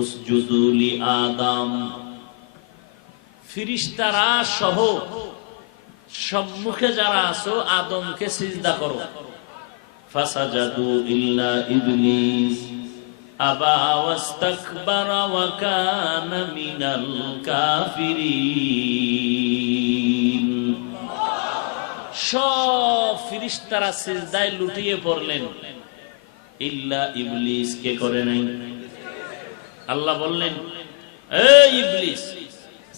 উসজুদু লি আদম, ফেরেশতারা সহ সম্মুখে যারা আছো আদমকে সিজদা করো। ফাসাজাদু ইল্লা ইবলিস আবা ওয়াস্তাকবারা ওয়া কানা মিনাল কাফিরিন। সব ফেরেশতারা সিজদায় লুটিয়ে পড়লেন, ইল্লা ইবলিস কে করে নাই? আল্লাহ বললেন, এই ইবলিস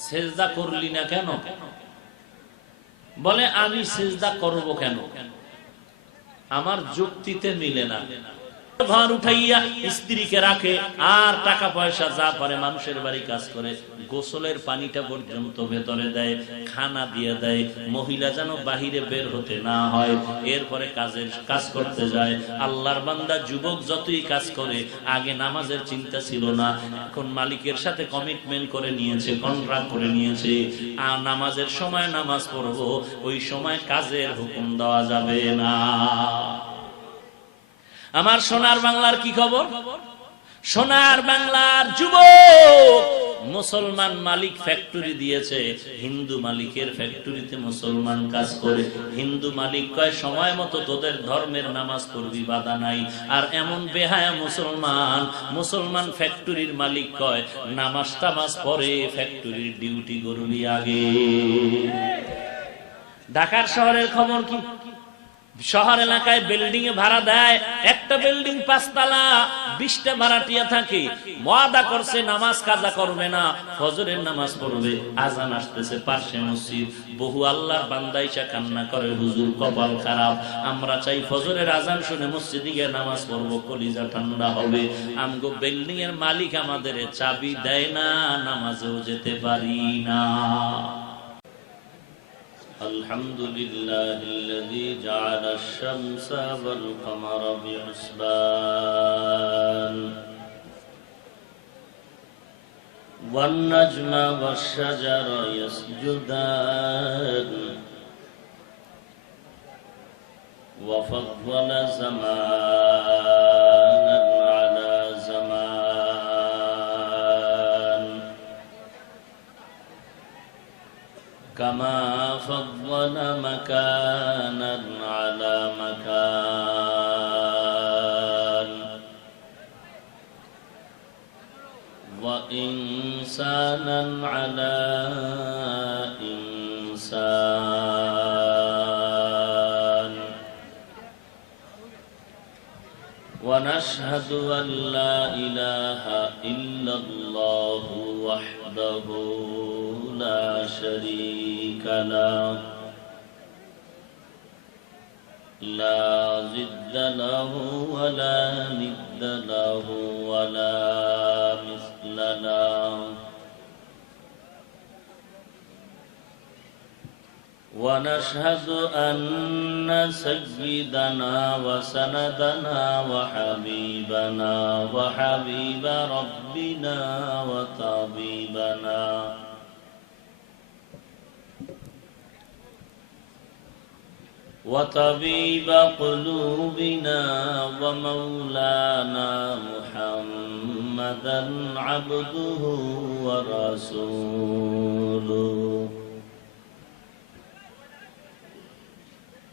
সিজদা করলি না কেন? বলে, আমি সিজদা করব কেন? আমার যুক্তিতে মিলে না। ভার উঠাইয়া স্ত্রীকে রাখে আর টাকা পয়সা যা পারে মানুষের বাড়ি কাজ করে, গোসলের পানিটা পর্যন্ত ভেতরে দেয়, খানা দিয়ে দেয়, মহিলা যেন বাহিরে বের হতে না হয়, এরপরে কাজ করতে যায়। আল্লাহর বান্দা যুবক যতই কাজ করে, আগে নামাজের চিন্তা ছিল না, এখন মালিকের সাথে কমিটমেন্ট করে নিয়েছে, কন্ট্রাক্ট করে নিয়েছে, আর নামাজের সময় নামাজ পড়বো, ওই সময় কাজের হুকুম দেওয়া যাবে না। আমার সোনার বাংলার কি খবর? সোনার বাংলার যুবক, মুসলমান মালিক ফ্যাক্টরি দিয়েছে, হিন্দু মালিকের ফ্যাক্টরিতে মুসলমান কাজ করে। হিন্দু মালিক কয় সময় মতো তোদের ধর্মের নামাজ পড়বি, বাধা নাই। আর এমন বেহায়া মুসলমান ফ্যাক্টরির মালিক কয় নামাজ টামাজ পরে ফ্যাক্টরির ডিউটি করবি আগে। ঢাকার শহরের খবর কি? শহর এলাকায় বিল্ডিং এ ভাড়া দেয়, একটা বিল্ডিং 5 তলা, 20টা ভাড়াটিয়া থাকে। ওয়াদা করছে নামাজ কাজা করবে না, ফজরের নামাজ পড়বে। আজান আসতেছে, পাশে মসজিদ, বহু আল্লাহর বান্দা এসে কান্না করে, হুজুর কপাল খারাপ, আমরা চাই ফজরের আজান শুনে মসজিদে গিয়ে নামাজ পড়বো, কলিজা ঠান্ডা হবে। আমগো বিল্ডিং এর মালিক আমাদের চাবি দেয় না, নামাজেও যেতে পারি না। الحمد لله الذي جعل الشمس والقمر بحسبان والنجم والشجر يسجدان وفضل زمانا على زمان كما فضل مكانا على مكان وإنسانا على إنسان ونشهد أن لا إله إلا الله وحده لا شريك له لا ضد له ولا ند له ولا مثل له ونشهد أن سيدنا وسندنا وحبيبنا وحبيب ربنا وطبيبنا وطبيب قلوبنا ومولانا محمدا عبده ورسوله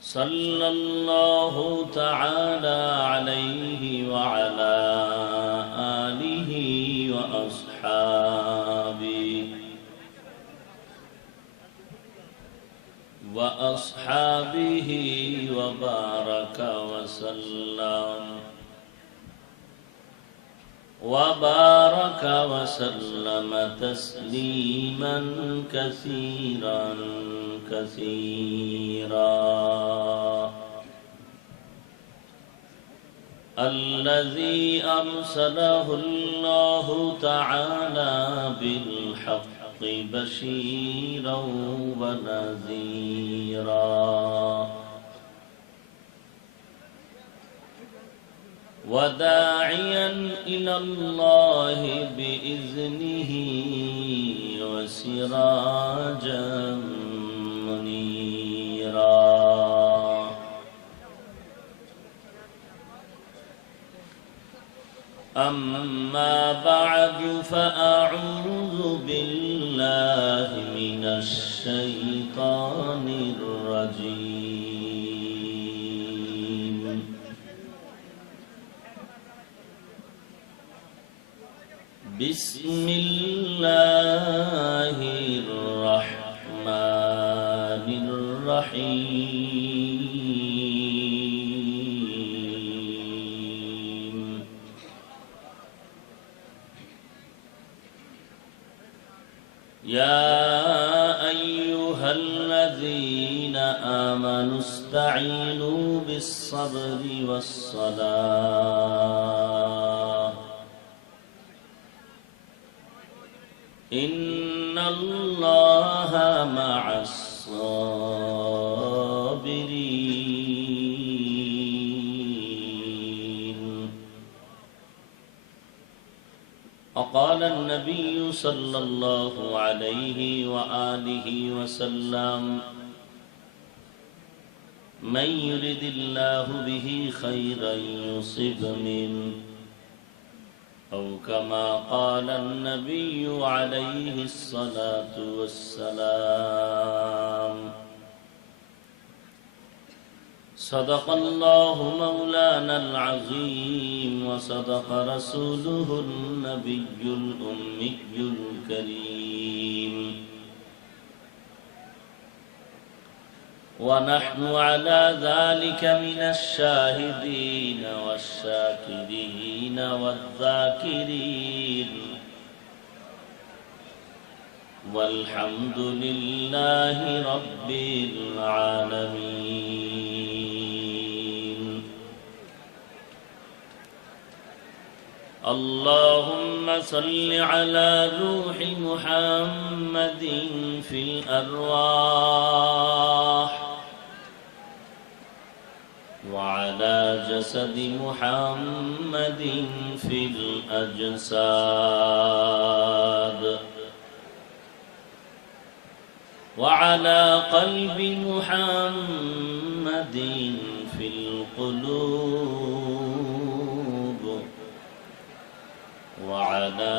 صلى الله تعالى عليه وعلى آله وأصحابه وبارك وسلم تسليما كثيرا الذي أرسله الله تعالى بالحق بشيرا ونذيرا وداعيا إلى الله بإذنه وسراجا منيرا أما بعد فأعوذ بالله من الشيطان الرجيم بسم الله الرحمن الرحيم يا أيها الذين آمنوا استعينوا بالصبر والصلاة إن الله مع الصابرين وقال النبي صلى الله عليه وآله وسلم من يرد الله به خيرا يصب منه أو كما قال النبي عليه الصلاة والسلام صدق الله مولانا العظيم وصدق رسوله النبي الأمي الكريم ونحن على ذلك من الشاهدين والشاكرين والذاكرين والحمد لله رب العالمين اللهم صل على روح محمد في الأرواح وعلى جسد محمد في الأجساد وعلى قلب محمد في القلوب وعلى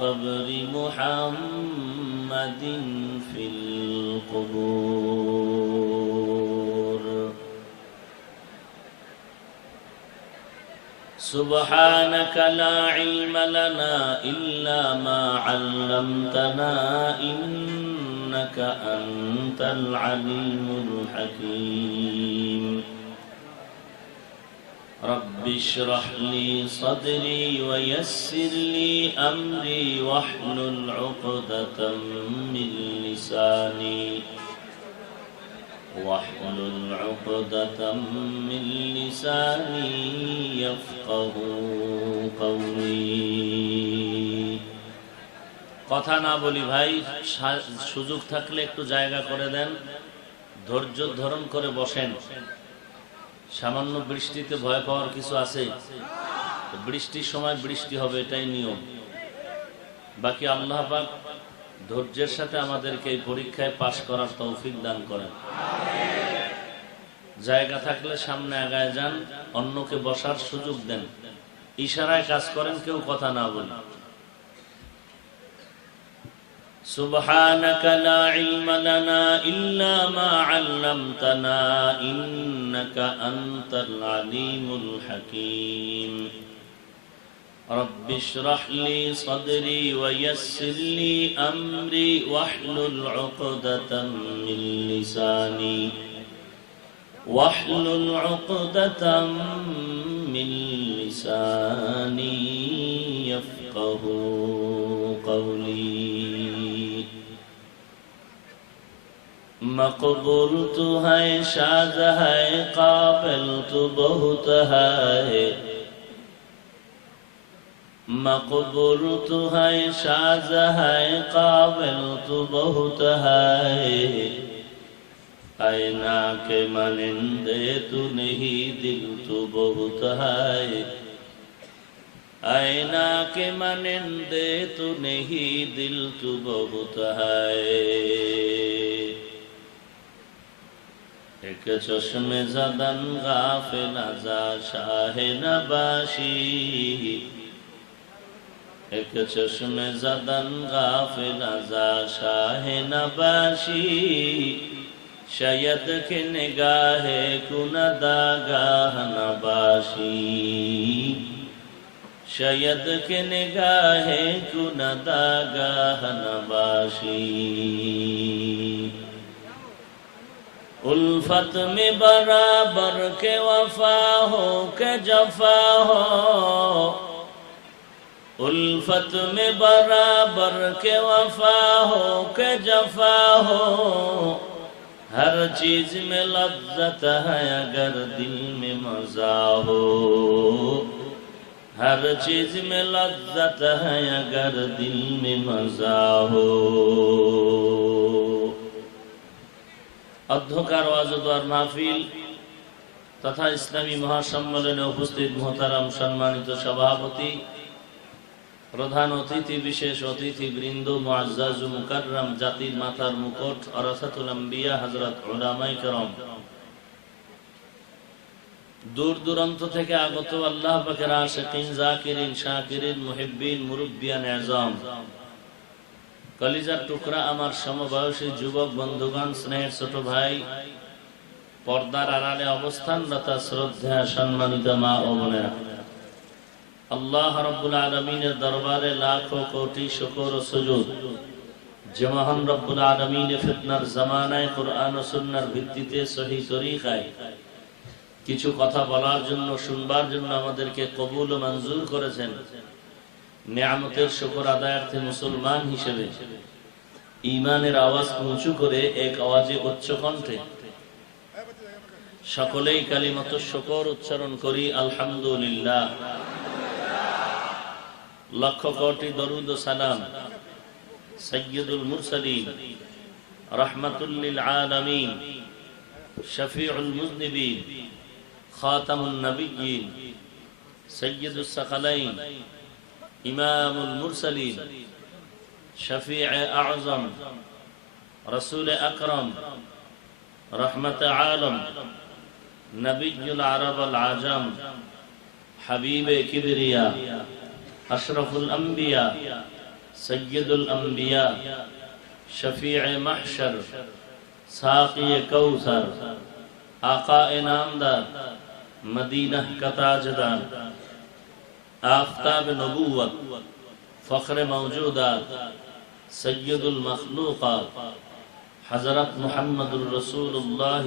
قبر محمد في القبور سبحانك لا علم لنا إلا ما علمتنا إنك أنت العليم الحكيم رب اشرح لي صدري ويسر لي أمري واحلل عقدة من لساني يفقه قولي কথা না বলি ভাই সুযোগ থাকলে একটু জায়গা করে দেন ধৈর্য ধারণ করে বসেন সামান্য বৃষ্টিতে ভয় পাওয়ার কিছু আছে বৃষ্টির সময় বৃষ্টি হবে এটাই নিয়ম বাকি আল্লাহ পাক ধৈর্যের সাথে আমাদেরকে এই পরীক্ষায় পাশ করার তৌফিক দান করেন জায়গা থাকলে সামনে আগায় যান অন্যকে বসার সুযোগ দেন ইশারায় কাজ করেন কেউ কথা না বলে سبحانك لا علم لنا إلا ما علمتنا إنك أنت العليم الحكيم رب اشرح لي صدري ويسر لي أمري واحلل عقدة من لساني يفقه قولي مقبول تو ہے شاذ ہے قابل تو بہت ہے مقبول تو ہے شاذ ہے قابل تو بہت ہے آئینہ کے مانندے تو نہیں دل تو بہت ہے آئینہ کے مانندے تو نہیں دل تو بہت ہے এক চশমে জাদান গাফেল আজা শাহে নবাসী, এক চশমে জাদান গাফেল আজা শাহে নবাসী, শায়দ কে নিগাহে কুনদা গাহ নবাসী, शायद के निगाहे कुनदा गाह नबाशी। उल्फत में बराबर के वफा हो के जफा हो, उल्फत में बराबर के वफा हो के जफा हो, हर चीज में लज्जत है अगर दिल में मजा हो, हर चीज में लज्जत है अगर दिल में मजा हो। অধ্যকার ওয়াজদার মাহফিল তথা ইসলামী মহাসম্মেলনে উপস্থিত মুহতারাম সম্মানিত সভাপতি, প্রধান অতিথি, বিশেষ অতিথি বৃন্দ, মুআজ্জাজ ও মুকাররম, জাতির মাথার মুকুট ওরাসাতুল আম্বিয়া হযরত উলামায়ে কেরাম, দূর দূরান্ত থেকে আগত আল্লাহ পাকের আশিকিন, জাকিরিন, শাকিরিন, মুহিব্বিন, মুরব্বিয়ান আযম, কলিজার টুকরা আমার সমবয়সী যুবক বন্ধুগণ, স্নেহের ছোট ভাই, পর্দার আড়ালে অবস্থানরত শ্রদ্ধা সম্মানিত মা ও বোনেরা, আল্লাহ রাব্বুল আলামিনের দরবারে লাখো কোটি শুকর ও সুজুদ যে মহান রব্বুল আলামিন ফিতনার জামানায় কোরআন ও সুন্নাহর ভিত্তিতে সহিহ তরিকায় কিছু কথা বলার জন্য, শুনবার জন্য আমাদেরকে কবুল ও মঞ্জুর করেছেন। নিয়ামতের শুকর আদায়ার্থে মুসলমান হিসেবে ঈমানের আওয়াজ উঁচু করে এক আওয়াজে উচ্চ কণ্ঠে সকলেই কালিমাত শুকর উচ্চারণ করি, আলহামদুলিল্লাহ। লক্ষ কোটি দরুদ ও সালাম সাইয়্যিদুল মুরসালিন, রাহমাতুল লিল আলামিন, শফিউল মুযনিবিন, খাতামুন নবিয়্যিন, সাইয়্যিদুস সাকালাইন, ইমামুল মুরসালিন, শফিউ আযম, রাসূল আকরাম, রহমতে আলম, নবিয়্যুল আরব আল আজম, হাবিবে কিবরিয়া, আশরাফুল আম্বিয়া, সাইয়্যিদুল আম্বিয়া, শফিউ মাহশর, সাকি কৌসর, आकाए नामदार, मदीना का ताजदार, आफताब नबूवत, फख्र मौजूदात, सय्यदुल मखलूकात, हजरत मुहम्मदुर रसूलुल्लाह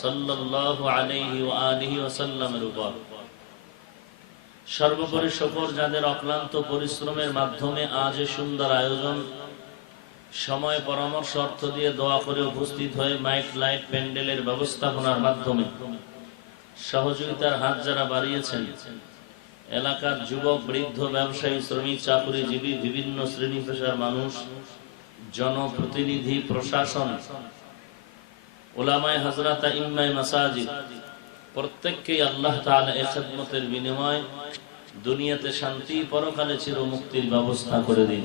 सल्लल्लाहु अलैहि व आलिहि वसल्लमेर উপর সর্বোপরি শুকর যাদের অক্লান্ত পরিশ্রমের মাধ্যমে আজ এই সুন্দর আয়োজন, সময় পরামর্শ অর্থ দিয়ে দোয়া করে উপস্থিত হয়ে মাইক লাইট প্যান্ডেলের ব্যবস্থাপনার মাধ্যমে সহযোগিতার হাত যারা বাড়িয়েছেন, এলাকার যুবক, বৃদ্ধ, ব্যবসায়ী, শ্রমিক, চাকুরিজীবী, বিভিন্ন শ্রেণী পেশার মানুষ, জনপ্রতিনিধি, প্রশাসন, উলামায়ে হযরত, ইমামে মাসাজিদ, প্রত্যেককেই আল্লাহ তাআলা এই খিদমতের বিনিময়ে দুনিয়াতে শান্তি, পরকালে চির মুক্তির ব্যবস্থা করে দিন।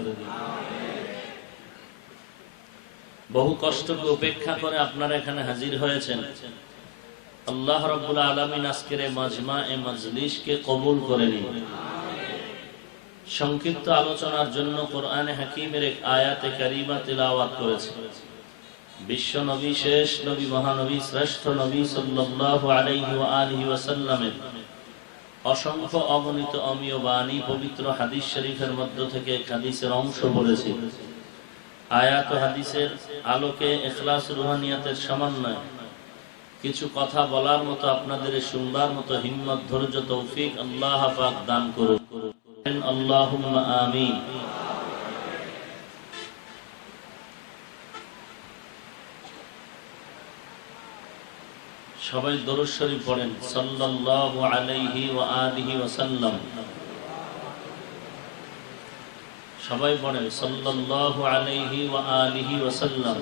বহু কষ্টকে উপেক্ষা করে আপনারা এখানে হাজির হয়েছেন। আল্লাহ রাব্বুল আলামিন আজকের এই মাজমা, এই মজলিসকে কবুল করে নিন। সংক্ষিপ্ত আলোচনার জন্য কোরআনে হাকিমের এক আয়াতে কারিমা তিলাওয়াত করেছে। বিশ্ব নবী, শেষ নবী, মহানবী, শ্রেষ্ঠ নবী সাল্লাল্লাহু আলাইহি ওয়া আলিহি ওয়াসাল্লামের অসংখ্য অগণিত অমীয় বাণী, পবিত্র হাদিস শরীফের মধ্য থেকে এক হাদিসের অংশ পড়েছি। আয়াত ও হাদিসের আলোকে ইখলাস রুহানিয়াতের সমন্বয় কিছু কথা বলার মতো, আপনাদের শুনবার মতো হিম্মত, ধৈর্য, তৌফিক আল্লাহ পাক দান করুন। আল্লাহুম্মা আমিন। সবাই দরুদ শরীফ পড়েন, সাল্লাল্লাহু আলাইহি ওয়া আলিহি ওয়াসাল্লাম। সবাই পড়েন, সাল্লাল্লাহু আলাইহি ওয়া আলিহি ওয়াসাল্লাম,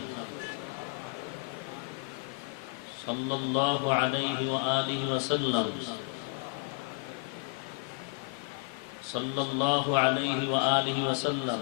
সাল্লাল্লাহু আলাইহি ওয়া আলিহি ওয়াসাল্লাম, সাল্লাল্লাহু আলাইহি ওয়া আলিহি ওয়াসাল্লাম।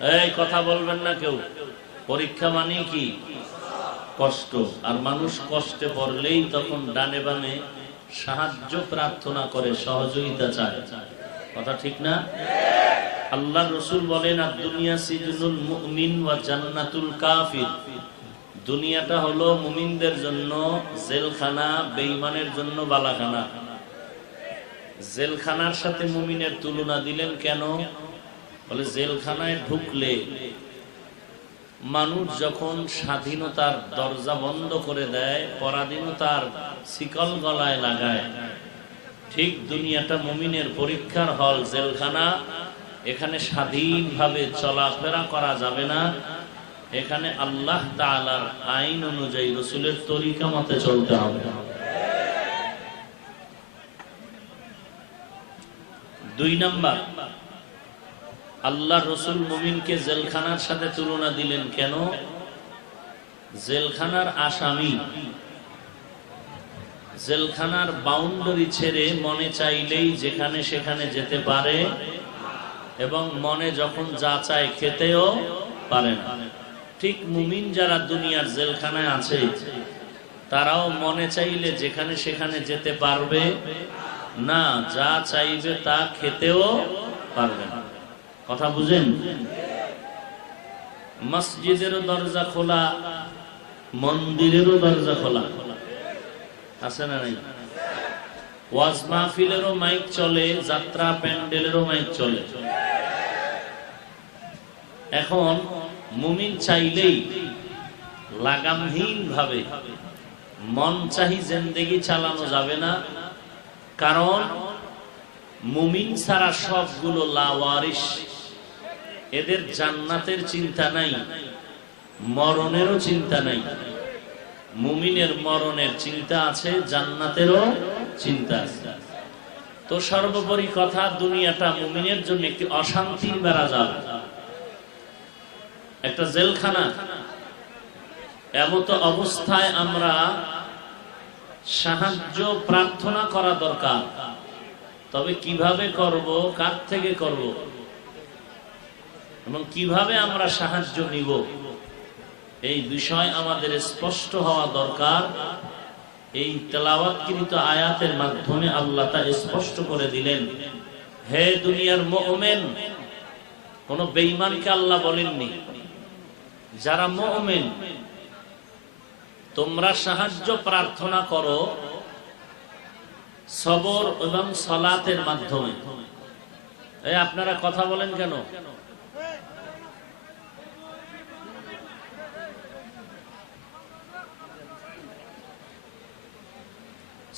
এই কথা বলবেন না কেউ। পরীক্ষা মানে কি? কষ্ট। আর মানুষ কষ্টে পড়লেই তখন ডানে বামে সাহায্য প্রার্থনা করে, সহযোগিতা চায়। কথা ঠিক না? আল্লাহ রাসূল বলেন, আদ-দুনিয়া সিজনুল মুমিন ওয়া জান্নাতুল কাফির। দুনিয়াটা হলো মুমিনদের জন্য জেলখানা, বেঈমানের জন্য বালাখানা। জেলখানার সাথে মুমিনের তুলনা দিলেন কেন? বলে জেলখানায় ঢুকলে মানুষ যখন স্বাধীনতার দরজা বন্ধ করে দেয়, পরাধীনতার শিকল গলায় লাগায়, ঠিক দুনিয়াটা মুমিনের পরীক্ষার হল, জেলখানা। এখানে স্বাধীনভাবে চলাফেরা করা যাবে না। এখানে আল্লাহ তাআলার আইন অনুযায়ী রাসূলের তরিকা মতে চলতে হবে। 2 নাম্বার, আল্লাহ রাসূল মুমিনকে জেলখানার সাথে তুলনা দিলেন কেন? জেলখানার আসামি জেলখানার বাউন্ডারি ছেড়ে মনে চাইলেই যেখানে সেখানে যেতে পারে এবং মনে যখন যা চায় খেতেও পারে না। ঠিক মুমিন যারা দুনিয়ার জেলখানায় আছে, তারাও মনে চাইলে যেখানে সেখানে যেতে পারবে না, যা চাইবে তা খেতেও পারবে না। কথা বুঝেন? মসজিদেরও দরজা খোলা, মন্দিরেরও দরজা খোলা, আছে না নাই? ওয়াজ মাহফিলেরও মাইক চলে, যাত্রা প্যান্ডেলেরও মাইক চলে। এখন মুমিন চাইলেই লাগামহীন ভাবে মন চাহি জিন্দেগি চালানো যাবে না। কারণ মুমিন ছাড়া সবগুলো লাওয়ারিস। এদের জান্নাতের চিন্তা নাই, মরণেরও চিন্তা নাই। মুমিনের মরণের চিন্তা আছে, জান্নাতেরও চিন্তা আছে। তো সর্বোপরি কথা, দুনিয়াটা মুমিনের জন্য একটি অশান্তির বেড়াজাল, একটা জেলখানা। এমত অবস্থায় আমরা সাহায্য প্রার্থনা করা দরকার। তবে কিভাবে করব, কার থেকে করব এবং কিভাবে আমরা সাহায্য নিব, এই বিষয় আমাদের স্পষ্ট হওয়া দরকার। এই তেলাওয়াতকৃত আয়াতের মাধ্যমে আল্লাহ তা স্পষ্ট করে দিলেন। হে দুনিয়ার মুমিন, কোন বেঈমানকে আল্লাহ বলেননি। যারা মুমিন, তোমরা সাহায্য প্রার্থনা করো সবর এবং সালাতের মাধ্যমে। এই আপনারা কথা বলেন কেন?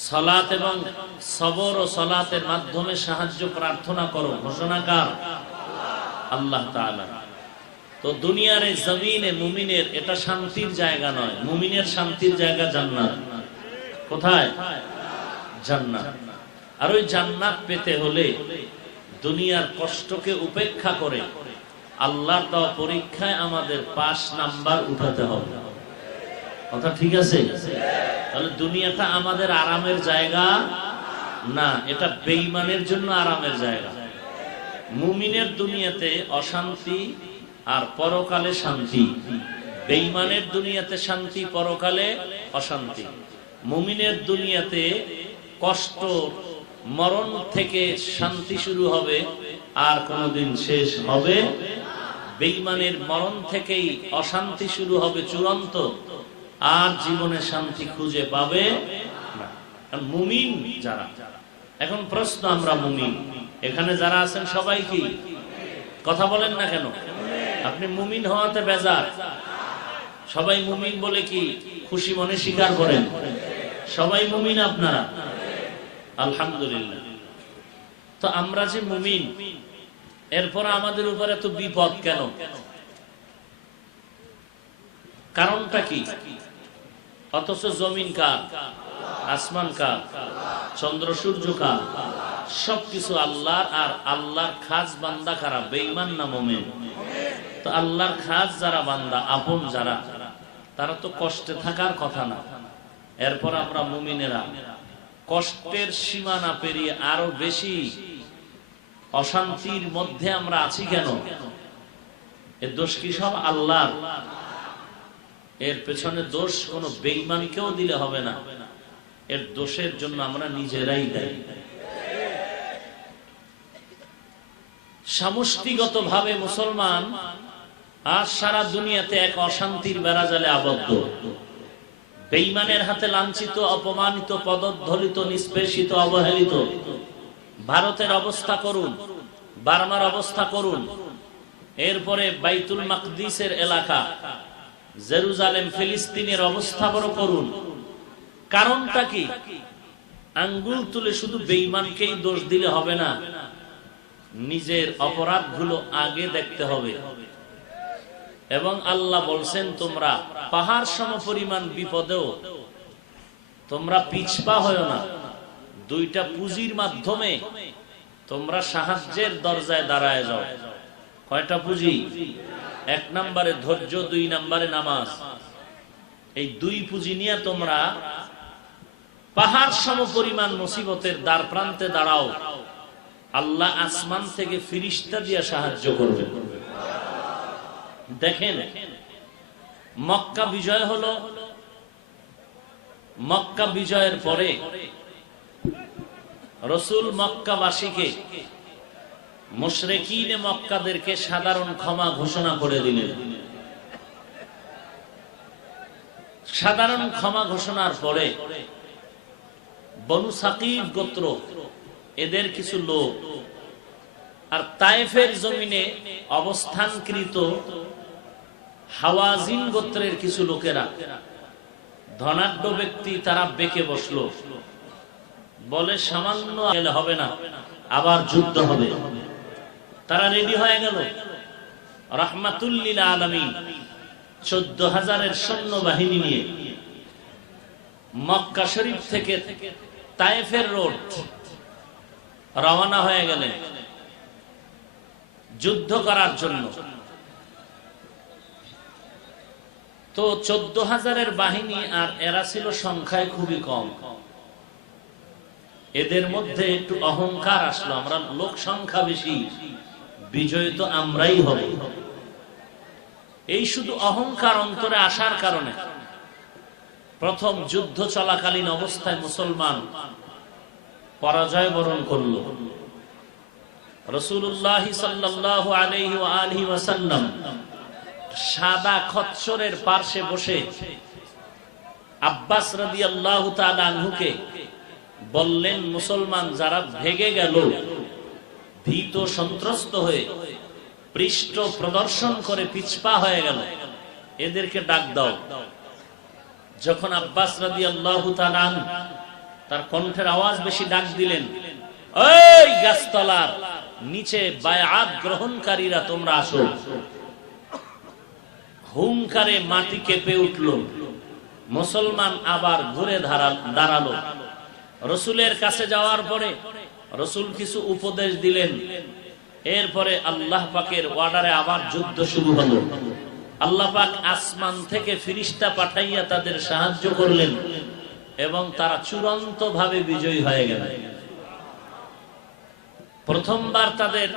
সালাত এবং সবর ও সালাতের মাধ্যমে সাহায্য প্রার্থনা করো। ঘোষণা কার? আল্লাহ তাআলা। তো দুনিয়ার এই জমিনে মুমিনের এটা শান্তির জায়গা নয়। মুমিনের শান্তির জায়গা জান্নাত। কোথায়? জান্নাত। আর ওই জান্নাত পেতে হলে দুনিয়ার কষ্টকে উপেক্ষা করে আল্লাহর দেওয়া পরীক্ষায় আমাদের 5 নাম্বার উঠাতে হবে। কথা ঠিক আছে? তাহলে দুনিয়াটা আমাদের আরামের জায়গা না, এটা বেঈমানের জন্য আরামের জায়গা। মুমিনের দুনিয়াতে অশান্তি আর পরকালে শান্তি। বেঈমানের দুনিয়াতে শান্তি, পরকালে অশান্তি। মুমিনের দুনিয়াতে কষ্ট, মরণ থেকে শান্তি শুরু হবে আর কোনদিন শেষ হবে। বেঈমানের মরণ থেকেই অশান্তি শুরু হবে চূড়ান্ত, আর জীবনে শান্তি খুঁজে পাবে না। মুমিন যারা, এখন প্রশ্ন, আমরা মুমিন এখানে যারা আছেন সবাই কি? কথা বলেন না কেন? আপনি মুমিন হওয়াতে বেজার? সবাই মুমিন বলে কি খুশি মনে স্বীকার করেন? সবাই মুমিন আপনারা? আলহামদুলিল্লাহ। তো আমরা যে মুমিন, এরপর আমাদের উপরে তো বিপদ কেন? কারণটা কি? অথচ জমিন কার? আসমান কার? চন্দ্র সূর্য কার? সবকিছু আল্লাহর। আর আল্লাহর খাস বান্দা কারা? বেঈমান না মুমিন? তো আল্লাহর খাস যারা বান্দা, আপন যারা, তারা তো কষ্টে থাকার কথা না। এরপর আমরা মুমিনেরা কষ্টের সীমানা পেরিয়ে আরো বেশি অশান্তির মধ্যে আমরা আছি কেন? এর দোষ কি সব আল্লাহর? এর পেছনে দোষ কোনো বেঈমানকেও দিলে হবে না, এর দোষের জন্য আমরা নিজেরাই দায়ী। সমষ্টিগতভাবে মুসলমান আজ সারা দুনিয়াতে এক অশান্তির বেড়াজালে আবদ্ধ। বেঈমানের হাতে লাঞ্ছিত, অপমানিত, পদদলিত, নিষ্পেষিত, অবহেলিত। ভারতের অবস্থা করুন, বার্মার অবস্থা করুন, এরপরে বাইতুল মাকদিসের এলাকা, জেরুজালেম, ফিলিস্তিনের অবস্থা বড় করুন। কারণটা কি? আঙ্গুল তুলে শুধু বেঈমানকেই দোষ দিলে হবে না, নিজের অপরাধগুলো আগে দেখতে হবে। এবং আল্লাহ বলছেন, তোমরা পাহাড় সমপরিমাণ বিপদেও তোমরা পিছপা হয় না। দুইটা পুঁজির মাধ্যমে তোমরা সাহায্যের দরজায় দাঁড়ায় যাও। কয়টা পুঁজি? এক নম্বরে ধৈর্য, দুই নম্বরে নামাজ। এই দুই পুঁজি নিয়ে তোমরা পাহাড় সমপরিমাণ মুসিবতের দ্বার প্রান্তে দাঁড়াও, আল্লাহ আসমান থেকে ফিরিস্তা দিয়ে সাহায্য করবে। দেখেন, মক্কা বিজয় হলো, মক্কা বিজয়ের পরে রাসূল মক্কাবাসীকে, মুশরিকিনে মক্কাদেরকে সাধারণ ক্ষমা ঘোষণা করে দিলেন। সাধারণ ক্ষমা ঘোষণার পরে বনু সাকিফ গোত্র, এদের কিছু লোক আর তায়েফের জমিনে অবস্থানকৃত হাওয়াজিন গোত্রের কিছু লোকেরা, ধনাঢ্য ব্যক্তি, তারা বেঁকে বসলো, বলে সামান্য হবে না, আবার যুদ্ধ হবে। তারা রেডি হয়ে গেল। রাহমাতুল লিল আলামিন 14,000-এর সৈন্যবাহিনী নিয়ে মক্কা শরীফ থেকে তায়েফের রোড রওনা হয়ে গেলেন যুদ্ধ করার জন্য। তো 14,000-এর বাহিনী, আর এরা ছিল সংখ্যায় খুবই কম। এদের মধ্যে একটু অহংকার আসলো, আমরা লোক সংখ্যা বেশি, বিজয় তো আমরাই হব। এই শুধু অহংকার অন্তরে আসার কারণে প্রথম যুদ্ধ চলাকালীন অবস্থায় মুসলমান পরাজয় বরণ করল। রাসূলুল্লাহ সাল্লাল্লাহু আলাইহি ওয়া আলিহি ওয়াসাল্লাম সাদা খচ্চরের পার্শ্বে বসে আব্বাস রাদিয়াল্লাহু তাআলা আনহুকে বললেন, মুসলমান যারা ভেগে গেল, ভীত সন্ত্রস্ত হয়ে পৃষ্ঠ প্রদর্শন করে পিছপা হয়ে গেল, এদেরকে ডাক দাও। যখন আব্বাস রাদিয়াল্লাহু তাআলা আনহু তার কণ্ঠের আওয়াজ বেশি ডাক দিলেন, ওই গাছতলার নিচে বায়াত গ্রহণকারীরা তোমরা আসো। হুঙ্কারে মাটি কেঁপে উঠল। মুসলমান আবার ঘুরে দাঁড়ালো। রসুলের কাছে যাওয়ার পরে রসুল কিছু উপদেশ দিলেন। এরপরে আল্লাহ পাকের অর্ডারে আবার যুদ্ধ শুরু হলো। আল্লাহ পাক আসমান থেকে ফিরিস্তা পাঠাইয়া তাদের সাহায্য করলেন এবং তারা চূড়ান্ত ভাবে বিজয়ী হয়ে গেল। প্রথমবার তাদের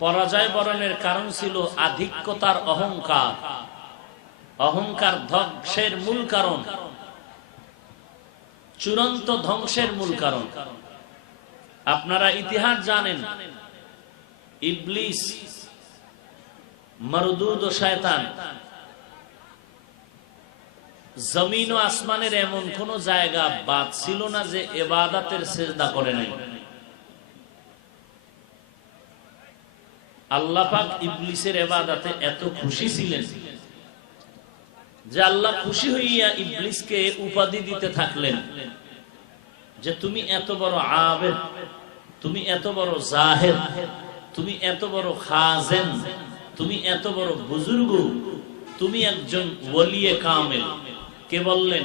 পরাজয় বরণের কারণ ছিল আধিক্যতার অহংকার। অহংকার ধ্বংসের মূল কারণ, চূড়ান্ত ধ্বংসের মূল কারণ। আপনারা ইতিহাস জানেন, ইবলিস, মরদুদ ও শয়তান, জমিন ও আসমানের এমন কোন জায়গা বাদ ছিল না যে ইবাদতের সিজদা করে নাই। আল্লাহ পাক ইবলিসের ইবাদতে এত খুশি ছিলেন যে আল্লাহ খুশি হইয়া ইবলিসকে উপাধি দিতে থাকলেন যে তুমি এত বড় আবেদ, তুমি এত বড় জাহেদ, তুমি এত বড় খাজেন, তুমি এত বড় বুজুর্গ, তুমি একজন ওলিয়ে কামেল। কে বললেন?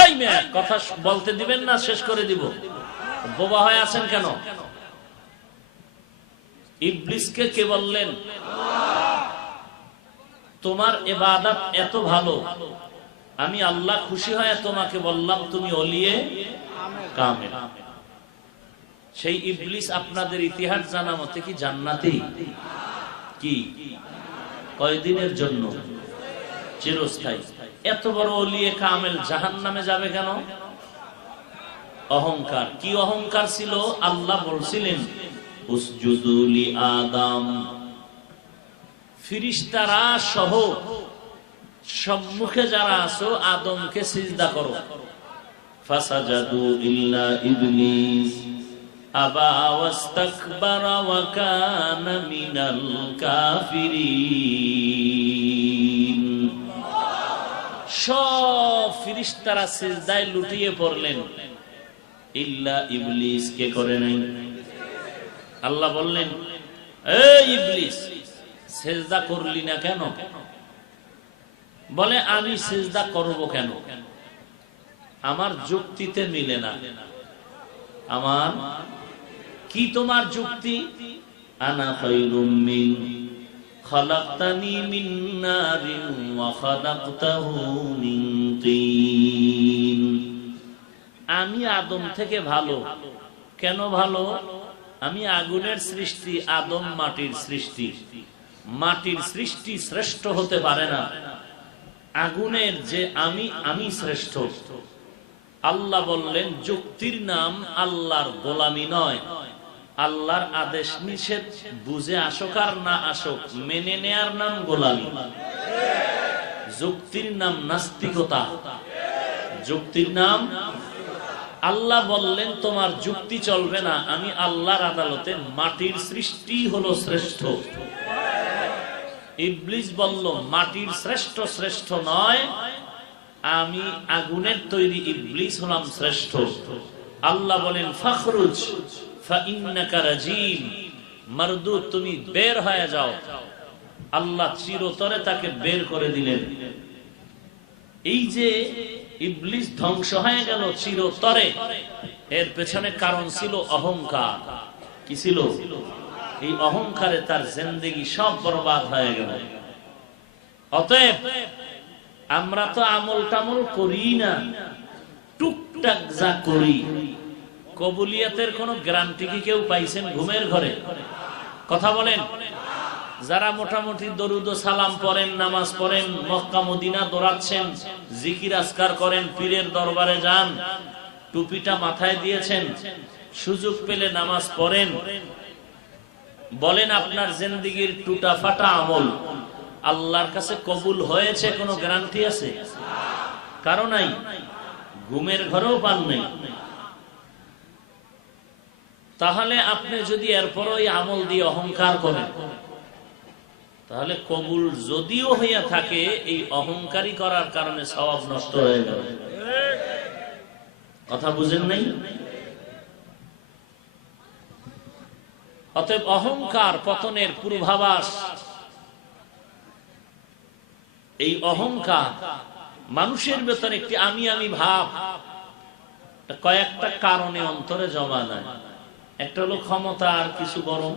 এই মেয়ে, কথা বলতে দিবেন না? শেষ করে দিব। বোবা হয়ে আছেন কেন? ইবলিসকে কে বললেন? তোমার ইবাদত এত ভালো, আমি আল্লাহ খুশি হয়ে তোমাকে বললাম তুমি ওলিয়ে কামেল। সেই ইবলিস আপনাদের ইতিহাস জানা মতে কি জান্নাতি? কি কয়দিনের জন্য? চিরস্থায়ী। এত বড় ওলিয়ে কামেল জাহান্নামে যাবে কেন? অহংকার। কি অহংকার ছিল? আল্লাহ বলছিলেন উসজুদু লি আদম, ফেরেশতারা সহ সম্মুখে যারা আছো আদমকে সিজদা করো। ফাসাজাদু ইল্লা ইবলিস আবা ওয়াস্তাকবারা ওয়া কানা মিনাল কাফিরিন। সব ফেরেশতারা সিজদায় লুটিয়ে পড়লেন, ইল্লা ইবলিস কে করে নাই? আল্লাহ বললেন, এই ইবলিস সিজদা করলি না কেন? বলে আমি সিজদা করব কেন? আমার যুক্তিতে মিলে না। আমার কি তোমার যুক্তি? আনা খায়রুম মিন খালাকতানি মিন নারিন ওয়া খালাকতাহু মিন তিন। আমি আদম থেকে ভালো। কেন ভালো? আমি আগুনের সৃষ্টি, আদম মাটির সৃষ্টি। মাটির সৃষ্টি শ্রেষ্ঠ হতে পারে না। আগুনের যে আমি শ্রেষ্ঠ। আল্লাহ বললেন যুক্তির নাম আল্লাহর গোলামি নয়, আল্লাহর আদেশ নিষেধ বুঝে আসুক আর না আসুক মেনে নেয়ার নাম গোলামি। যুক্তির নাম নাস্তিকতা, যুক্তির নাম। আল্লাহ বললেন তোমার যুক্তি চলবে না, আমি আল্লাহর আদালতে মাটির সৃষ্টি হলো শ্রেষ্ঠ। ইবলিস বলল মাটির শ্রেষ্ঠ শ্রেষ্ঠ নয়, আমি আগুনের তৈরি ইবলিস হলাম শ্রেষ্ঠ। আল্লাহ বলেন ফাখরুজ ফাইন্নাকা রাজিম, মারদুদ তুমি বের হয়ে যাও। আল্লাহ চিরতরে তাকে বের করে দিলেন। এই যে ইবলিস ধ্বংস হয়ে গেল চিরতরে, এর পেছনে কারণ ছিল অহংকার। কি ছিল? এই অহংকারে তার জিন্দেগি সব বরবাদ হয়ে গেল। অতএব আমরা তো আমল টামল করি না, টুকটাক যা করি। কবুলিয়াতের কোন গ্যারান্টি কি কেউ পাইছেন ঘুমের ঘরে? কথা বলেন। যারা মোটামুটি দরুদ ও সালাম পড়েন, নামাজ পড়েন, মক্কা মদিনা দৌড়াচ্ছেন, জিকির আজকার করেন, পীরের দরবারে যান, টুপিটা মাথায় দিয়েছেন, সুযোগ পেলে নামাজ পড়েন, বলেন আপনার জিন্দেগির টুটা ফাটা আমল আল্লাহর কাছে কবুল হয়েছে কোনো গ্যারান্টি আছে? কারণ নাই। ঘুমের ঘরেও পান নাই। তাহলে আপনি যদি এরপর ওই আমল দিয়ে অহংকার করেন, তাহলে কবুল যদিও হইয়া থাকে এই অহংকারী করার কারণে সওয়াব নষ্ট হয়ে গেল। কথা বুঝেন নাই? অতএব অহংকার পতনের পূর্বাভাস। এই অহংকার মানুষের ভেতরে একটি আমি ভাব কয়েকটা কারণে অন্তরে জমা দেয়। একটা হলো ক্ষমতার কিছু গরম,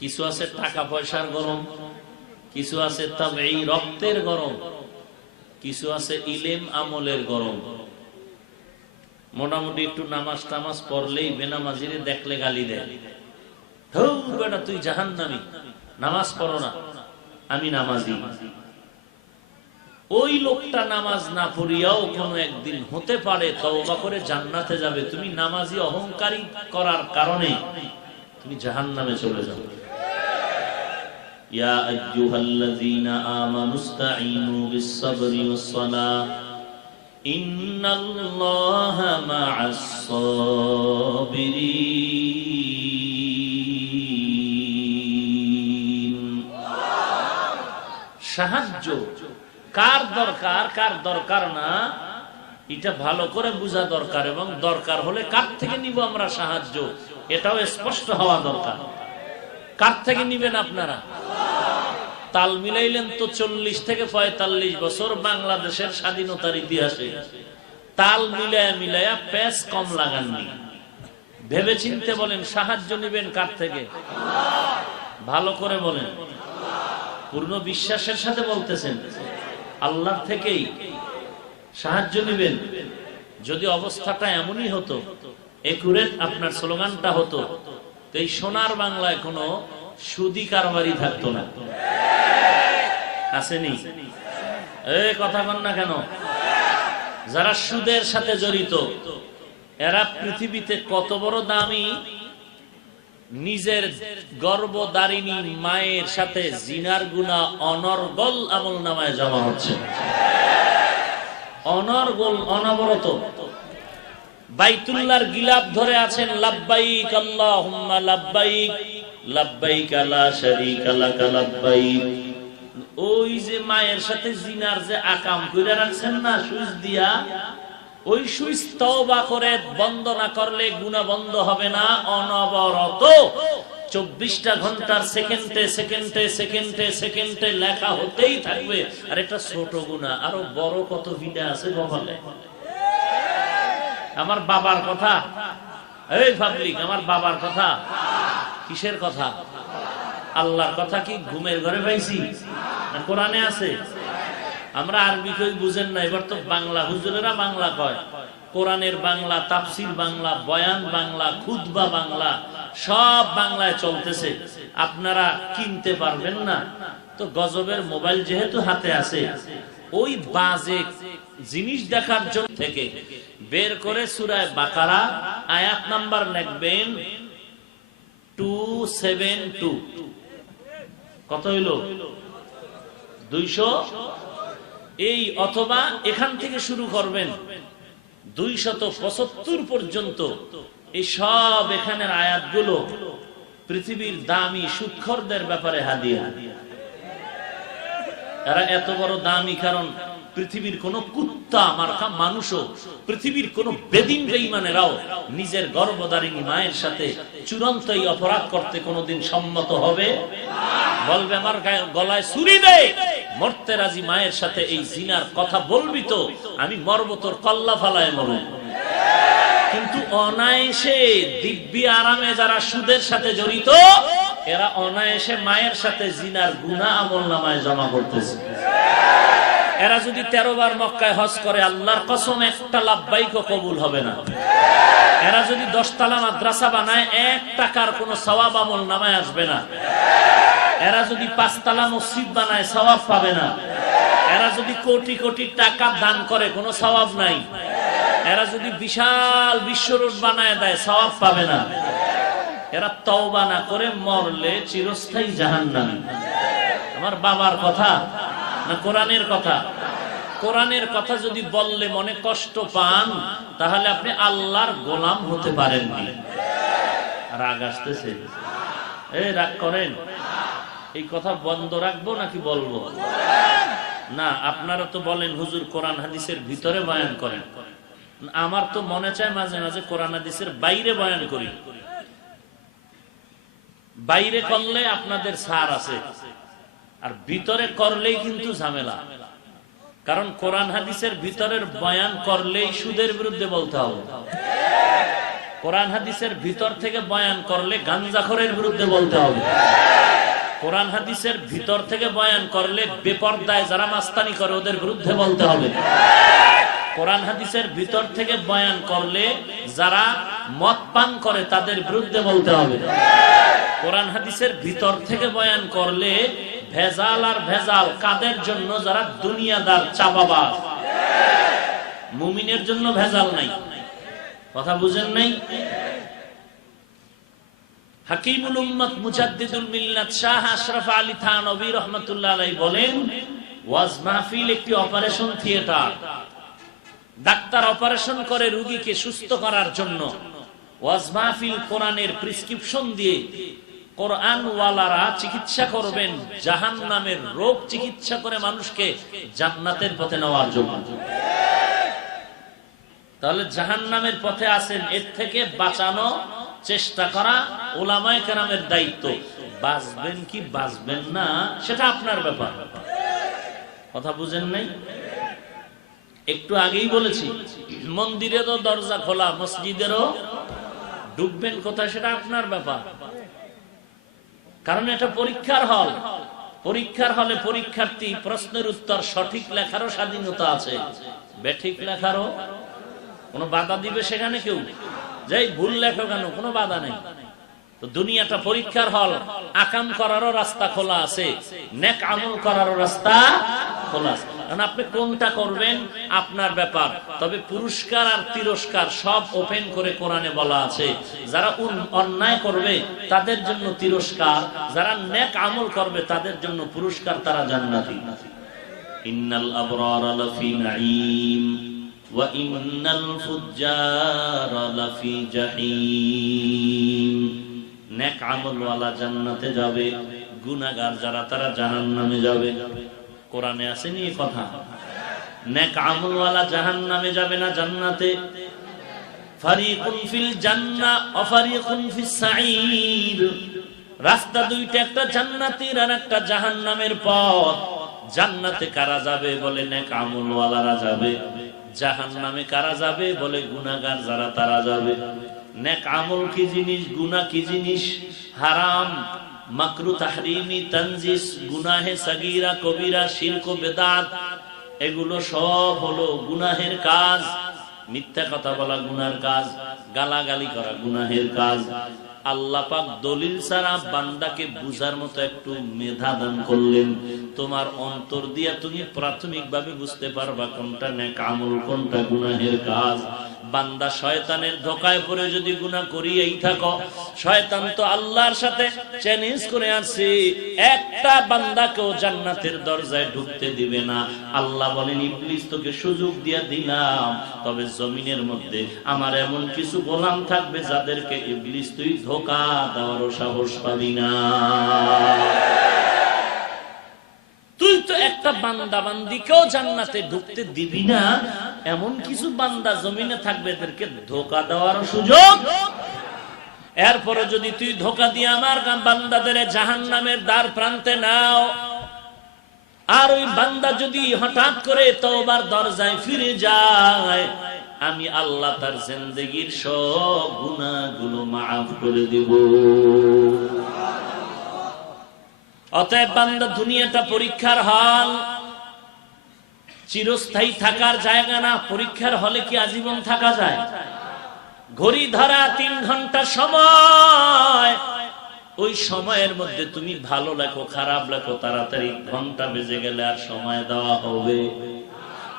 কিছু আছে টাকা পয়সার গরম, কিছু আছে তাবেঈ রক্তের গরম, কিছু আছে ইলম আমলের গরম। মোটামুটি একটু নামাজ টামাজ পড়লেই বেনামাজিরে দেখলে গালি দেয়, বেটা তুই জাহান্নামী, নামাজ পড়ো না, আমি নামাজি। ওই লোকটা নামাজ না পড়িয়াও কোনো একদিন হতে পারে তওবা করে জান্নাতে যাবে। তুমি নামাজি অহংকারী করার কারণে তুমি জাহান্নামে চলে যাবে। ইয়া আইয়ুহাল্লাযীনা আমানুস্তাঈনু বিস-সাবরি ওয়াস-সালাহ ইন্নাল্লাহা মা'আস-সাবিরিন। সাহায্য কার দরকার, কার দরকার না, এটা ভালো করে বোঝা দরকার। এবং দরকার হলে কার থেকে নিব আমরা সাহায্য, এটাও স্পষ্ট হওয়া দরকার। কার থেকে নিবেন আপনারা? তাল মিলাইলেন তো 40 থেকে 45 বছর বাংলাদেশের স্বাধীনতার ইতিহাসে তাল মিলায়া প্যাচ কম লাগাননি। ভেবে চিনতে বলেন সাহায্য নিবেন কার থেকে? ভালো করে বলেন, পূর্ণ বিশ্বাসের সাথে বলতেছেন আল্লাহর থেকেই সাহায্য নিবেন। যদি অবস্থাটা এমনই হতো, একুরেট আপনার স্লোগানটা হতো, তো এই সোনার বাংলায় কোনো সুদি কারবারি থাকতো না। আসেনি? এই কথা বল না কেন? যারা সুদের সাথে জড়িত এরা পৃথিবীতে কত বড় দামি, নিজের গর্ভধারিণী মায়ের সাথে জিনার গুনাহ অনর্গল আমলনামায় জমা হচ্ছে, অনর্গল, অনবরত। বাইতুল্লাহর গিলাফ ধরে আছেন, লাব্বাইক আল্লাহুম্মা লাব্বাইক, লাব্বাইক লা শারীকা লাক লাব্বাইক। ওই যে মায়ের সাথে জিনার যে আকাম কইরা রাখছেন না সুইচ দিয়া, ওই সুইচ তওবা করে বন্ধ না করলে গুনাহ বন্ধ হবে না। অনবরত 24টা ঘন্টার সেকেন্ডে সেকেন্ডে সেকেন্ডে সেকেন্ডে লেখা হতেই থাকবে। আর এটা ছোট গুনাহ, আরো বড় কত বিদা আছে কপালে। আমার বাবার কথা, এই পাবলিক, আমার বাবার কথা কিসের কথা? আল্লাহর কথা। কি ঘুমের ঘরে পাইছি না কোরআনে আছে? আমরা আরবি কই বুঝেন না, এবার তো বাংলা, হুজুরেরা বাংলা কয়। কোরআনের বাংলা, তাফসীর বাংলা, বয়ান বাংলা, খুতবা বাংলা, সব বাংলায় চলতেছে। আপনারা কিনতে পারবেন না তো গজবের মোবাইল যেহেতু হাতে আছে, ওই বাজে জিনিস দেখার জন্য থেকে বের করে সূরা বাকারা আয়াত নাম্বার লিখবেন 272। কত হইল? 200। এই অথবা এখান থেকে শুরু করবেন 275 পর্যন্ত। এই সব এখানের আয়াতগুলো পৃথিবীর দামি সুদখোরদের ব্যাপারে হাদিয়া। এরা এত বড় দামি কারণ পৃথিবীর কোন কুত্তা মার্কা মানুষও, পৃথিবীর কোন বেদিন বেঈমানেরাও নিজের গর্ভধারিণী মায়ের সাথে চূড়ান্ত এই অপরাধ করতে কোনোদিন সম্মত হবে? বলবে আমার গলায় ছুরি দে, মরতে রাজি মায়ের সাথে এই জিনার কথা বলবি তো আমি মরব, তোর কল্লা ফালায় মরব। কিন্তু অনায়াসে দিব্যি আরামে যারা সুদের সাথে জড়িত, এরা অনায়াসে মায়ের সাথে জিনার গুনাহ আমলনামায় জমা করতেছে। এরা যদি 13 বার মক্কায় হজ করে, আল্লাহর কসম একটা লাব্বাইকও কবুল হবে না। এরা যদি 10 তলা মাদ্রাসা বানায়, 1 টাকার কোনো সওয়াব আমলনামায় আসবে না। এরা যদি 5 তলা মসজিদ বানায়, সওয়াব পাবে না। এরা যদি কোটি কোটি টাকা দান করে, কোনো সওয়াব নাই। এরা যদি বিশাল বিশ্ব রোড বানায় দেয়, সওয়াব পাবে না। এরা তওবা না করে মরলে চিরস্থায়ী জাহান্নামী। আমার বাবার কথা না কোরআনের কথা? কোরআনের কথা যদি বললে মনে কষ্ট পান, তাহলে আপনি আল্লাহর গোলাম হতে পারেননি। রাগ আসতেছে? এই রাগ করেন? এই কথা বন্ধ রাখবো নাকি বলবো? না, আপনারা তো বলেন হুজুর কোরআন হাদিসের ভিতরে বয়ান করেন। আমার তো মনে চায় মাঝে মাঝে কোরআন হাদিসের বাইরে বয়ান করি। বাইরে করলে আপনাদের ছাড় আছে, আর ভিতরে করলেই কিন্তু ঝামেলা। কারণ কোরআন হাদিসের ভিতরের বয়ান করলেই সুদের বিরুদ্ধে বলতে হবে। কোরআন হাদিসের ভিতর থেকে বয়ান করলে গাঞ্জাখোরের বিরুদ্ধে বলতে হবে। কোরআন হাদিসের ভিতর থেকে বয়ান করলে বেপরদায় যারা মাস্তানি করে ওদের বিরুদ্ধে বলতে হবে। কোরআন হাদিসের ভিতর থেকে বয়ান করলে যারা মদ পান করে তাদের বিরুদ্ধে বলতে হবে। কোরআন হাদিসের ভিতর থেকে বয়ান করলে ভেজাল আর ভেজাল কাদের জন্য? যারা দুনিয়াদার চাপাবাজ। মুমিনের জন্য ভেজাল নাই। কথা বুঝেন নাই? হাকিমুল উম্মত মুজাদ্দিদুল মিল্লাত শাহ আশরাফ আলী থানভী রাহমাতুল্লাহ আলাইহি বলেন, ওয়াজ মাহফিল একটি অপারেশন থিয়েটার। ডাক্তার অপারেশন করে রোগীকে সুস্থ করার জন্য। ওয়াজ মাহফিল কোরআনের প্রেসক্রিপশন দিয়ে কোরআন ওয়ালারা চিকিৎসা করবেন জাহান্নামের রোগ চিকিৎসা করে মানুষকে জান্নাতের পথে নেওয়ার জন্য। তাহলে জাহান্নামের পথে আছেন, এর থেকে বাঁচানো চেষ্টা করা উলামায়ে কেরামের দায়িত্ব। বাঁচবেন কি বাঁচবেন না সেটা আপনার ব্যাপার। কথা বুঝেন নাই? একটু আগেই বলেছি মন্দিরেরও দরজা খোলা, মসজিদেরও। ঢুকবেন কোথায় সেটা আপনার ব্যাপার। কারণ এটা পরীক্ষার হল। পরীক্ষার হলে পরীক্ষার্থী প্রশ্নের উত্তর সঠিক লেখারও স্বাধীনতা আছে, বেঠিক লেখারও কোনো বাধা দিবে সেখানে কেউ? যাই ভুল লেখো কেন, কোনো বাধা নেই। তো দুনিয়াটা পরীক্ষার হল, আকাম করারও রাস্তা খোলা আছে, নেক আমল করারও রাস্তা খোলা আছে। কারণ আপনি কোনটা করবেন আপনার ব্যাপার। তবে পুরস্কার আর তিরস্কার সব ওপেন করে কোরআনে বলা আছে। যারা অন্যায় করবে তাদের জন্য তিরস্কার, যারা নেক আমল করবে তাদের জন্য পুরস্কার, তারা জান্নাতি। ইন্নাল আবরারা লাফি নাঈম ওয়া ইন্নাল ফুজ্জারা লাফি জাহিম। নেক আমলওয়ালা জান্নাতে যাবে, গুনাহগার যারা তারা জাহান্নামে যাবে। কোরআনে আসেনি এই কথা? নেক আমলওয়ালা জাহান্নামে যাবে না জান্নাতে। ফারিকুন ফিল জান্নাহ ওয়া ফারিকুন ফিস সাঈর। রাস্তা দুইটা, একটা জান্নাতের আর একটা জাহান্নামের পথ। জান্নাতে কারা যাবে? বলে নেক আমলওয়ালারা যাবে। জাহান্নামে কারা যাবে? বলে গুনাহগার যারা তারা যাবে। নেক আমল কি জিনিস, গুনাহ কি জিনিস? হারাম, মাকরু, তাহরিমি, তানজিস, গুনাহে সাগীরা, কবিরা, শিরক, বেদাত, এগুলো সব হলো গুনাহের কাজ। মিথ্যা কথা বলা গুনাহের কাজ, গালাগালি করা গুনাহের কাজ। আল্লাহ পাক দলিল ছাড়া বান্দাকে বুঝার মতো একটু মেধা দান করলেন। তোমার অন্তর দিয়া তুমি প্রাথমিকভাবে বুঝতে পারবা কোনটা নেক আমল, কোনটা গুনাহের কাজ। বান্দা শয়তানের ধোঁকায় পড়ে যদি গুনাহ করিয়েই থাকো, শয়তান তো আল্লাহর সাথে চ্যালেঞ্জ করে আসছে, একটা বান্দাকেও জান্নাতের দরজায় ঢুকতে দিবে না। আল্লাহ বলেন, ইবলিস তোকে সুযোগ দিয়া দিলাম, তবে জমিনের মধ্যে আমার এমন কিছু গোলাম থাকবে যাদেরকে ইবলিস তুই ধোঁকা দেওয়ারও সাহস পাবি না। তুই তো একটা বান্দা বান্দিকেও জান্নাতে ঢুকতে দিবি না, এমন কিছু বান্দা জমিনে থাকবে এদেরকে ধোঁকা দেওয়ার সুযোগ। এরপরে যদি তুই ধোঁকা দিয়ে আমার বান্দাদের জাহান্নামের দ্বার প্রান্তে নাও, আর ওই বান্দা যদি হঠাৎ করে তওবার দরজায় ফিরে যায়, আমি আল্লাহ তার জিন্দেগীর সব গুনাহগুলো মাফ করে দেব। অতএব বান্দা, দুনিয়াটা পরীক্ষার হল, চিরস্থায়ী থাকার জায়গা না। পরীক্ষার হলে কি আজীবন থাকা যায়? ঘড়ি ধরা 3 ঘন্টা সময়, ওই সময়ের মধ্যে তুমি ভালো লেখো খারাপ লেখো, তাড়াতাড়ি ঘন্টা বেজে গেলে আর সময় দেওয়া হবে?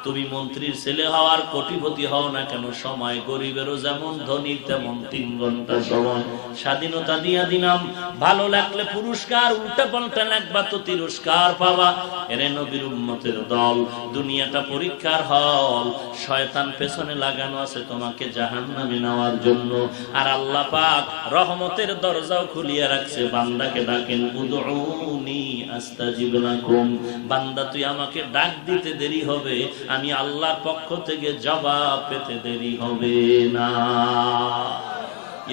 তুমি মন্ত্রীর ছেলে হওয়ার কোটিপতি হও না কেন, সময় গরিবেরও যেমন, ধনীর তেমন 3 ঘন্টা সময়। স্বাধীনতা দিয়া দিলাম, ভালো লাগলে পুরস্কার, উল্টা পাল্টা লাগবা তো তিরস্কার পাবা। এরে নবীর উম্মতের দল, দুনিয়াটা পরীক্ষার হল। শয়তান পেছনে লাগানো আছে তোমাকে জাহান্নামে নেওয়ার জন্য, আর আল্লাহ পাক রহমতের দরজাও খুলিয়ে রাখছে। বান্দাকে ডাকেন, উদউনি আস্তাজিব লাকুম। বান্দা তুই আমাকে ডাক দিতে দেরি হবে, আমি আল্লাহর পক্ষ থেকে জবাব পেতে দেরি হবে না।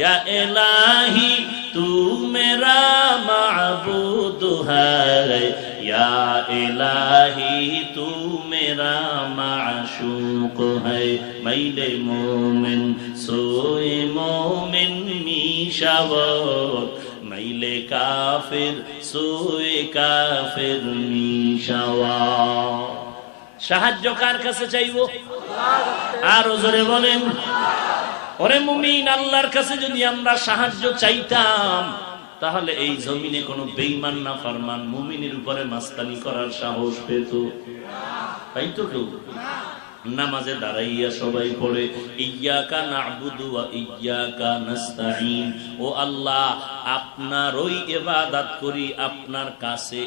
ইয়া ইলাহি তু মেরা মাবুদ হ্যায়, ইয়া ইলাহি তু মেরা মাশুক হ্যায়। মাইলে মোমিন সোয়ে মোমিন মিশাওয়াত, মাইলে কাফির সোয়ে কাফির মিশাওয়াত। সাহায্য কার কাছে চাইবো? আর জোরে বলেন। ওরে মুমিন, আল্লাহর কাছে যদি আমরা সাহায্য চাইতাম, তাহলে এই জমিনে কোনো বেঈমান না ফরমান মুমিনের উপরে মাস্তানি করার সাহস পেত? পাইতো কেউ? নামাজে দাঁড়াইয়া সবাই পড়ে, ইয়্যাকা না'বুদু ওয়া ইয়্যাকা নাস্তাঈন। ও আল্লাহ, আপনারই ইবাদত করি, আপনার কাছে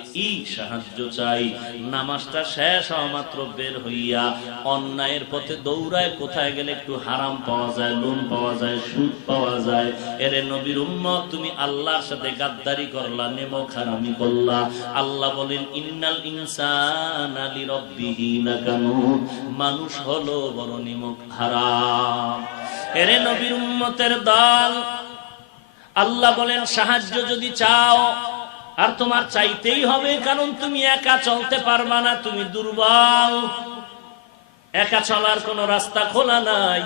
সাহায্য চাই। নামাজটা শেষ হওয়া মাত্র বের হইয়া অন্যায়ের পথে দৌড়ায়, কোথায় গেলে একটু হারাম পাওয়া যায়, লোন পাওয়া যায়, সুদ পাওয়া যায়। এরে নবীর উম্মত, তুমি আল্লাহর সাথে গাদ্দারি করলা, নেমক হারামি করলা। আল্লাহ বলেন, ইন্নাল ইনসানা লিরাব্বিহি লাকানুদ। মানুষ হলো বড় নিমক হারাম। এরে নবীর উম্মতের দল, আল্লাহ বলেন সাহায্য যদি চাও, আর তোমার চাইতেই হবে, কারণ তুমি একা চলতে পারবা না, তুমি দুর্বল। একা চলার কোন রাস্তা খোলা নাই।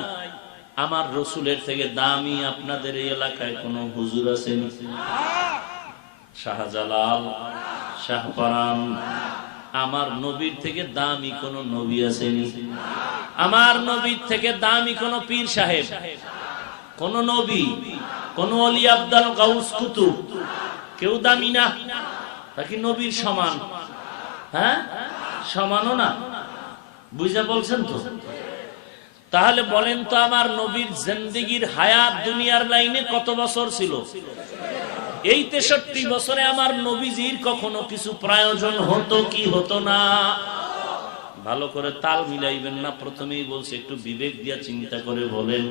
আমার রসুলের থেকে দামি আপনাদের এই এলাকায় কোন হুজুর আছেন? শাহজালাল, শাহপরান। আমার নবীর থেকে দামি কোন নবী আসেনি? আমার নবীর থেকে দামি কোন পীর সাহেব, কোন নবী, কোন ওলি আব্দাল গাউস কুতুব কেউ দামি না, নাকি নবীর সমান? হ্যাঁ, সমানও না। বুঝা বলছেন তো? তাহলে বলেন তো, আমার নবীর জিন্দেগীর হায়াত দুনিয়ার লাইনে কত বছর ছিল? এই 63 বছরে আমার নবীজির কখনো কিছু প্রয়োজন হতো কি হতো না? ভালো করে তাল মিলাইবেন না। প্রথমেই বলছি একটু বিবেক দিয়া চিন্তা করে বলেন।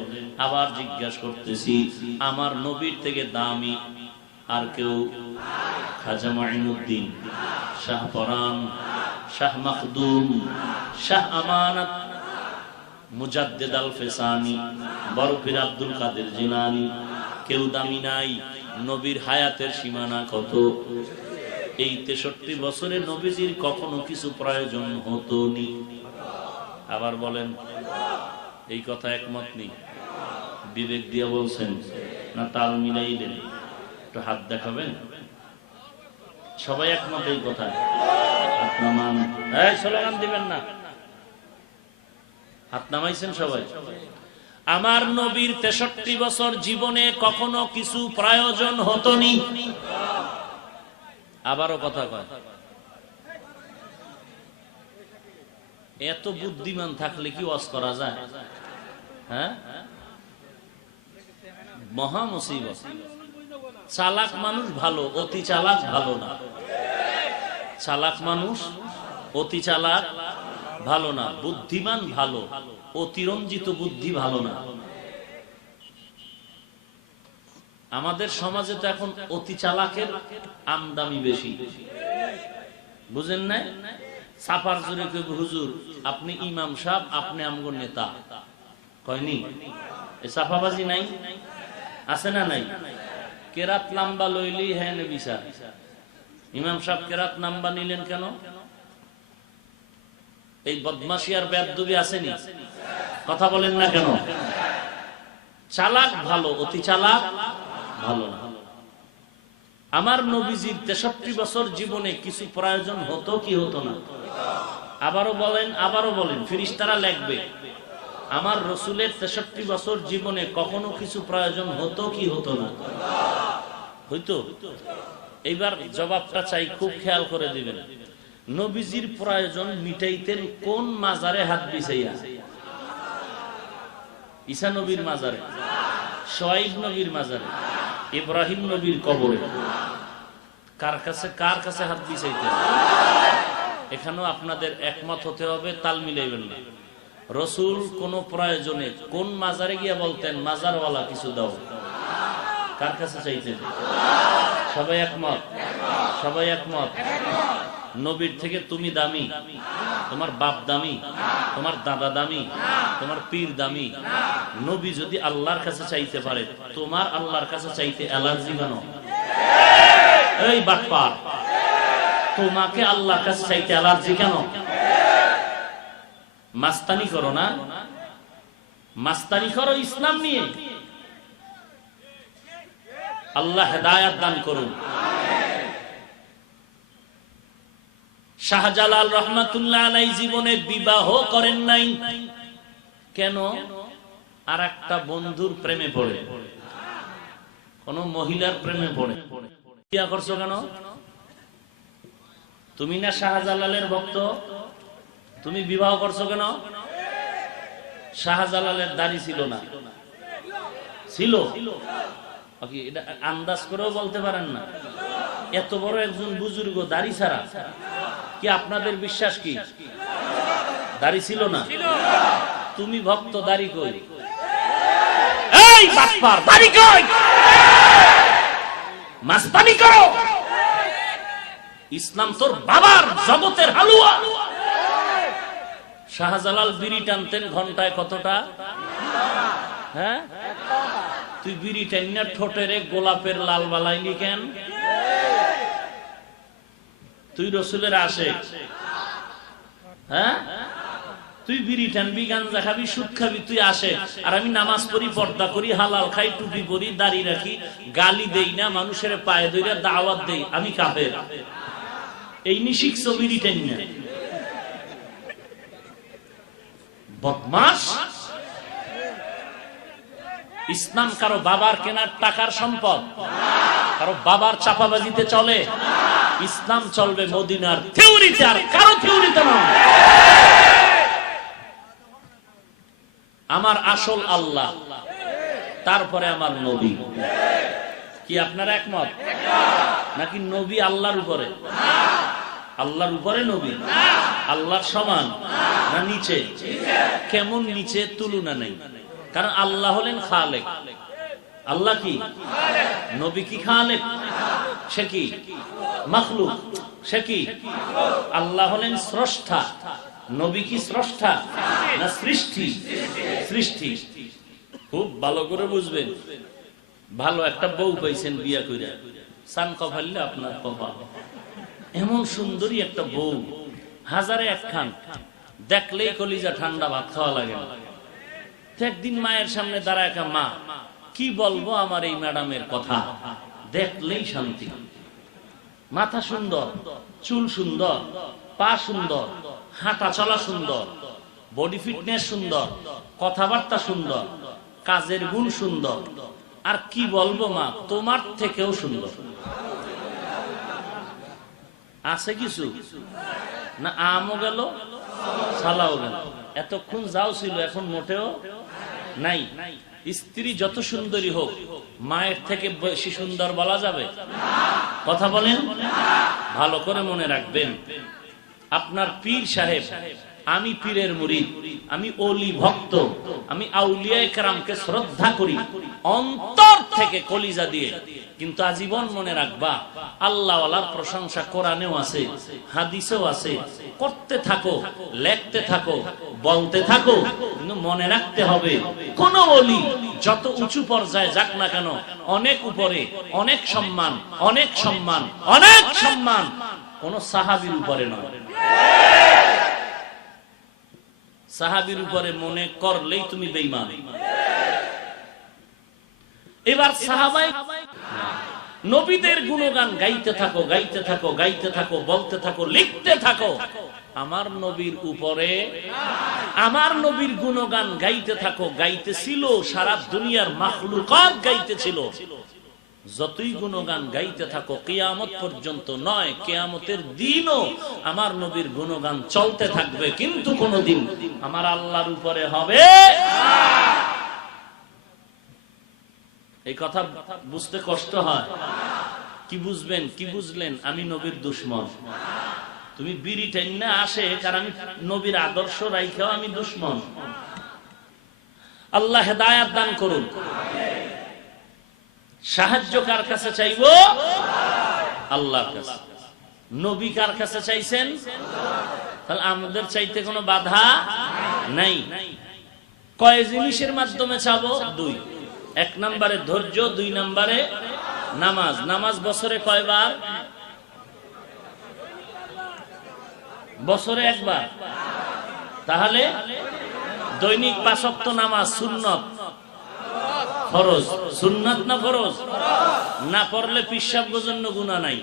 আবার জিজ্ঞাসা করতেছি, আমার নবীর থেকে দামি আর কেউ? খাজা মাইনুদ্দিন, শাহ পরান, শাহ মখদুম, শাহ আমানত, মুজাদ্দিদ আল ফেসানি, বরফির আব্দুল কাদের জিলানী, কেউ দামি নাই। নবীর হায়াতের সীমানা কত? এই 63 বছরে নবীজির কখনো কিছু প্রয়োজন হতো নি? আবার বলেন, এই কথা একমত নেই? বিবেক দিয়ে বলছেন না তাল মিলাইলেন? একটু হাত দেখাবেন। সবাই একমত এই কথায়? হাত নামান। এই স্লোগান দিবেন না। হাত নামাইছেন সবাই? আমার নবীর 63 বছর জীবনে কখনো কিছু প্রয়োজন হতো নি? আবারও কথা কয়। এত বুদ্ধিমান থাকলে কি ওয়াজ করা যায়? হ্যাঁ, মহা মুসিবত। চালাক মানুষ ভালো, অতি চালাক ভালো না। চালাক মানুষ অতি চালাক ভালো না, বুদ্ধিমান ভালো, অতিরঞ্জিত বুদ্ধি ভালো না। আমাদের সমাজে তো এখন অতি চালাকের আমদানি বেশি, বুঝেন না? সাফার জোরে কইব, হুজুর আপনি ইমাম সাহেব, আপনি আমগো নেতা। কয়নি? এই সাফাবাজি নাই? আছে না নাই? কেরাত নাম্বা লইলি হ্যাঁ বিচার। ইমাম সাহেব কেরাত নাম্বা নিলেন কেন? এই বদমাশি আর বেয়াদবি আসেনি? কথা বলেন না কেন? চালাক ভালো, অতি চালাক ভালো না। আমার নবীজির 63 বছর জীবনে কিছু প্রয়োজন হতো কি হতো না? আবারও বলেন, আবারও বলেন, ফেরেশতারা লিখবে আমার রসুলের 63 বছর জীবনে কখনো কিছু প্রয়োজন হতো কি হতো না? হইতো। এইবার জবাবটা চাই, খুব খেয়াল করে দিবেন। নবীজির প্রয়োজন মিটাইতেন কোন মাজারে হাত বিছাইয়া? ঈসা নবীর মাজারে, শুআইব নবীর মাজারে, ইব্রাহিম নবীর কবরে। কার কাছে হাত বিছাইতেন? এখানেও আপনাদের একমত হতে হবে, তাল মিলাইবেন না। রসুল কোন প্রয়োজনে কোন মাজারে গিয়া বলতেন, মাজারওয়ালা কিছু দাও? কার কাছে চাইতেন? সবাই একমত? সবাই একমত? নবীর থেকে তুমি দামি? তোমার বাপ দামি? তোমার দাদা দামি? তোমার পীর দামি? নবী যদি আল্লাহর কাছে চাইতে পারে, তোমার আল্লাহর কাছে চাইতে অ্যালার্জি কেন? এই বাটপার, তোমাকে আল্লাহর কাছে চাইতে অ্যালার্জি কেন? মাস্তানি করো না? মাস্তানি করো ইসলাম নিয়ে? আল্লাহ হেদায়েত দান করুন। শাহজালাল রহমাতুল্লাহ আলাইহি জীবনে বিবাহ করেন নাই কেন? আর একটা বন্ধুর প্রেমে পড়ে, কোন মহিলার প্রেমে পড়ে। বিয়া করছো কেন? তুমি না শাহজালালের ভক্ত? তুমি বিবাহ করছো কেন? শাহজালালের দাড়ি ছিল না? ছিল। এটা আন্দাজ করেও বলতে পারেন না? এত বড় একজন বুজুর্গ দাড়ি ছাড়া, কি আপনাদের বিশ্বাস কি দাড়ি ছিল না? তুমি ভক্ত, দাড়ি কই? এই বাটপার, দাড়ি কই? মাস্তানি করো? ইসলাম তোর বাবার জগতের হালুয়া। শাহজালাল বিড়ি টানতেন ঘন্টায় কতটা? হ্যাঁ, তুই বিড়ি টাইনা ঠোঁটের গোলাপের লাল বালাইলি কেন? তুই রসুলের আশেক? হ্যাঁ, তুই বিড়ি টানবি, গাঞ্জা খাবি, সুদ খাবি, তুই আসে। আর আমি নামাজ পড়ি, পর্দা করি, হালাল খাই, টুপি পরি, দাড়ি রাখি, গালি দেই না, মানুষের পায়ে ধরে দাওয়াত দেই, আমি কাফের। এই নি শিখছো বিড়ি টাইনা? বদমাশ। ইসলাম কারো বাবার কেনার টাকার সম্পদ, কারো বাবার চাপাবাজিতে চলে। ইসলাম চলবে মদিনার থিওরিতে, আর কারো থিওরিতে নয়। আমার আসল আল্লাহ, তারপরে আমার নবী। কি আপনারা একমত? নাকি নবী আল্লাহর উপরে? আল্লাহর উপরে নবী? আল্লাহর সমান না নিচে? কেমন নিচে? তুলনা নেই। কারণ আল্লাহ হলেন খালেক। আল্লাহ কি? নবী কি খালেক? সে কি মাখলুক? সে কি? আল্লাহ হলেন স্রষ্টা, নবী কি স্রষ্টা না সৃষ্টি? সৃষ্টি। খুব ভালো করে বুঝবেন। ভালো একটা বউ পাইছেন বিয়া কইরা, সান কফাইলে আপনার কফা। এমন সুন্দরী একটা বউ, হাজারে একখান, দেখলেই কলিজা ঠান্ডা, ভাত খাওয়া লাগে না। একদিন মায়ের সামনে দাঁড়ায়, মা কি বলবো আমার এই ম্যাডামের কথা, দেখলেই শান্তি। মাথা সুন্দর, চুল সুন্দর, পা সুন্দর, হাঁটা চলা সুন্দর, বডি ফিটনেস সুন্দর, কথাবার্তা সুন্দর, কাজের গুণ সুন্দর। আর কি বলবো মা, তোমার থেকেও সুন্দর। আছে কিছু না? আমও গেল, সালাও গেল। এতক্ষণ যাও ছিল, এখন মোটেও নাই। স্ত্রী যত সুন্দরী হোক, মায়ের থেকে বেশি সুন্দর বলা যাবে? কথা বলেন। ভালো করে মনে রাখবেন, আপনার পীর সাহেব, আমি পীরের মুরিদ, আমি ওলি ভক্ত, আমি আউলিয়া কেরামকে শ্রদ্ধা করি অন্তর থেকে, কলিজা দিয়ে। কিন্তু আজীবন মনে রাখবা, আল্লাহওয়ালার প্রশংসা কোরআনেও আছে, হাদিসেও আছে। করতে থাকো, লেখতে থাকো, বলতে থাকো, কিন্তু মনে রাখতে হবে, কোন ওলি যত উঁচু পর্যায়ে যাক না কেন, অনেক উপরে, অনেক সম্মান, অনেক সম্মান, অনেক সম্মান কোন সাহাবীর উপরে নয়। সাহাবীর উপরে মনে করলেই তুমি বেঈমান। এবার সাহাবায়ে নবীদের গুণগান গাইতে থাকো, গাইতে থাকো, গাইতে থাকো, বলতে থাকো, লিখতে থাকো। আমার নবীর উপরে, আমার নবীর গুণগান গাইতে থাকো। গাইতেছিল সারা দুনিয়ার মাখলুকাত, গাইতেছিল। যতই গুণগান গাইতে থাকো, কিয়ামত পর্যন্ত নয়, কিয়ামতের দিনও আমার নবীর গুণগান চলতে থাকবে। কিন্তু কোনদিন আমার আল্লাহর উপরে হবে। এই কথা বুঝতে কষ্ট হয়। কি বুঝবেন? কি বুঝলেন? আমি নবীর দুশমন। তুমি বিড়ি টাইম না আসে, কারণ আমি নবীর আদর্শ রাইখাও আমি দুশমন। আল্লাহ হেদায়াত দান করুন। সাহায্য কার কাছে চাইবো? আল্লাহর কাছে। নবী কার কাছে চাইছেন? তাহলে আমাদের চাইতে কোনো বাধা নাই। কয় জিনিসের মাধ্যমে চাবো? দুই। এক নম্বরে ধৈর্য, দুই নম্বরে নামাজ। নামাজ বছরে কয়বার? বছরে একবার। তাহলে দৈনিক 5 ওয়াক্ত নামাজ সুন্নত, ফরজ। সুন্নাত না ফরজ? না পড়লে পিশাবের জন্য গুনাহ নাই,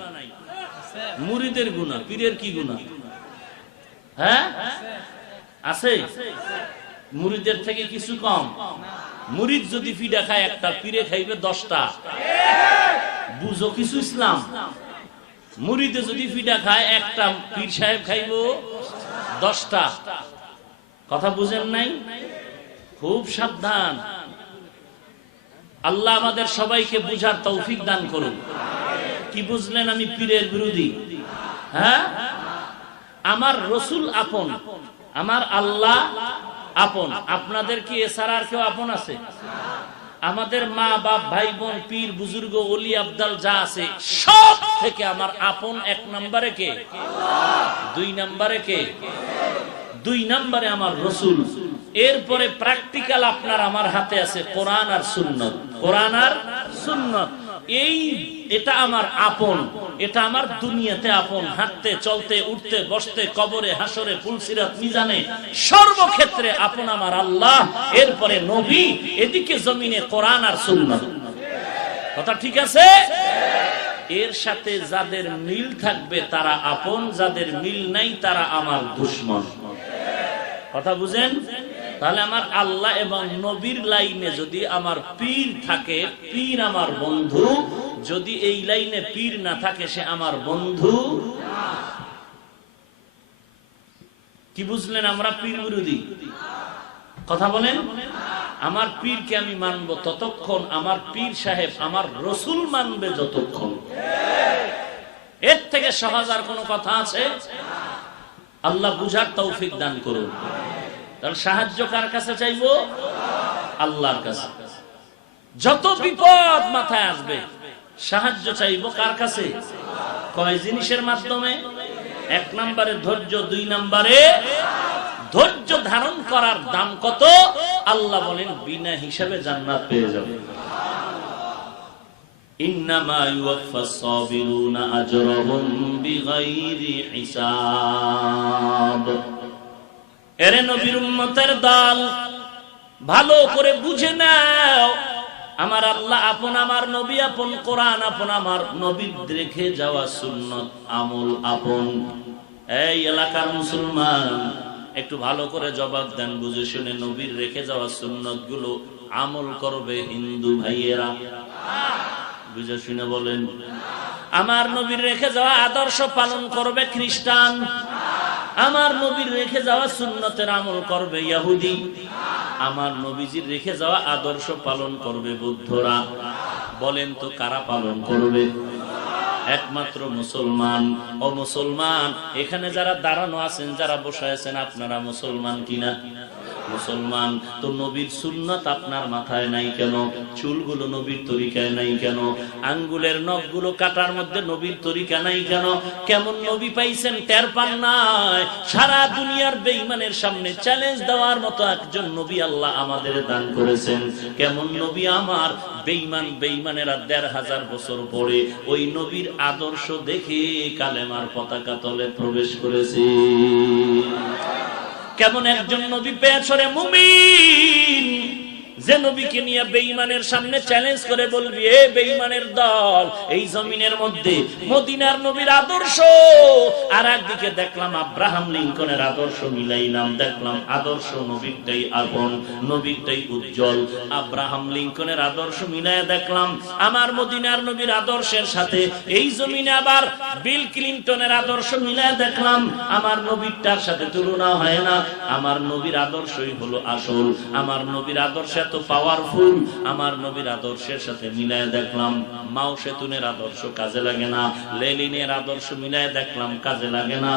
মুরিদের গুনাহ। পীরের কি গুনাহ? হ্যাঁ আছে? মুরিদের থেকে কিছু কম? মুরিদ যদি ফিডা খায় একটা, পীরে খাইবে 10টা। বুঝো কিছু ইসলাম? মুরিদে যদি ফিডা খায় একটা, পীর সাহেব খাইব 10টা। কথা বুঝেন নাই? খুব সাবধান। আল্লাহ আমাদের সবাইকে বুঝার তৌফিক দান করুন। কি বুঝলেন? আমি পীরের বিরোধী? হ্যাঁ, আমার রসুল আপন, আমার আল্লাহ আপন। আপনাদের কি এছাড়া আর কেউ আপন আছে? আমাদের মা বাপ, ভাই বোন, পীর বুজুর্গ, ওলি আবদাল যা আছে, সব থেকে আমার আপন 1 নম্বরে কে? 2 নম্বরে কে? 2 নম্বরে আমার রসুল। এরপরে প্র্যাকটিক্যাল আপনার আমার হাতে আছে কোরআন আর সুন্নত। কোরআন আর সুন্নত, এটা আমার আপন। এটা আমার দুনিয়াতে আপন। হাঁটতে, চলতে, উঠতে, বসতে, কবরে, হাসরে, ফুলসিরাত, মিজানে, সর্বক্ষেত্রে আপন আমার আল্লাহ। এরপরে নবী, এদিকে জমিনে কোরআন আর সুন্নত। কথা ঠিক আছে? এর সাথে যাদের মিল থাকবে তারা আপন, যাদের মিল নাই তারা আমার দুশমন। কথা বুঝেন? তাহলে আমার আল্লাহ এবং নবীর লাইনে যদি আমার পীর থাকে, পীর আমার বন্ধু। যদি এই লাইনে পীর না থাকে, সে আমার বন্ধু। কি বুঝলেন? আমরা পীর বিরোধী কথা বলেন। আমার পীরকে আমি মানবো ততক্ষণ, আমার পীর সাহেব আমার রসুল মানবে যতক্ষণ। এর থেকে সহজ আর কোনো কথা আছে? আল্লাহ বুঝার তৌফিক দান করুন। তাহলে সাহায্য কার কাছে চাইবো? আল্লাহর কাছে। যত বিপদ মাথায় আসবে সাহায্য চাইবো কার কাছে? কয় জিনিসের মাধ্যমে? 1 নম্বরে ধৈর্য, 2 নম্বরে ধৈর্য ধারণ করার দাম কত? আল্লাহ বলেন বিনা হিসাবে জান্নাত পেয়ে যাবে। ইন্নামা ইউওয়াফাস সাবিরুনা আজরাহুম বিগাইরি হিসাব। এরে নবীর উম্মতের দল, ভালো করে বুঝে নাও, আমার আল্লাহ আপন, আমার নবী আপন, কোরআন আপন, আমার নবীর রেখে যাওয়া সুন্নাত আমল আপন। এই এলাকার মুসলমান একটু ভালো করে জবাব দেন, বুঝে শুনে। নবীর রেখে যাওয়া সুন্নাত গুলো আমল করবে হিন্দু ভাইয়েরা, বুঝে শুনে বলেন। আমার নবীর রেখে যাওয়া আদর্শ পালন করবে খ্রিস্টান, আমার নবীর রেখে যাওয়া সুন্নতের আমল করবে ইহুদি, আমার নবীজির রেখে যাওয়া আদর্শ পালন করবে বৌদ্ধরা। বলেন তো কারা পালন করবে? একমাত্র মুসলমান। ও মুসলমান, এখানে যারা দাঁড়ানো আছেন, যারা বসে আছেন, আপনারা মুসলমান কিনা? মুসলমান। তো নবীর সুন্নাত আপনার মাথায় নাই কেন? চুলগুলো নবীর তরিকায় নাই কেন? আঙ্গুলের নখগুলো কাটার মধ্যে নবীর তরিকা নাই কেন? কেমন নবী পাইছেন টের পান নাই? সারা দুনিয়ার বেঈমানের সামনে চ্যালেঞ্জ দেওয়ার মতো একজন নবী আল্লাহ আমাদের দান করেছেন। কেমন নবী আমার? বেঈমানেরা ১৫০০ বছর পরে ওই নবীর আদর্শ দেখে কালেমার পতাকা তলে প্রবেশ করেছে। কেমন একজন নবী পেয়েছরে মুমিন, যে নবীকে নিয়ে বেঈমানের সামনে চ্যালেঞ্জ করে বলবি, এ বেঈমানের দল, এই জমিনের মধ্যে মদিনার নবীর আদর্শ আর একদিকে দেখলাম আব্রাহাম লিঙ্কনের আদর্শ মিলাইলাম, দেখলাম আদর্শ নবীরটাই আপন, নবীরটাই উজ্জ্বল। আব্রাহাম লিঙ্কনের আদর্শ মিলাই দেখলাম আমার মদিনার নবীর আদর্শের সাথে এই জমিনে আবার বিল ক্লিনটনের আদর্শ মিলাই দেখলাম আমার নবীরটার সাথে তুলনা হয় না। আমার নবীর আদর্শই হলো আসল, আমার নবীর আদর্শ এত পাওয়ারফুল। আমার নবীর আদর্শের সাথে মিলায় দেখলাম মাও সেতুনের আদর্শ কাজে লাগে না, লেনিনের আদর্শ মিলায় দেখলাম কাজে লাগে না,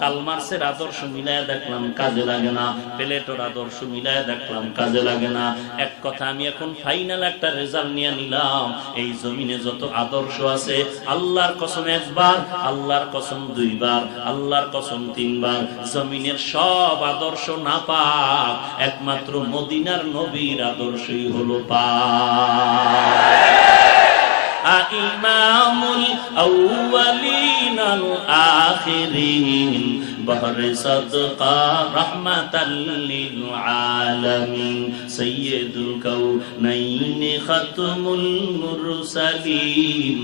কালমার্সের আদর্শ মিলায় দেখলাম কাজে লাগে না, প্লেটোর আদর্শ মিলায় দেখলাম কাজে লাগে না। এক কথা, আমি এখন ফাইনাল একটা রেজাল্ট নিয়ে নিলাম, এই জমিনে যত আদর্শ আছে, আল্লাহর কসম 1 বার, আল্লাহর কসম 2 বার, আল্লাহর কসম 3 বার, জমিনের সব আদর্শ নাপাক, একমাত্র মদিনার নবীর আদর্শই হলো পাক। ইমামুল আউয়ালিন আল আখিরিন বহরে সাদকা রাহমাতাল লিল আলামিন সাইয়্যিদুল কাউনাইন খাতমুল মুরসালিন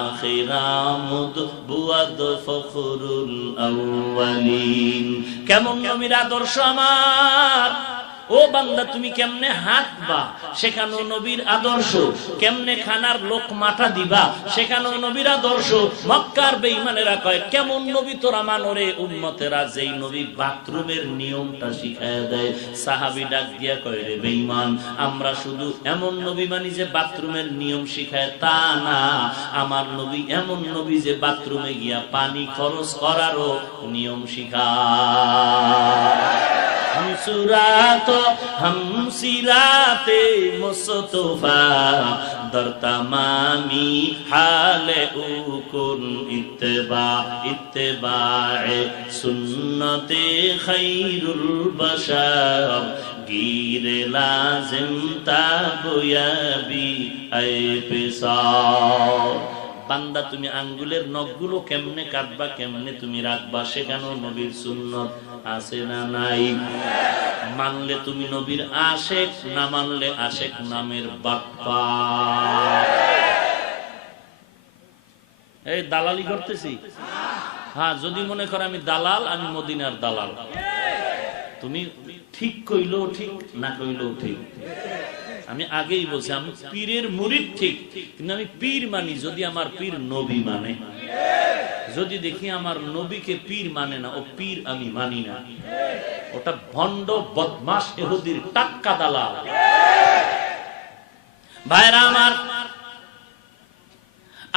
আখিরামুদ বুয়াদ ফখরুল আউয়ালিন। কেমন নবীর আদর্শ আমার? ও বান্দা, তুমি কেমনে হাঁটবা সেখানেও নবীর আদর্শ, কেমনে খানার লোকমাটা দিবা সেখানেও নবীর আদর্শ। মক্কার বেঈমানেরা কয়, কেমন নবী তোরা মানরে উম্মতেরা, যেই নবী বাথরুমের নিয়মটা শিখায় দেয়। সাহাবী ডাক দিয়া কয়, রে বেঈমান, আমরা শুধু এমন নবী মানি যে বাথরুমের নিয়ম শিখায়, তা না, আমার নবী এমন নবী যে বাথরুমে গিয়া পানি খরচ করারও নিয়ম শিখায়। সুরাত হম সিরাতে মুস্তফা দর তামামি হালে উকুন ইত্তেবা ইত্তেবায়ে সুন্নতে খায়রুল বাশার গিরে লাজিম তাবয়াবি আই পেশার। বান্দা, তুমি আঙ্গুলের নখগুলো কেমনে কাটবা, কেমনে তুমি রাখবা, সেখানেও নবীর সুন্নত আছে না নাই? মানলে তুমি নবীর আশেক, না মানলে আশেক নামের বাপ্পা। এই দালালি করতেছি? হ্যাঁ, যদি মনে করো আমি দালাল, আমি মদিনার দালাল। তুমি ঠিক কইলেও ঠিক, না কইলেও ঠিক। আমি আগেই বলছি আমি পীরের মুরিদ ঠিক, কিন্তু আমি পীর মানি যদি আমার পীর নবী মানে। যদি দেখি আমার নবীকে পীর মানে না, ও পীর আমি মানি না, ওটা ভণ্ড বদমাশ ইহুদির টাক্কা দালাল। ভাইরা আমার,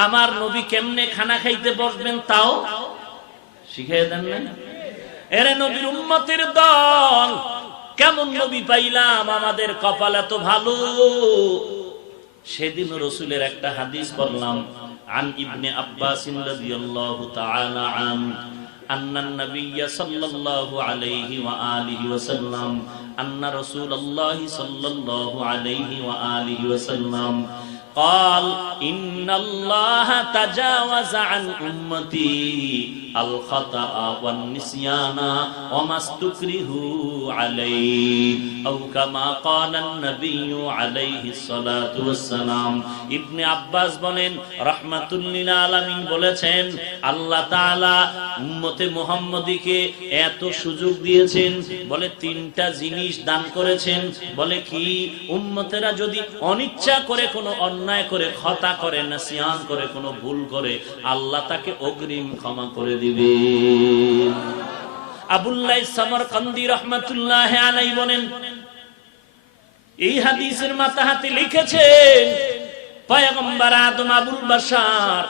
আমার নবী কেমনে খানা খাইতে বসবেন তাও শিখিয়ে দেন না। এরে নবীর উম্মতের দল, কেমন নবী পাইলাম, আমাদের কপাল এত ভালো। সেদিন রাসূলের একটা হাদিস পড়লাম, আন ইবনে আব্বাস রাদিয়াল্লাহু তাআলা আন্নান নাবিয়্য সাল্লাল্লাহু আলাইহি ওয়া আলিহি ওয়াসাল্লাম আন্না রাসূলুল্লাহ সাল্লাল্লাহু আলাইহি ওয়া আলিহি ওয়াসাল্লাম قال إن الله تجاوز عن أمتي الخطأ والنسيان وما استكرهوا عليه أو كما قال النبي عليه الصلاة والسلام। ইবনে আব্বাস বলেন রাহমাতুল লিল আলামিন বলেছেন, আল্লাহ তাআলা উম্মতে মুহাম্মদীকে এত সুযোগ দিয়েছেন, বলে তিনটা জিনিস দান করেছেন। বলে কি? উম্মতেরা যদি অনিচ্ছা করে কোনো অন্যায় করে, খতা করে, নাসিয়ান করে, কোনো ভুল করে, আল্লাহ তাকে অগ্রিম ক্ষমা করে দিবে। আবুল্লাহ সামরকান্দি রাহমাতুল্লাহি আলাইহি বলেন, এই হাদিসের মাতাহাতে লিখেছেন পয়গম্বর আদম আবুল বাশার,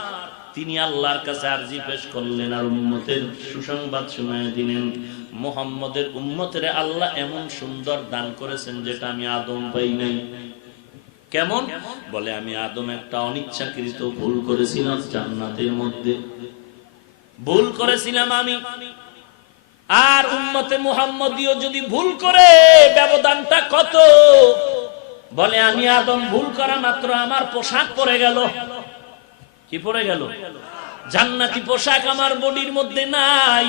তিনি আল্লাহর কাছে আরজি পেশ করলেন আর উম্মতের সুসংবাদ শুনায় দিলেন, মুহাম্মদের উম্মতের আল্লাহ এমন সুন্দর দান করেছেন যেটা আমি আদম পাই নাই। কেমন? বলে আমি আদম একটা অনিচ্ছাকৃত ভুল করেছিলাম, জান্নাতের মধ্যে ভুল করেছিলাম আমি, আর উম্মতে মুহাম্মদীও যদি ভুল করে, ব্যবধানটা কত? বলে আমি আদম ভুল করা মাত্র আমার পোশাক পরে গেল। কি পরে গেল? জান্নাতি পোশাক আমার বডির মধ্যে নাই।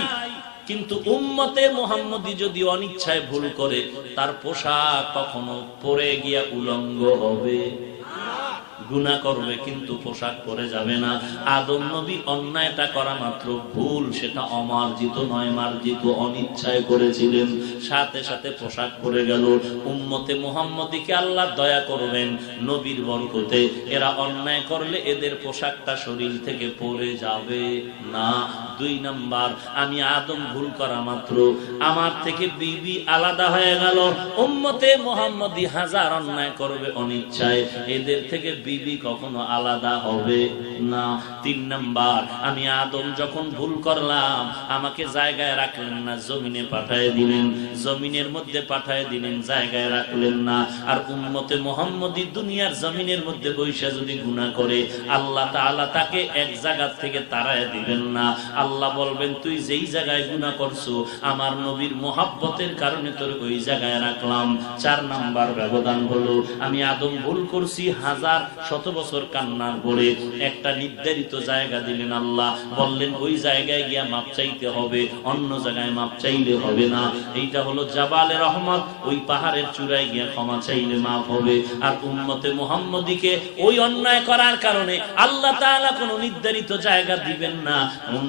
কিন্তু উম্মতে মুহাম্মদী যদি অনিচ্ছায় ভুল করে, তার পোশাক কখনো পরে গিয়া উলঙ্গ হবে, গুনাহ করবে কিন্তু পোশাক পরে যাবে না। আদম নবী অন্যায়টা করা মাত্র ভুল, সেটা অমার্জিত নয়, মার্জিত, অনিচ্ছায় করেছিলেন, সাথে সাথে পোশাক পরে গেল। উম্মতে মুহাম্মদীকে আল্লাহ দয়া করবেন নবীর বরকতে, এরা অন্যায় করলে এদের পোশাকটা শরীর থেকে পরে যাবে না। 2 নাম্বার, আমি আদম ভুল করা মাত্র আমার থেকে বিবি আলাদা হয়ে গেল। উম্মতে মুহাম্মদী হাজার অন্যায় করবে অনিচ্ছায়, এদের থেকে বিবি কখনো আলাদা হবে না। 3 নাম্বার, আমি আদম যখন ভুল করলাম, আমাকে জায়গায় রাখলেন না, জমিনে পাঠায় দিলেন, জমিনের মধ্যে পাঠায় দিলেন, জায়গায় রাখলেন না। আর উম্মতে মুহাম্মদী দুনিয়ার জমিনের মধ্যে বৈশা যদি গুনাহ করে, আল্লাহ তাআলা তাকে এক জায়গা থেকে তাড়ায় দিবেন না। আল্লাহ বলবেন, তুই যেই জায়গায় গুনাহ করছো, আমার নবীর মুহাব্বতের কারণে তোর ওই জায়গায় রাখলাম। 4 নাম্বার ব্যবধান হলো, আমি আদম ভুল করছি, হাজার শত বছর কান্নার পরে একটা নির্ধারিত জায়গা দিলেন আল্লাহ, বললেন ওই জায়গায় গিয়া মাপ চাইতে হবে, অন্য জায়গায় মাপ চাইলে হবে না। এইটা হলো জাবালে রহমত, ওই পাহাড়ের চূড়ায় গিয়া ক্ষমা চাইলে মাপ হবে। আর উম্মতে মুহাম্মদীকে ওই অন্যায় করার কারণে আল্লাহ তাআলা কোনো নির্ধারিত জায়গা দিবেন না।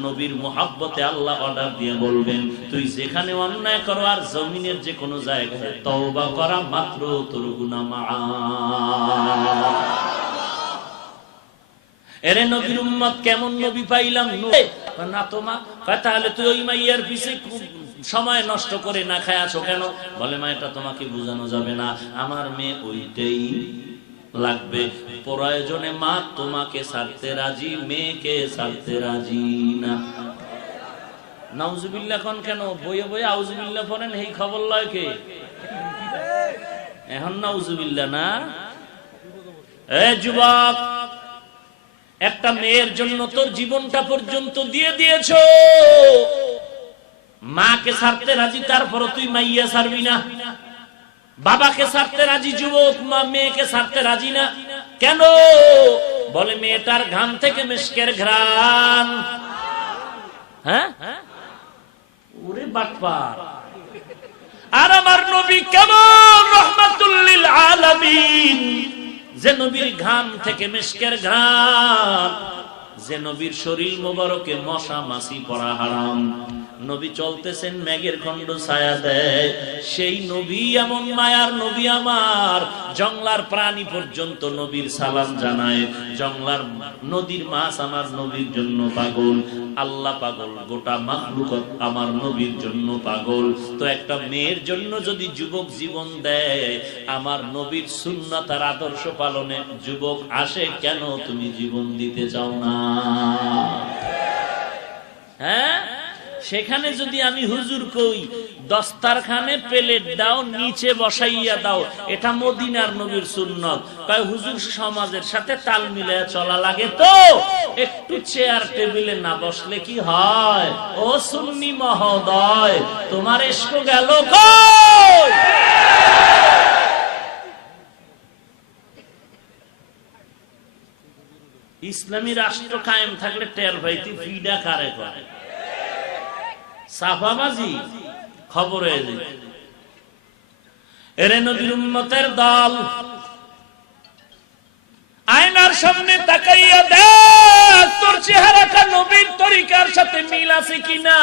নবীর মুহাব্বতে আল্লাহ অর্ডার দিয়ে বলবেন, তুই যেখানে অন্যায় করো আর জমিনের যে কোনো জায়গায় তওবা করা মাত্র তোর গুনাহ মাফ। এরে নবীর উম্মত কেমন নবী পাইলাম না তোমা, তাহলে তুই ওই মাইয়ার পিছে সময় নষ্ট করে না খায় আছো কেন? বলে মা, এটা তোমাকে বোঝানো যাবে না, আমার মেয়ে ওইটাই লাগবে। প্রয়োজনে মা তোমাকে ছাড়তে রাজি, মেয়েকে ছাড়তে রাজি না। নাউজুবিল্লাহ কোন কেন? বইয়ে বইয়ে আউজুবিল্লাহ পড়েন, এই খবর লয় কে? এখন নাউজুবিল্লাহ না। এ যুবক, একটা মেয়ের জন্য তোর জীবনটা পর্যন্ত দিয়ে দিয়েছো, মাকে ছাড়তে রাজি, তারপরও তুই মাইয়া ছাড়বি না। বাবাকে ছাড়তে রাজি যুবক, মা মেয়েকে ছাড়তে রাজি না কেন? বলে মেয়েটার ঘাম থেকে মিশকের ঘ্রাণ। হ্যাঁ, ওরে বাটপার। আর আমার নবী কেমন রহমাতুল লিল আলামিন, যে নবীর ঘাম থেকে মিশকের ঘ্রাণ। যে নবীর শরীর মোবারকে মশা মাছি পড়া হারাম, নবী চলতেছেন মেঘের খণ্ড ছায়া দেয়, সেই নবী এমন মায়ার নবী আমার, জংলার প্রাণী পর্যন্ত নবীর সালাম জানায়, জংলার নদীর মাছ আমার নবীর জন্য পাগল, আল্লাহ পাগল, গোটা মাখলুকাত আমার নবীর জন্য পাগল। তো একটা মেয়ের জন্য যদি যুবক জীবন দেয়, আমার নবীর সুন্নাত আর আদর্শ পালনে যুবক আসে কেন, তুমি জীবন দিতে চাও না? হ্যাঁ, সেখানে যদি আমি হুজুর কই দস্তারখানে প্লেট দাও, নিচে বসাইয়া দাও, এটা মদিনার নবীর সুন্নত, কয় হুজুর সমাজের সাথে তাল মিলিয়ে চলা লাগে, তো একটু চেয়ার টেবিলে না বসলে কি হয়? ও সুন্নি মহোদয়, তোমার ইশক গেল কই? ইসলামী রাষ্ট্র কায়েম থাকলে টের ভাইতি ফিডা কারে করে সাফাবাজি খবর হয়ে যায়। এরে নবীর উম্মতের দল, আয়নার সামনে তাকাইয়া দেখ তোর চেহারাটা নবীর তরিকার সাথে মিল আছে কিনা,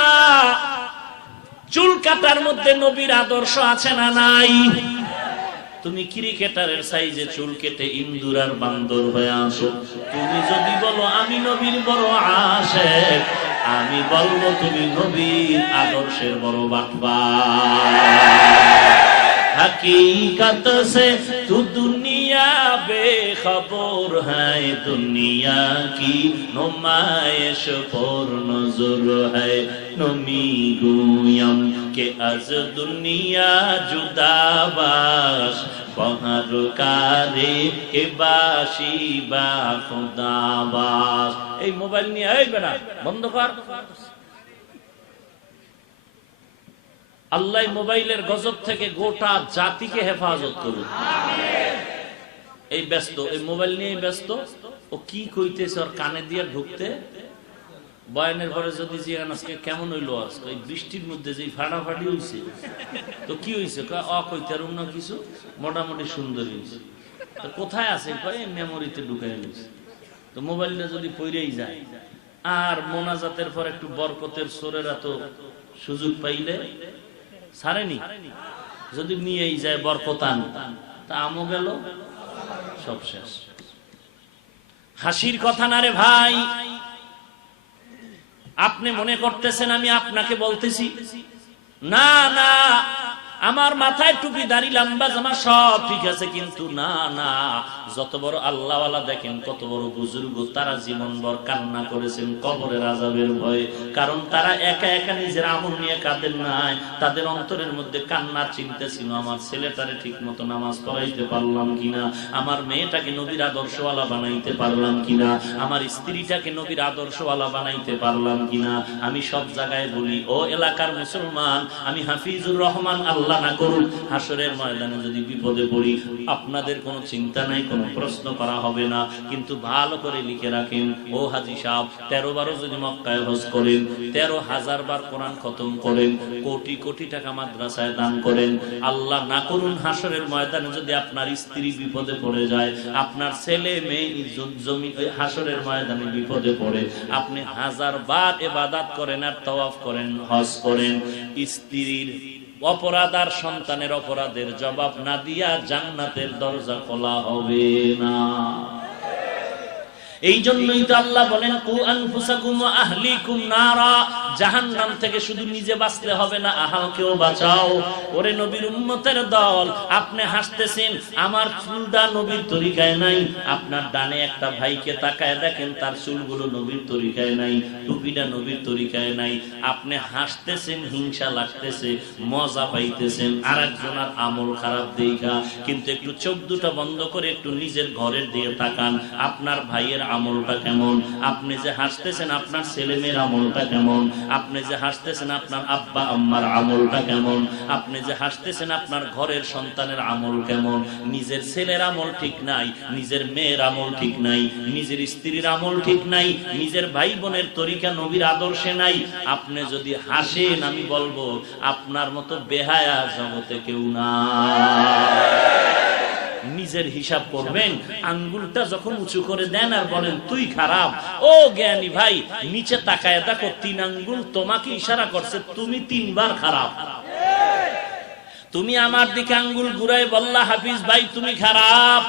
চুল কাটার মধ্যে নবীর আদর্শ আছে না নাই? তুমি ক্রিকেটারের সাইজে চুল কেটে ইন্দুর আর বান্দর হয়ে আসো, তুমি যদি বলো আমি নবীর বড় আশিক, আমি বলবো তুমি নবীর আদর্শের বড় বাটবা। हकीकत से तू दुनिया बेखबर है, दुनिया की नुमाइश पर नजर है, नमी गुयम के अज दुनिया जुदाबाश बहर कारे के बाशी बा खुदाबाश। এই মোবাইল নিয়ে এই বেটা বন্ধ কর। আল্লাহ মোবাইলের গজব থেকে গোটা জাতিকে হেফাজত করুন। এই ব্যস্ত, এই মোবাইল নিয়ে ব্যস্ত, ও কি কইতেছে ওর কানে দিয়ে ঢুকতে। বয়ানের পরে যদি জিজ্ঞাসা আজকে কেমন হইলো, আজকে এই বৃষ্টির মধ্যে যে ফাটাফাটি হইছে, তো কি হইছে? কইতে আর অন্য কিছু, মোটামুটি সুন্দর হইছে। তো কোথায় আছে? কয় মেমোরিতে ঢুকাই নিছে। তো মোবাইলটা যদি পইরেই যায়, আর মোনাজাতের পর একটু বরকতের সোরেরা তো সুযোগ পাইলে ছাড়েনি, যদি নিয়েই যায় বরকতান, তা আমও গেল, সব শেষ। হাসির কথা না রে ভাই। আপনি মনে করতেছেন আমি আপনাকে বলতেছি, না না, আমার মাথায় টুপি, দাড়ি, লম্বা জামা সব ঠিক আছে, কিন্তু না না, যত বড় আল্লাহওয়ালা দেখেন, কত বড় বুজুর্গ, তারা জীবনভর কান্না করেছেন কবরের আযাবের ভয়ে, কারণ তারা একা একা নিজের আমল নিয়ে কাঁদেন নাই, তাদের অন্তরের মধ্যে কান্নার চিন্তা ছিল, আমার ছেলেটারে ঠিক মতো নামাজ পড়াইতে পারলাম কিনা, আমার মেয়েটাকে নবীর আদর্শওয়ালা বানাইতে পারলাম কিনা, আমার স্ত্রীটাকে নবীর আদর্শওয়ালা বানাইতে পারলাম কিনা। আমি সব জায়গায় বলি, ও এলাকার মুসলমান, আমি হাফিজুর রহমান, আল্লাহ না করুন হাসরের ময়দানে যদি বিপদে পড়ি, আপনাদের কোনো চিন্তা নাই, কোনো প্রশ্ন করা হবে না, কিন্তু ভালো করে লিখে রাখেন, ও হাজী সাহেব 13 বার যদি মক্কায় হজ করেন, 13,000 বার কোরআন খতম করেন, কোটি কোটি টাকা মাদ্রাসায় দান করেন, আল্লাহ না করুন হাসরের ময়দানে যদি আপনার স্ত্রী বিপদে পড়ে যায়, আপনার ছেলে মেয়ে জমি হাসরের ময়দানে বিপদে পড়ে, আপনি 1000 বার ইবাদত করেন আর তাওয়াফ করেন, হজ করেন, স্ত্রীর অপরাধ আর সন্তানের অপরাধের জবাব না দিয়া জান্নাতের দরজা খোলা হবে না। এই জন্যই তো আল্লাহ বলেন, কু আনফুসাকুম ওয়া আহলিকুম নারা, জাহান্নাম থেকে শুধু নিজে বাঁচতে হবে না, আহালকেও বাঁচাও। ওরে নবীর উম্মতের দল, আপনি হাসতেছেন, আমার চুলটা নবীর তরিকায় নাই, আপনার ডানে একটা ভাইকে তাকায় দেখেন, তার চুলগুলো নবীর তরিকায় নাই, টুপিটা নবীর তরিকায় নাই, আপনি হাসতেছেন, হিংসা লাগতেছে, মজা পাইতেছেন আরেকজনের আমল খারাপ দেখা, কিন্তু একটু চোখ দুটা বন্ধ করে একটু নিজের ঘরের দিকে তাকান, আপনার ভাইয়ের আমলটা কেমন, আপনি যে হাসতেছেন আপনার ছেলে মেয়ের আমলটা কেমন, আপনি যে হাসতেছেন আপনার আব্বা আম্মার আমলটা কেমন, আপনি যে হাসতেছেন আপনার ঘরের সন্তানের আমল কেমন। নিজের ছেলের আমল ঠিক নাই, নিজের মেয়ের আমল ঠিক নাই, নিজের স্ত্রীর আমল ঠিক নাই, নিজের ভাই বোনের তরিকা নবীর আদর্শে নাই, আপনি যদি হাসেন, আমি বলবো আপনার মতো বেহায়া জগতে কেউ না। নিজের হিসাব করবেন, আঙ্গুলটা যখন উঁচু করে দেন আর বলেন তুই খারাপ, ও জ্ঞানী ভাই নিচে তাকায় দেখো 3 আঙ্গুল তোমাকে ইশারা করছে তুমি 3 বার খারাপ। তুমি আমার দিকে আঙ্গুল ঘুরাই বললা হাফিজ ভাই তুমি খারাপ,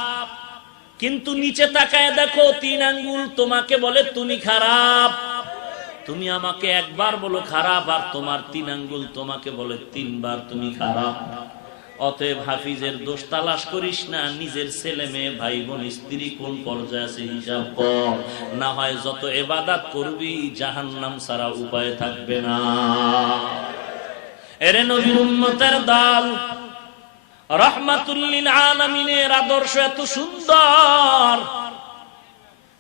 কিন্তু নিচে তাকায় দেখো 3 আঙ্গুল তোমাকে বলে তুমি খারাপ। তুমি আমাকে একবার বলো খারাপ আর তোমার 3 আঙ্গুল তোমাকে বলে 3 বার তুমি খারাপ। অতএব হাফিজের দোষ তালাশ করিস না, নিজের ছেলে মেয়ে ভাই বোন স্ত্রী কোন পর্যায়ে আছে হিসাব কর, না হয় যত ইবাদত করবি জাহান্নাম ছাড়া উপায় থাকবে না। এরে নবীর উম্মতের দল, রাহমাতুল লিল আলামিনের আদর্শ এত সুন্দর,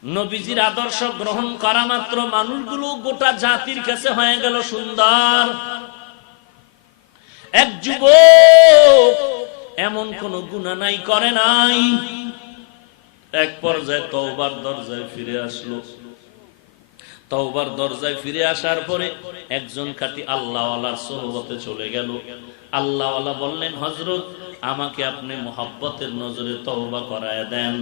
নবীজির আদর্শ গ্রহণ করা মাত্র মানুষগুলো গোটা জাতির কাছে হয়ে গেল সুন্দর। এক যুবক এমন কোন গুনাহ নাই করে নাই, এক পর্যায়ে তওবার দরজায় ফিরে আসলো। তওবার দরজায় ফিরে আসার পরে একজন কাটি আল্লাহওয়ালার সোহবতে চলে গেল। আল্লাহওয়ালা বললেন হযরত আমাকে আপনি মোহাব্বতের নজরে তওবা করায় দেন।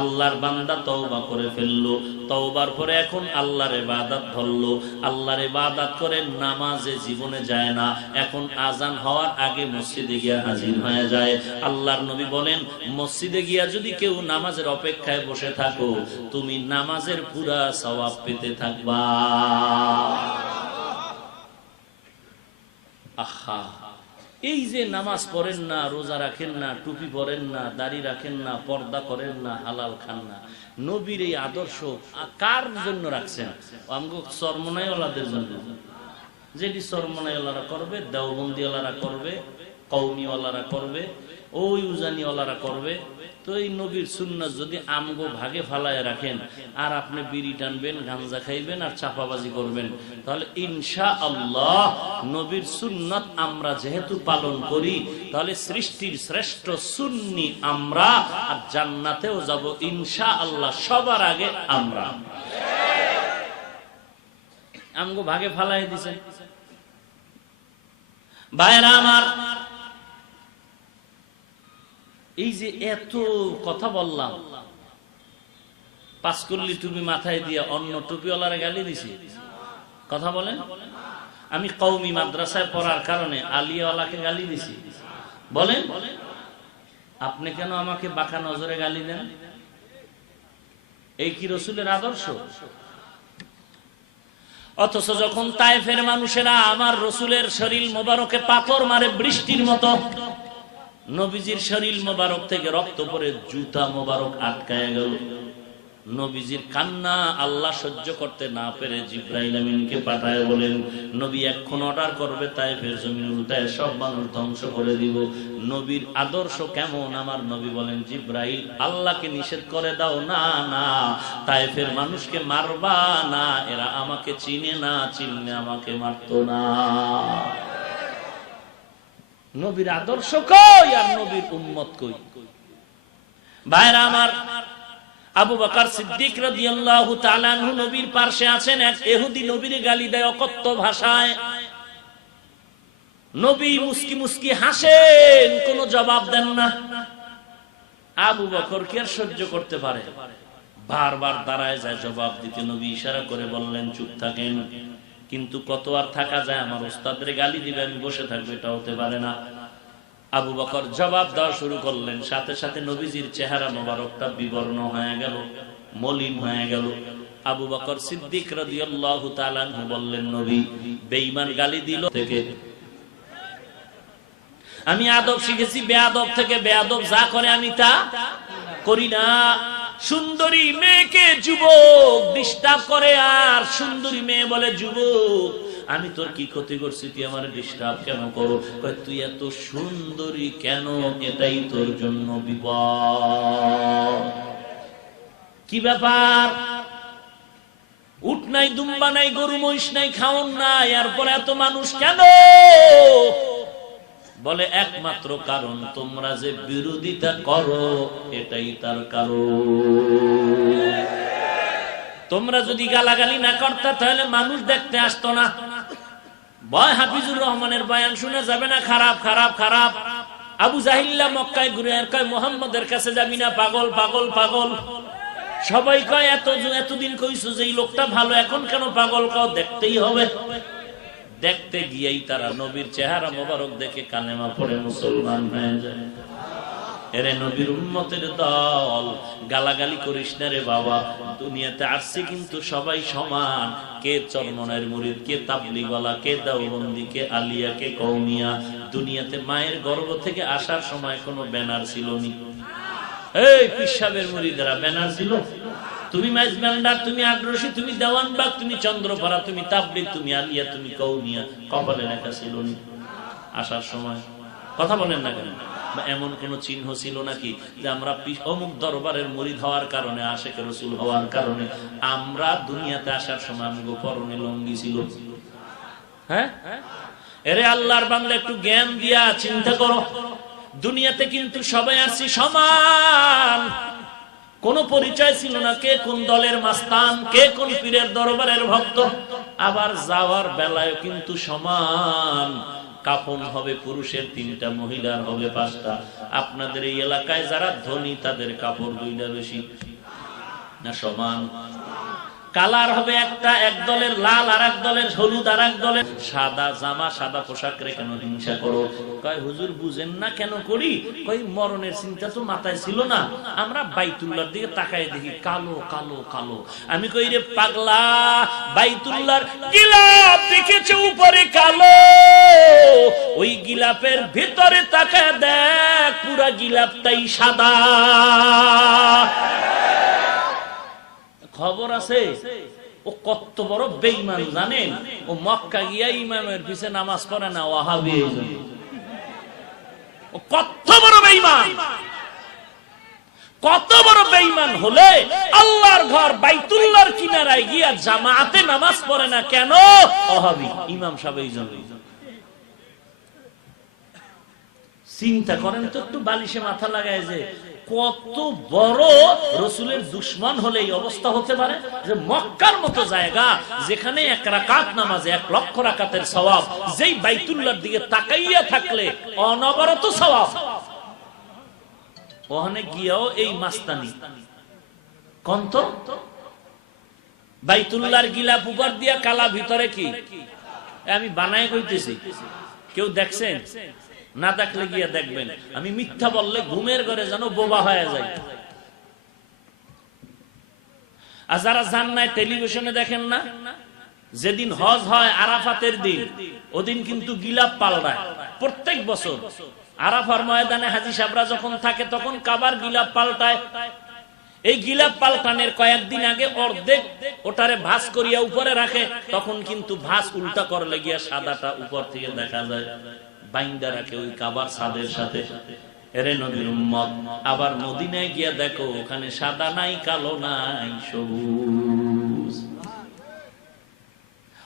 আল্লাহর বান্দা তওবা করে ফেললো, তওবার পরে এখন আল্লাহর ইবাদত ধরলো, আল্লাহর ইবাদত করে নামাজে জীবনে যায় না, এখন আজান হওয়ার আগে মসজিদে গিয়া হাজির হয়ে যায়। আল্লাহর নবী বলেন মসজিদে গিয়া যদি কেউ নামাজের অপেক্ষায় বসে থাকো তুমি নামাজের পুরা সওয়াব পেতে থাকবা। আহা, এই যে নামাজ পড়েন না, রোজা রাখেন না, টুপি পরেন না, দাড়ি রাখেন না, পর্দা করেন না, হালাল খান না, নবীর এই আদর্শ কার জন্য রাখছেন? আমগো চরমনাইওয়ালাদের জন্য। যেটি চরমনাইওয়ালারা করবে, দেওবন্দিওয়ালারা করবে, কওমিওয়ালারা করবে, ওই উজানিওয়ালারা করবে। তো এই নবীর সুন্নাত যদি আমগো ভাগে ফালায় রাখেন আর আপনি বিড়ি টানবেন, গাঞ্জা খাইবেন আর চাপাবাজি করবেন, তাহলে ইনশাআল্লাহ নবীর সুন্নাত আমরা যেহেতু পালন করি তাহলে সৃষ্টির শ্রেষ্ঠ সুন্নি আমরা, আর জান্নাতেও যাব ইনশাআল্লাহ সবার আগে আমরা। আমগো ভাগে ফালাই দিছেন ভাইরা আমার। এই যে এত কথা বললাম, পাঁচকল্লি টুপি মাথায় দিয়ে অন্য টুপিওয়ালারা গালি দিছি, কথা বলেন। আমি কওমি মাদ্রাসায় পড়ার কারণে আলিয়াওয়ালাকে গালি দিছি, বলেন আপনি কেন আমাকে বাঁকা নজরে গালি দেন? এই কি রসুলের আদর্শ? অথচ যখন তায়েফের মানুষেরা আমার রসুলের শরীর মোবারকে পাথর মারে বৃষ্টির মতো, নবীজির শরীর মোবারক থেকে রক্ত পড়ে জুতা মোবারক আটকায় গেল, নবীজির কান্না আল্লাহ সহ্য করতে না পেরে জিবরাইল আমিনকে পাঠায় বলেন নবী এখন অর্ডার করবে তায়েফের জমিন উল্টায় সব মানুষ ধ্বংস করে দিব। নবীর আদর্শ কেমন? আমার নবী বলেন জিবরাইল আল্লাহকে নিষেধ করে দাও, না না তায়েফের মানুষকে মারবা না, এরা আমাকে চিনে না, চিনলে আমাকে মারতো না। নবীর আদর্শ কই আর নবীর উম্মত কই? ভাইরা আমার, আবু বকর সিদ্দিক রাদিয়াল্লাহু তাআলা আনহু নবীর পাশে আছেন, এক ইহুদি নবীর গালি দেয় অকথ্য ভাষায়। নবী মুস্কি মুস্কি হাসেন, কোনো জবাব দেন না। আবু বকর কি আর সহ্য করতে পারে? বারবার দাঁড়ায় যায় জবাব দিতে, নবী ইশারা করে বললেন চুপ থাকেন। কিন্তু কত আর থাকা যায়, আমার উস্তাদরে গালি দিবে আমি বসে থাকবো, এটা হতে পারে না। আবু বকর জবাব দেওয়া শুরু করলেন, সাথে সাথে নবীজির চেহারা মোবারকটা বিবর্ণ হয়ে গেল, মলিন হয়ে গেল। আবু বকর সিদ্দিক রাদিয়াল্লাহু তাআলা আনহু বললেন নবী বেঈমান গালি দিল থেকে আমি আদব শিখেছি, বেয়াদব থেকে বেয়াদব যা করে আমি তা করি না। সুন্দরী মেয়েকে যুবক ডিস্টার্ব করে আর সুন্দরী মেয়ে বলে যুবক আমি তোর কি ক্ষতি করছি, তুই আমার ডিস্টার্ব কেন করো? তুই এত সুন্দরী কেন, এটাই তোর জন্য বিপদ। কি ব্যাপার? উট নাই, দুম্বা নাই, গরু মহিষ নাই, খাওন নাই, এরপরে এত মানুষ কেন? বলে একমাত্র কারণ তোমরা যে বিরোধিতা করো এটাই তার কারণ। তোমরা যদি গালাগালি না করতে তাহলে মানুষ দেখতে আসতো না। ভয় হাফিজুর রহমানের বয়ান শুনে যাবে না খারাপ খারাপ খারাপ, আবু জাহিল্লা মক্কায় ঘুরে আর কয় মুহাম্মদের কাছে যাবি না, পাগল পাগল পাগল। সবাই কয় এতদিন কইছো যে এই লোকটা ভালো, এখন কেন পাগল কও? দেখতেই হবে। দেখতে গিয়েই তারা নবীর চেহারা মোবারক দেখে কালেমা পড়ে মুসলমান হয়ে যায়। এরে নবীর উম্মতের দল, গালাগালি করিস না রে বাবা। দুনিয়াতে আসছে কিন্তু সবাই সমান। কে চরমনের মুরিদ, কে তাবলিগওয়ালা, কে দেওবন্দি, কে আলিয়া, কে কওমিয়া। দুনিয়াতে মায়ের গর্ভ থেকে আসার সময় কোনো ব্যানার ছিল নি। এই পিসাবের মুরিদরা ব্যানার ছিল? তুমি মাইজবান্ডার, তুমি আগ্রসী, তুমি দেওয়ানবাগ, তুমি চন্দ্রপাড়া, তুমি তাবলিগ, তুমি আলিয়া, তুমি কওমিয়া, কপালে লেখা ছিল নি আসার সময়? কথা বলেন না কেন? এমন কোন চিহ্ন ছিল নাকি যে আমরা অমুক দরবারের মুরিদ হওয়ার কারণে, আশেকের রাসূল হওয়ার কারণে আমরা দুনিয়াতে আসার সময় আমগো পরনে লুঙ্গি ছিল? হ্যাঁ, এরে আল্লাহর বান্দা একটু জ্ঞান দিয়া চিন্তা করো। দুনিয়াতে কিন্তু সবাই আসছি সমান, কোন পরিচয় ছিল না কে কোন দলের মাস্তান, কে কোন পীরের দরবারের ভক্ত। আবার যাওয়ার বেলায় কিন্তু সমান। কাফন হবে পুরুষের 3টা, মহিলার হবে 5টা। আপনাদের এই এলাকায় যারা ধনী তাদের কাপড় 2টা বেশি না সমান? কালার হবে একটা, এক দলের লাল, আর এক দলের হলুদ, আর এক দলের সাদা জামা, সাদা পোশাক রে কেন হিংসা করো? কয় হুজুর বুঝেন না কেন করি? কই মরণের চিন্তা তো মাথায় ছিল না, আমরা বাইতুল্লাহর দিকে তাকায় দেখি কালো কালো কালো। আমি কই রে পাগলা, বাইতুল্লাহর গিলাপ দেখেছে উপরে কালো, ওই গিলাপের ভিতরে তাকায় দেখ পুরা গিলাপটাই সাদা। খবর আছে ও কত বড় বেঈমান জানেন? ও মক্কা গিয়া ইমামের পিছে নামাজ পড়ে না, ওয়াহাবি। ও কত বড় বেঈমান! কত বড় বেঈমান হলে আল্লাহর ঘর বাইতুল্লাহর কিনারায় গিয়া জামাতে নামাজ পড়ে না কেন? ওয়াহাবি ইমাম সাহেব। এই জন্য চিন্তা করেন তো একটু, বালিশে মাথা লাগায় যে কত বড় রাসূলের দুশমন হলে এই অবস্থা হতে পারে যে মক্কার মতো জায়গা যেখানে 1 রাকাত নামাজে 1 লক্ষ রাকাতের সওয়াব, যেই বাইতুল্লাহর দিকে তাকাইয়া থাকলে অনবরত সওয়াব, ওখানে গিয়াও এই মাস্তানি। কোন তো বাইতুল্লাহর গিলাপ উপর দিয়া কালা, ভিতরে কি? আমি বানায় কইতেছি, কেউ দেখছেন? না দেখলে গিয়া দেখবেন। আমি মিথ্যা বললে ঘুমের ঘরে যেন বোবা হয়ে যায়। আর যারা জান নাই, টেলিভিশনে দেখেন না, যেদিন হজ হয় আরাফাতের দিন, ওদিন কিন্তু গিলাপ পাল্টায় প্রত্যেক বছর। আরাফার ময়দানে হাজী সাহেবরা যখন থাকে তখন কাবার গিলাপ পাল্টায়। এই গিলাপ পাল্টানের কয়েকদিন আগে অর্ধেক ওটারে ভাঁজ করিয়া উপরে রাখে, তখন কিন্তু ভাঁজ উল্টা করলে গিয়া সাদাটা উপর থেকে দেখা যায়। বাইন্দা রাখে ওই কাবার ছাদের সাথে। এরে নবীর উম্মত, আবার মদিনায় গিয়া দেখো ওখানে সাদা নাই, কালো নাই, সবুজ।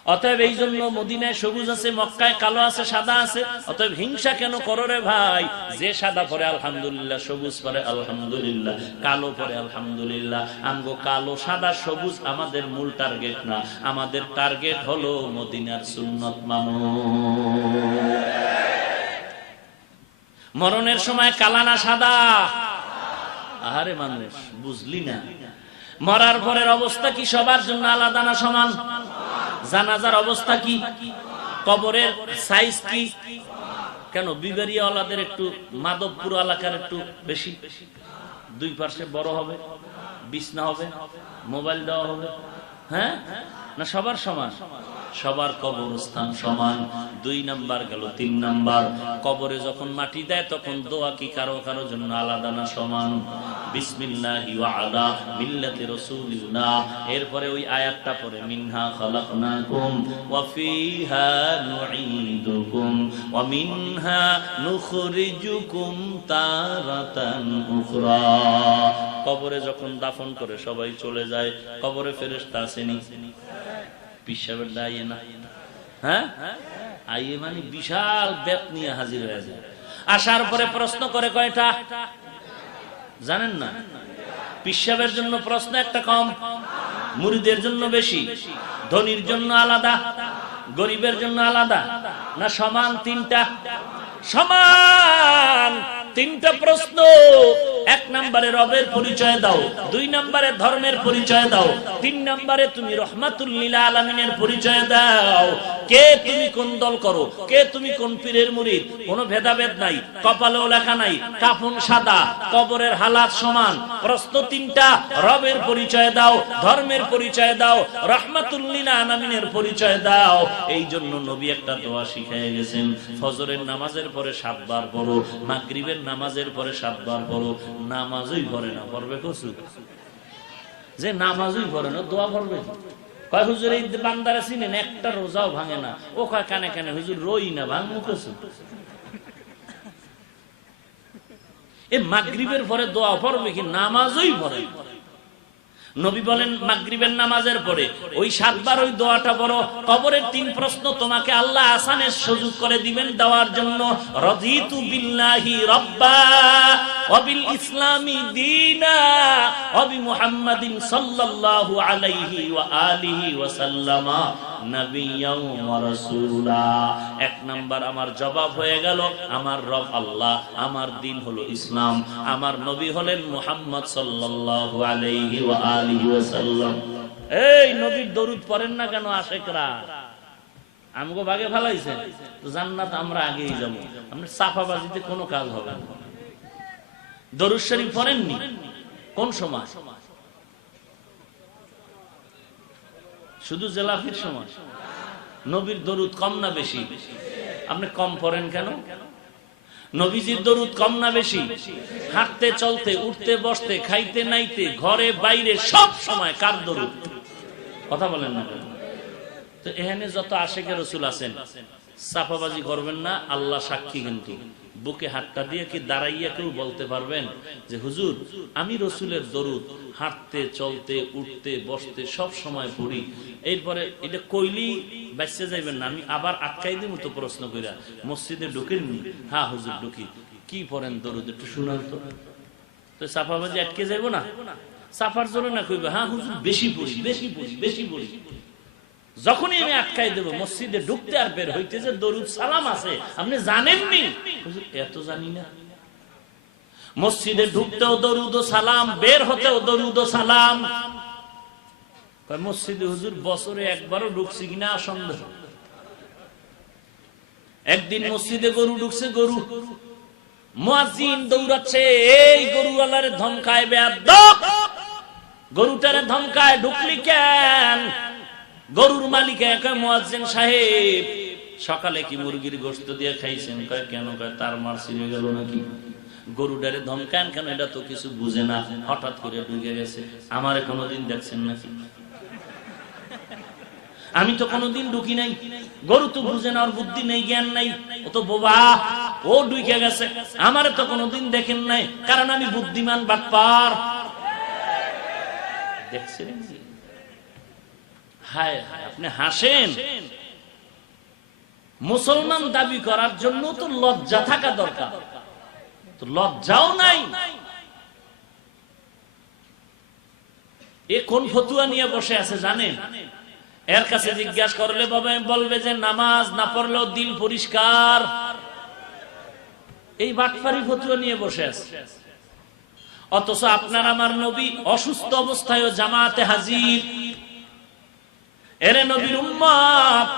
অতএব এই জন্য মদিনায় সবুজ আছে, মক্কায় কালো আছে, সাদা আছে। অতএব হিংসা কেন করো রে ভাই? যে সাদা পরে আলহামদুলিল্লাহ, সবুজ পরে আলহামদুলিল্লাহ, কালো পরে আলহামদুলিল্লাহ। আমগো কালো সাদা সবুজ আমাদের মূল টার্গেট না, আমাদের টার্গেট হলো মদিনার সুন্নত মানো। মরণের সময় কালা না সাদা? আরে মানুষ বুঝলি না, মরার পরের অবস্থা কি সবার জন্য আলাদা না সমান? জানাজার অবস্থা কি? কবরের সাইজ কি? কেন বিবারিয়াওয়ালাদের একটু, মাধবপুর এলাকার একটু বেশি, 2 পাশে বড় হবে, বিছনা হবে, মোবাইল দেওয়া হবে? হ্যাঁ না সবার সমান? সবার কবরস্থান সমান। 2 নাম্বার গেল। 3 নাম্বার, কবরে যখন মাটি দেয় তখন দোয়া কি কারো কারো জন্য আলাদা না সমান? বিসমিল্লাহি ওয়া আলা মিল্লাতি রাসূলিল্লাহ। এরপরে ওই আয়াতটা পড়ে, মিনহা খালাকনাকুম ওয়া ফিহা নুঈদুকুম ওয়া মিনহা নুখরিজুকুম তারাতান উখরা। কবরে যখন দাফন করে সবাই চলে যায়, কবরে ফেরেশতা আসেনি? পিসাবের দাঁড়িয়ে না, হ্যাঁ আইয়ে মানে বিশাল বেত নিয়ে হাজির হয়ে যায়। আসার পরে প্রশ্ন করে কয়টা জানেন না? পিসাবের জন্য প্রশ্ন একটা কম, মুরিদের জন্য বেশি। ধনীর জন্য আলাদা, গরিবের জন্য আলাদা না সমান? 3টা। সমান। তিনটা প্রশ্ন। এক নম্বরে রবের পরিচয় দাও, দুই নম্বরে ধর্মের পরিচয় দাও, তিন নম্বরে তুমি রহমাতুল লিল আলামিনের পরিচয় দাও। কে তুমি কোন দল করো, কে তুমি কোন পীরের মুরিদ, কোনো ভেদাভেদ নাই, কপালেও লেখা নাই, কাফন সাদা, কবরের হালাত সমান। প্রশ্ন তিনটা। রবের পরিচয় দাও, ধর্মের পরিচয় দাও, রহমাতুল লিল আলামিনের পরিচয় দাও। এই জন্য নবী একটা দোয়া শিখিয়ে গেছেন, ফজরের নামাজের পরে 7 বার পড়ো, মাগরিবের নামাজের পরে 7 বার পড়ো। নামাজই পড়ে না, পড়বে কসু যে নামাজই পড়ে না, দোয়া পড়বে। কয় হুজুর এই বান্দারা চিনেন, একটা রোজাও ভাঙে না। ও কয় কানে কানে হুজুর রই না, ভাঙবো কসু। এ মাগরিবের পরে দোয়া পড়বে কি, নামাজই পড়ে। নবী বলেন মাগরিবের নামাজের পরে ওই 7 বার ওই দোয়াটা পড়ো। কবরের 3 প্রশ্ন তোমাকে আল্লাহ আসানের সুযোগ করে দিবেন দেওয়ার জন্য। রাদিতু বিল্লাহি রাব্বা ওয়া বিল ইসলামি দীনা ওয়া বি মুহাম্মাদিন সাল্লাল্লাহু আলাইহি ওয়া আলিহি ওয়া সাল্লামা নবিয়্যাও ওয়া রাসূলা। এক নাম্বার আমার জবাব হয়ে গেল, আমার রব আল্লাহ, আমার দ্বীন হলো ইসলাম, আমার নবী হলেন মুহাম্মদ সাল্লাল্লাহু আলাইহি ওয়া আলিহি ওয়া সাল্লাম। এই নবীর দরুদ পড়েন না কেন আশিকরা? আমগো ভাগে ফেলাইছেন তো জান্নাত আমরা আগেই যাব। আমরা সাফাবাজিতে কোনো কাজ হবে না। দরুদ শরীফ পড়েননি কোন সময়? শুধু জেলাফির সময়। নবীর দরুদ কম না বেশি? আপনি কম পড়েন কেন? নবীজির দরুদ কম না বেশি? হাঁটতে চলতে, উঠতে বসতে, খাইতে নাইতে, ঘরে বাইরে সব সময় কার দরুদ? কথা বলেন না কেন? তো এখানে যত আশিকে রাসূল আছেন, সাফাবাজি করবেন না, আল্লাহ সাক্ষী। কিন্তু বুকে হাতটা দিয়ে কি দাঁড়াইয়া কেউ বলতে পারবেন যে হুজুর আমি রসুলের দরুদ হাঁটতে চলতে উঠতে বসতে সব সময় পড়ি? এরপরে এটা কইলি বাঁচতে যাইবেন না। আমি আবার আটকাই দিব তো প্রশ্ন কইরা, মসজিদে ঢুকেননি? হ্যাঁ হুজুর ঢুকি। কি পড়েন দরুদ একটু শুনান তো। তো সাফাবাজি আটকে যাইব না? সাফার জন্য না কইবে হ্যাঁ হুজুর বেশি পড়ি, বেশি পড়ি, বেশি পড়ি। যখনই আমি আটকাই দেব মসজিদে ঢুকতে আর বের হইতে যে দরুদ সালাম আছে আপনি জানেননি? হুজুর এত জানি না। মসজিদে ঢুকতেও দরুদ ও সালাম, বের হতেও দরুদ ও সালাম। মসজিদে হুজুর বছরে একবারও ঢুকছি কিনা সন্দেহ। একদিন মসজিদে গরু ঢুকছে, গরু মুয়াজ্জিন দৌড়াচ্ছে, এই গরুওয়ালারে ধমকায়, বেয়াদব গরুটারে ধমকায়, ঢুকলি কেন? গরুর মালিক কয় মুয়াজ্জিন সাহেব সকালে কি মুরগির গোশত দিয়ে খাইছেন? কয় কেন? কয় তার মার ছিঁড়ে গেল নাকি। গরুটারে ধমকান কেন? এটা তো কিছু বুঝে না, হঠাৎ করে ঢুকে গেছে। আমারে কোনোদিন দেখছেন নাকি? আমি তো কোনোদিন ঢুকি নাই। গরু তো বুঝে না, ওর বুদ্ধি নেই, জ্ঞান নাই, ও তো বোবা, ও ঢুকে গেছে। আমারে তো কোনোদিন দেখেন নাই, কারণ আমি বুদ্ধিমান বাটপার। দেখছেন? হায় হায়, আপনি হাসেন। মুসলমান দাবি করার জন্য তো লজ্জা থাকা দরকার, তো লজ্জাও নাই। এ কোন ফতুয়া নিয়ে বসে আছে জানেন? এর কাছে জিজ্ঞাসা করলে বলবে যে নামাজ না পড়লেও দিল পরিষ্কার। এই বাটপারি ফতুয়া নিয়ে বসে আছে। অথচ আপনার আমার নবী অসুস্থ অবস্থায় জামাতে হাজির। এরে নবীর উম্মত,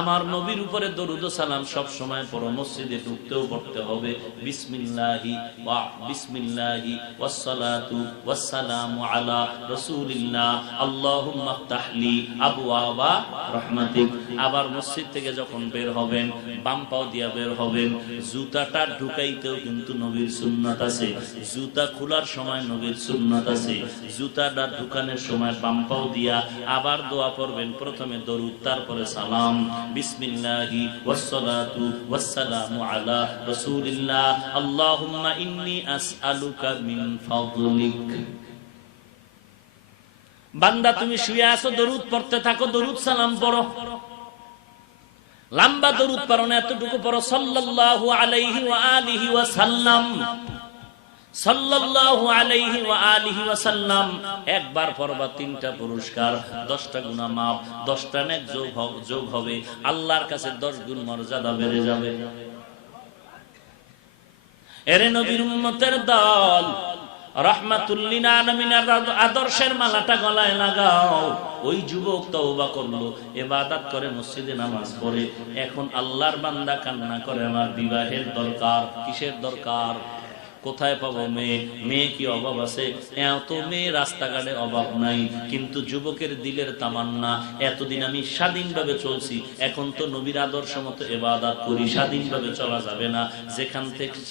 আমার নবীর উপরে দরুদ ও সালাম সব সময় পড়ো। মসজিদে ঢুকতেও পড়তে হবে বিসমিল্লাহি ওয়া বিসমিল্লাহি ওয়াসসালাতু ওয়াসসালামু আলা রাসূলিল্লাহ আল্লাহুম্মা ইফতাহলি আবওয়াবা রাহমাতিক। আবার মসজিদ থেকে যখন বের হবেন বাম পাও দিয়া বের হবেন। জুতাটা ঢুকাইতেও কিন্তু নবীর সুন্নাত আছে, জুতা খোলার সময় নবীর সুন্নাত আছে। জুতাটা ঢুকানোর সময় বাম পাও দিয়া আবার দোয়া পড়বেন, প্রথমে দরুদ তারপরে সালাম। বিসমিল্লাহি ওয়াসসালাতু ওয়াসসালামু আলা রাসূলিল্লাহ আল্লাহুম্মা ইন্নী আসআলুকা মিন ফাদলিক। বান্দা তুমি শুয়ে আছো, দরুদ পড়তে থাকো, দরুদ সালাম পড়ো। লম্বা দরুদ পড়ো না, এতটুকু পড়ো সাল্লাল্লাহু আলাইহি ওয়া আলিহি ওয়া সাল্লাম, সাল্লাল্লাহু আলাইহি ওয়া আলিহি ওয়া সাল্লাম। একবার পড়বা 3টা পুরস্কার, 10টা গুনাহ মাফ, 10টা নেক যোগ হবে, আল্লাহর কাছে 10 গুণ মর্যাদা বেড়ে যাবে। এরে নবীর উম্মতের দল, রাহমাতুল লিল আলামিনের আদর্শের মালাটা গলায় লাগাও। ওই যুবক তওবা করলো, ইবাদত করে, মসজিদে নামাজ পড়ে, এখন আল্লাহর বান্দা কান্না করে আমার বিবাহের দরকার। কিসের দরকার? কোথায় পাবো মেয়ে? মেয়ে কি অভাব আছে? এত মেয়ে রাস্তাঘাটে অভাব নাই, কিন্তু যুবকের দিলের তামান্না এতদিন আমি স্বাধীনভাবে চলছি, এখন তো নবীর আদর্শ মতো ইবাদত করি, স্বাধীনভাবে চলা যাবে না,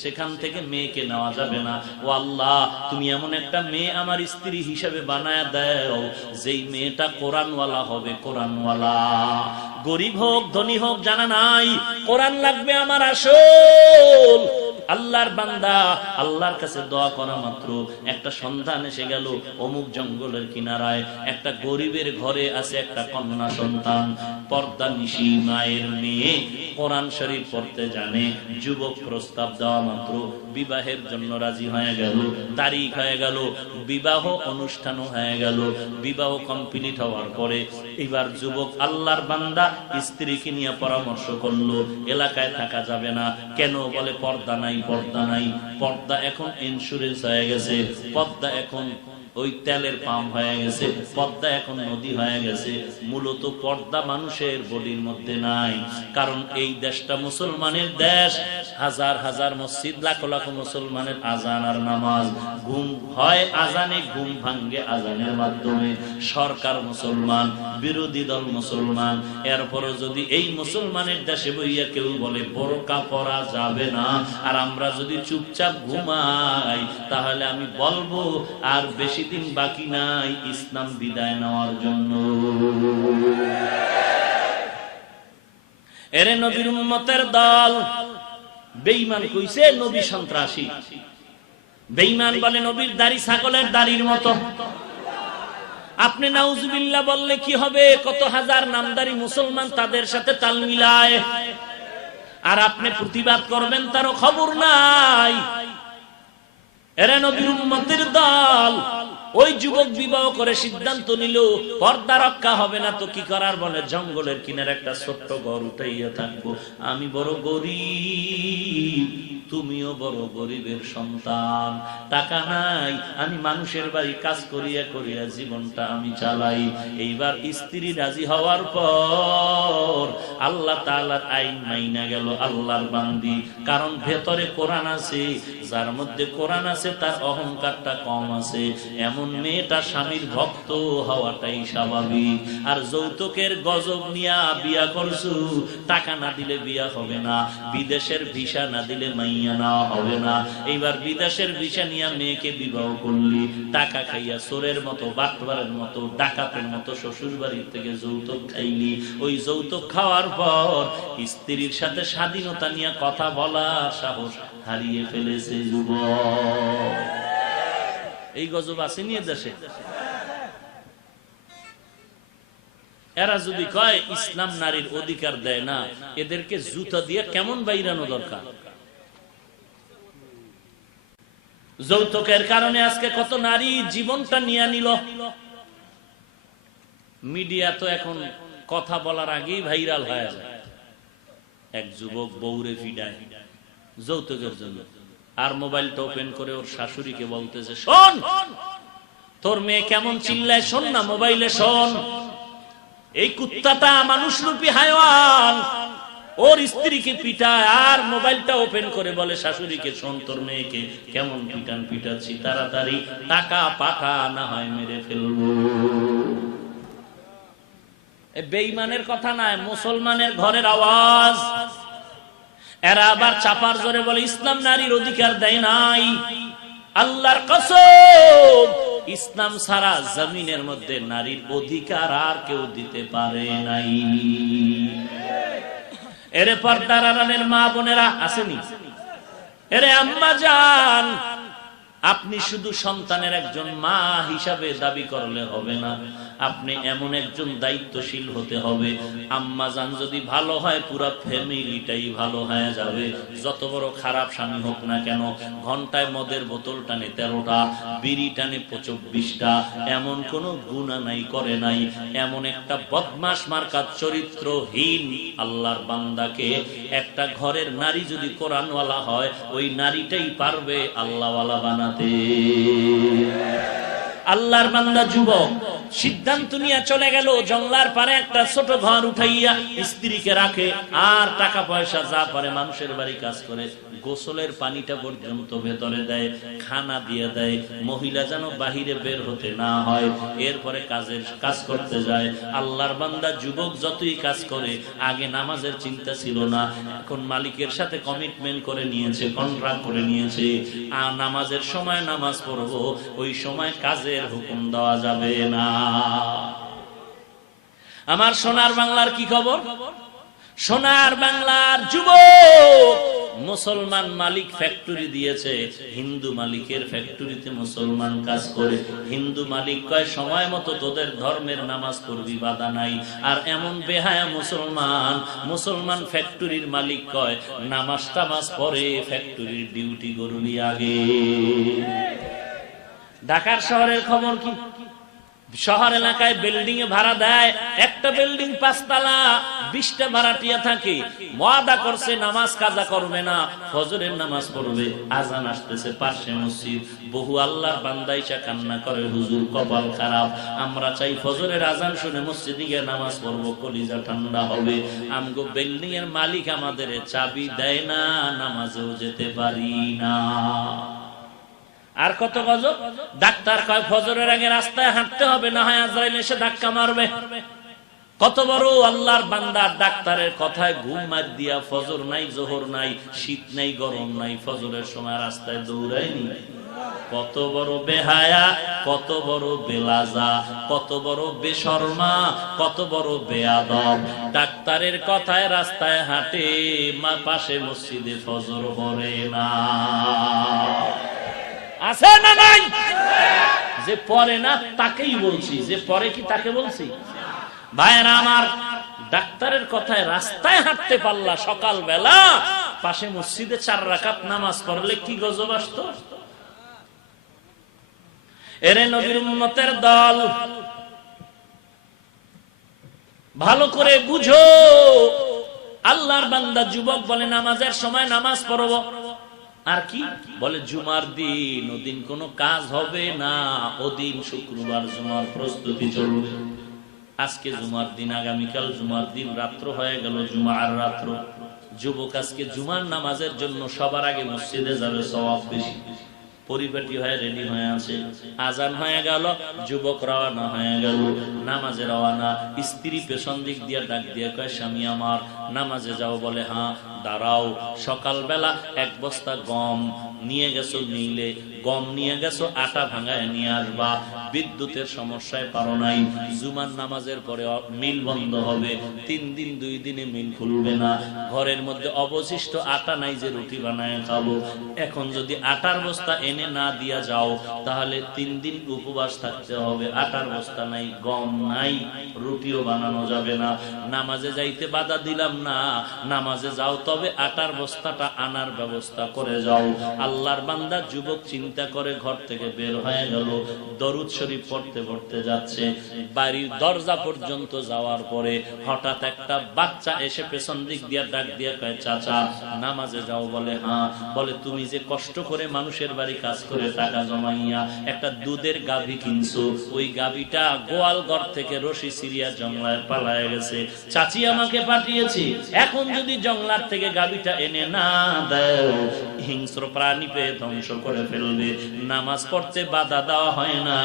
সেখান থেকে মেয়েকে নেওয়া যাবে না। ও আল্লাহ, তুমি এমন একটা মেয়ে আমার স্ত্রী হিসেবে বানায় দাও যেই মেয়েটা কোরআনওয়ালা হবে, কোরআনওয়ালা। গরিব হোক ধনী হোক জানা নাই, কোরআন লাগবে আমার আসল। আল্লাহর বান্দা আল্লাহর কাছে দোয়া করা মাত্র একটা সন্তান এসে গেল অমুক জঙ্গলের কিনারায়, একটা গরিবের ঘরে আছে একটা কন্যা সন্তান, পর্দা নিশি মায়ের মেয়ে, কোরআন শরীফ পড়তে জানে। যুবক প্রস্তাব দেওয়া মাত্র বিবাহের জন্য রাজি হয়ে গেল, তারিখ হয়ে গেল, বিবাহ অনুষ্ঠানও হয়ে গেল। বিবাহ কমপ্লিট হওয়ার পরে এবার যুবক আল্লাহর বান্দা স্ত্রীকে নিয়ে পরামর্শ করলো, এলাকায় থাকা যাবে না। কেন? বলে পর্দা নাই, পর্দা নাই। পর্দা এখন ইন্স্যুরেন্স হয়ে গেছে, পর্দা এখন ওই তেলের পাম্প হয়ে গেছে, পর্দা এখন নদী হয়ে গেছে। মূলত পর্দা মানুষের বডির মধ্যে নাই, কারণ এই দেশটা মুসলমানের দেশ। হাজার হাজার মসজিদ, লাখ লাখ মুসলমানের আজান আর নামাজ, ঘুম হয় আজানে, ঘুম ভাঙ্গে আজানের মাধ্যমে। সরকার মুসলমান, বিরোধী দল মুসলমান, এরপরও যদি এই মুসলমানের দেশে বইয়া কেউ বলে বোরকা পরা যাবে না, আর আমরা যদি চুপচাপ ঘুমাই, তাহলে আমি বলবো আর বেশি দিন বাকি নাই ইসলাম বিদায় নেওয়ার জন্য। এরে নবীর উম্মতের দল, বেঈমান কইছে নবী সন্ত্রাসী। বেঈমান বলে নবীর দাড়ি ছাগলের দাড়ির মতো। আপনি নাউজুবিল্লাহ বললে কি হবে? কত হাজার নামদারি মুসলমান তাদের সাথে তাল মিলায়, আর আপনি প্রতিবাদ করবেন তারও খবর নাই। এরা নবীর উম্মতের দল। ওই যুবক বিবাহ করে সিদ্ধান্ত নিল পর্দা রক্ষা হবে না তো কি করার, বলে জঙ্গলের কিনারে একটা ছোট্ট ঘর উঠাইয়া থাকবো। আমি বড় গরিব, তুমিও বড় গরিবের সন্তান, টাকা নাই, আমি মানুষের বাড়ি কাজ করিয়া করিয়া জীবনটা আমি চালাই। এইবার স্ত্রী রাজি হওয়ার পর আল্লাহ তাআলার আইন মাইনা গেল আল্লাহর বান্দি, কারণ ভেতরে কোরআন আছে। যার মধ্যে কোরআন আছে তার অহংকারটা কম আছে। এমন মেয়েটা স্বামীর ভক্ত হওয়াটাই স্বাভাবিক। আর যৌতুকের গজব নিয়া বিয়া করছু, টাকা না দিলে বিয়া হবে না, বিদেশের ভিসা না দিলে মাইয়া নেওয়া হবে না। এইবার বিদেশের ভিসা নিয়া মেয়েকে বিবাহ করলি, টাকা খাইয়া চোরের মতো, বাটবারের মতো, ডাকাতের মতো শ্বশুর বাড়ির থেকে যৌতুক খাইলি। ওই যৌতুক খাওয়ার পর স্ত্রীর সাথে স্বাধীনতা নিয়ে কথা বলার সাহস হারিয়ে ফেলেছে যুবক। এই গজব আছে নিয়ে দেশে। এরা যদি কয় ইসলাম নারীর অধিকার দেয় না, এদেরকে জুতা দিয়ে কেমন বাইরানো দরকার। যৌতুকের কারণে আজকে কত নারী জীবনটা নিয়ে নিল। মিডিয়া তো এখন কথা বলার আগেই ভাইরাল হয়ে যায়। এক যুবক বউরে ফিডায় যৌতুকের জন্য, আর মোবাইলটা ওপেন করে ওর শাশুড়িকে বলতেছে, শোন তোর মেয়ে কেমন চিল্লায়, শোন না মোবাইলে শোন। এই কুত্তাটা মানুষরূপী হায়ওয়ান ওর স্ত্রীকে পিটায়, আর মোবাইলটা ওপেন করে বলে শাশুড়িকে, শোন তোর মেয়েকে কেমন পিটাচ্ছি, তাড়াতাড়ি টাকা পাঠা, না হয় মেরে ফেলবো। বেঈমানের কথা নয়, মুসলমানের ঘরের আওয়াজ। এরা আবার চাপার জোরে বলে ইসলাম নারীর অধিকার দেয় নাই। আল্লাহর কসম, ইসলাম ছাড়া জমিনের মধ্যে নারীর অধিকার আর কেউ দিতে পারে নাই। এরে পর্দার আড়ালের মা বোনেরা আসেনি, এরে আম্মা জান, আপনি শুধু সন্তানের একজন মা হিসাবে দাবি করলে হবে না, আপনি এমন একজন দায়িত্বশীল হতে হবে, আম্মা জান যদি ভালো হয় পুরো ফ্যামিলিটাই ভালো হয়ে যাবে। যত বড় খারাপ স্বামী হোক না কেন, ঘন্টায় মদের বোতল টানে 13টা, বিড়ি টানে 24টা, এমন কোন গুনাহ নাই করে নাই। এমন একটা বদমাশ মার্কা চরিত্রহীন আল্লাহর বান্দাকে একটা ঘরের নারী যদি কোরআনওয়ালা হয়, ওই নারীটাই পারবে আল্লাহওয়ালা বানাতে। আল্লাহর বান্দা যুবক সিদ্ধান্ত নিয়ে চলে গেল, জঙ্গলার পারে একটা ছোট ঘর উঠাইয়া স্ত্রীকে রাখে, আর টাকা পয়সা যা পারে মানুষের বাড়ি কাজ করে, গোসলের পানিটা পর্যন্ত ভেতরে দেয়, খানা দিয়ে দেয়, মহিলা যেন বাহিরে বের হতে না হয়। এরপরে কাজ করতে যায়। আল্লাহর বান্দা যুবক যতই কাজ করে, আগে নামাজের চিন্তা ছিল না, এখন মালিকের সাথে কমিটমেন্ট করে নিয়েছে, কন্ট্রাক্ট করে নিয়েছে, আর নামাজের সময় নামাজ পড়বো, ওই সময় কাজের হুকুম দেওয়া যাবে না। আমার সোনার বাংলার কি খবর? সোনার বাংলার যুবক মুসলমান মালিক ফ্যাক্টরি দিয়েছে, হিন্দু মালিকের ফ্যাক্টরিতে মুসলমান কাজ করে। হিন্দু মালিক কয় সময় মতো তোদের ধর্মের নামাজ পড়বি, বাধা নাই। আর এমন বেহায়া মুসলমান ফ্যাক্টরির মালিক কয় নামাজ টামাজ পরে ফ্যাক্টরির ডিউটি করবি আগে। ঢাকার শহরের খবর কি? শহর এলাকায় বিল্ডিং এ ভাড়া দেয়, একটা বিল্ডিং 5 তলা, 20টা ভাড়াটিয়া থাকে। ওয়াদা করছে নামাজ কাজা করবে না, ফজরের নামাজ পড়বে। আজান আসতেছে, পাশে মসজিদ, বহু আল্লাহর বান্দা এসে কান্না করে, হুজুর কপাল খারাপ, আমরা চাই ফজরের আজান শুনে মসজিদে গিয়ে নামাজ পড়বো, কলিজা ঠান্ডা হবে। আমগো বিল্ডিং এর মালিক আমাদের চাবি দেয় না, নামাজেও যেতে পারি না। আর কত গজব! ডাক্তার কয় ফজরের আগে রাস্তায় হাঁটতে হবে, না হয় আজরাইল এসে ধাক্কা মারবে। কত বড় আল্লাহর বান্দা, ডাক্তারের কথায় ঘুম মার দিয়া ফজর নাই, জোহর নাই, শীত নাই, গরম নাই, ফজরের সময় রাস্তায় দৌড়ায়নি। কত বড় বেহায়া, কত বড় বেলাজা, কত বড় বেশরমা, কত বড় বেয়াদব! ডাক্তারের কথায় রাস্তায় হাঁটে, পাশে মসজিদে ফজর পড়ে না। আছে না নাই? যে পড়ে না তাকেই বলছি, যে পড়ে কি তাকে বলছি? ভাইরা আমার, ডাক্তারের কথায় রাস্তায় হাঁটতে পারলা, সকাল বেলা পাশে মসজিদে 4 রাকাত নামাজ পড়লে কি গজব আসতো? এরে নবীর উম্মতের দল, ভালো করে বুঝো। আল্লাহর বান্দা যুবক বলে নামাজের সময় নামাজ পড়বো, আর কি বলে জুমার দিন, ওদিন কোনো কাজ হবে না, ওদিন শুক্রবার জুমার প্রস্তুতি চলবে। আজকে জুমার দিন, আগামীকাল জুমার দিন, রাত্র হয়ে গেল জুমার রাত্র। যুবক আজকে জুমার নামাজের জন্য সবার আগে মসজিদে যাবে, সওয়াব বেশি। পরিপাটি হয়ে রেডি হয়ে আছে, আজান হয়ে গেল, যুবক রওনা হয়ে গেল, নামাজে রওনা। স্ত্রী পেছন দিক দিয়ে ডাক দিয়ে কয় স্বামী আমার নামাজে যাও, বলে হ্যাঁ। দাঁড়াও, সকালবেলা 1 বস্তা গম নিয়ে গেছো, মিলে গম নিয়ে গেছো, আটা ভাঙায় নিয়ে আসবা। বিদ্যুতের সমস্যায় পারো নাই, জুমার নামাজের পরে মিল বন্ধ হবে, 3 দিন 2 দিনে মিল খুলবে না। ঘরের মধ্যে অবশিষ্ট আটা নাই যে রুটি বানায় খাবো। এখন যদি আটার বস্তা এনে না দিয়া যাও, তাহলে 3 দিন উপবাস থাকতে হবে। আটার বস্তা নাই, গম নাই, রুটিও বানানো যাবে না। নামাজে যাইতে বাধা দিলাম না, নামাজে যাও, তবে আটার বস্তাটা আনার ব্যবস্থা করে যাও। আল্লাহর বান্দা যুবক চিন্তা করে ঘর থেকে বের হয়ে গেল, দরুদ শরীফ পড়তে পড়তে যাচ্ছে। বাড়ির দরজা পর্যন্ত যাওয়ার পরে হঠাৎ একটা বাচ্চা এসে পেছন দিক দিয়ে ডাক দিয়ে কয় চাচা নামাজে যাও, বলে হ্যাঁ। বলে তুমি যে কষ্ট করে মানুষের বাড়ি কাজ করে টাকা জমাইয়া একটা দুধের গাভী কিনছো, ওই গাভীটা গোয়াল ঘর থেকে রশি সিরিয়া জঙ্গলায় পালায় গেছে, চাচি আমাকে পাঠিয়েছে। এখন যদি জঙ্গলার থেকে গাভীটা এনে না দাও, হিংস্র প্রাণী পেয়ে ধ্বংস করে ফেলবে। নামাজ পড়তে বাধা দেওয়া হয় না,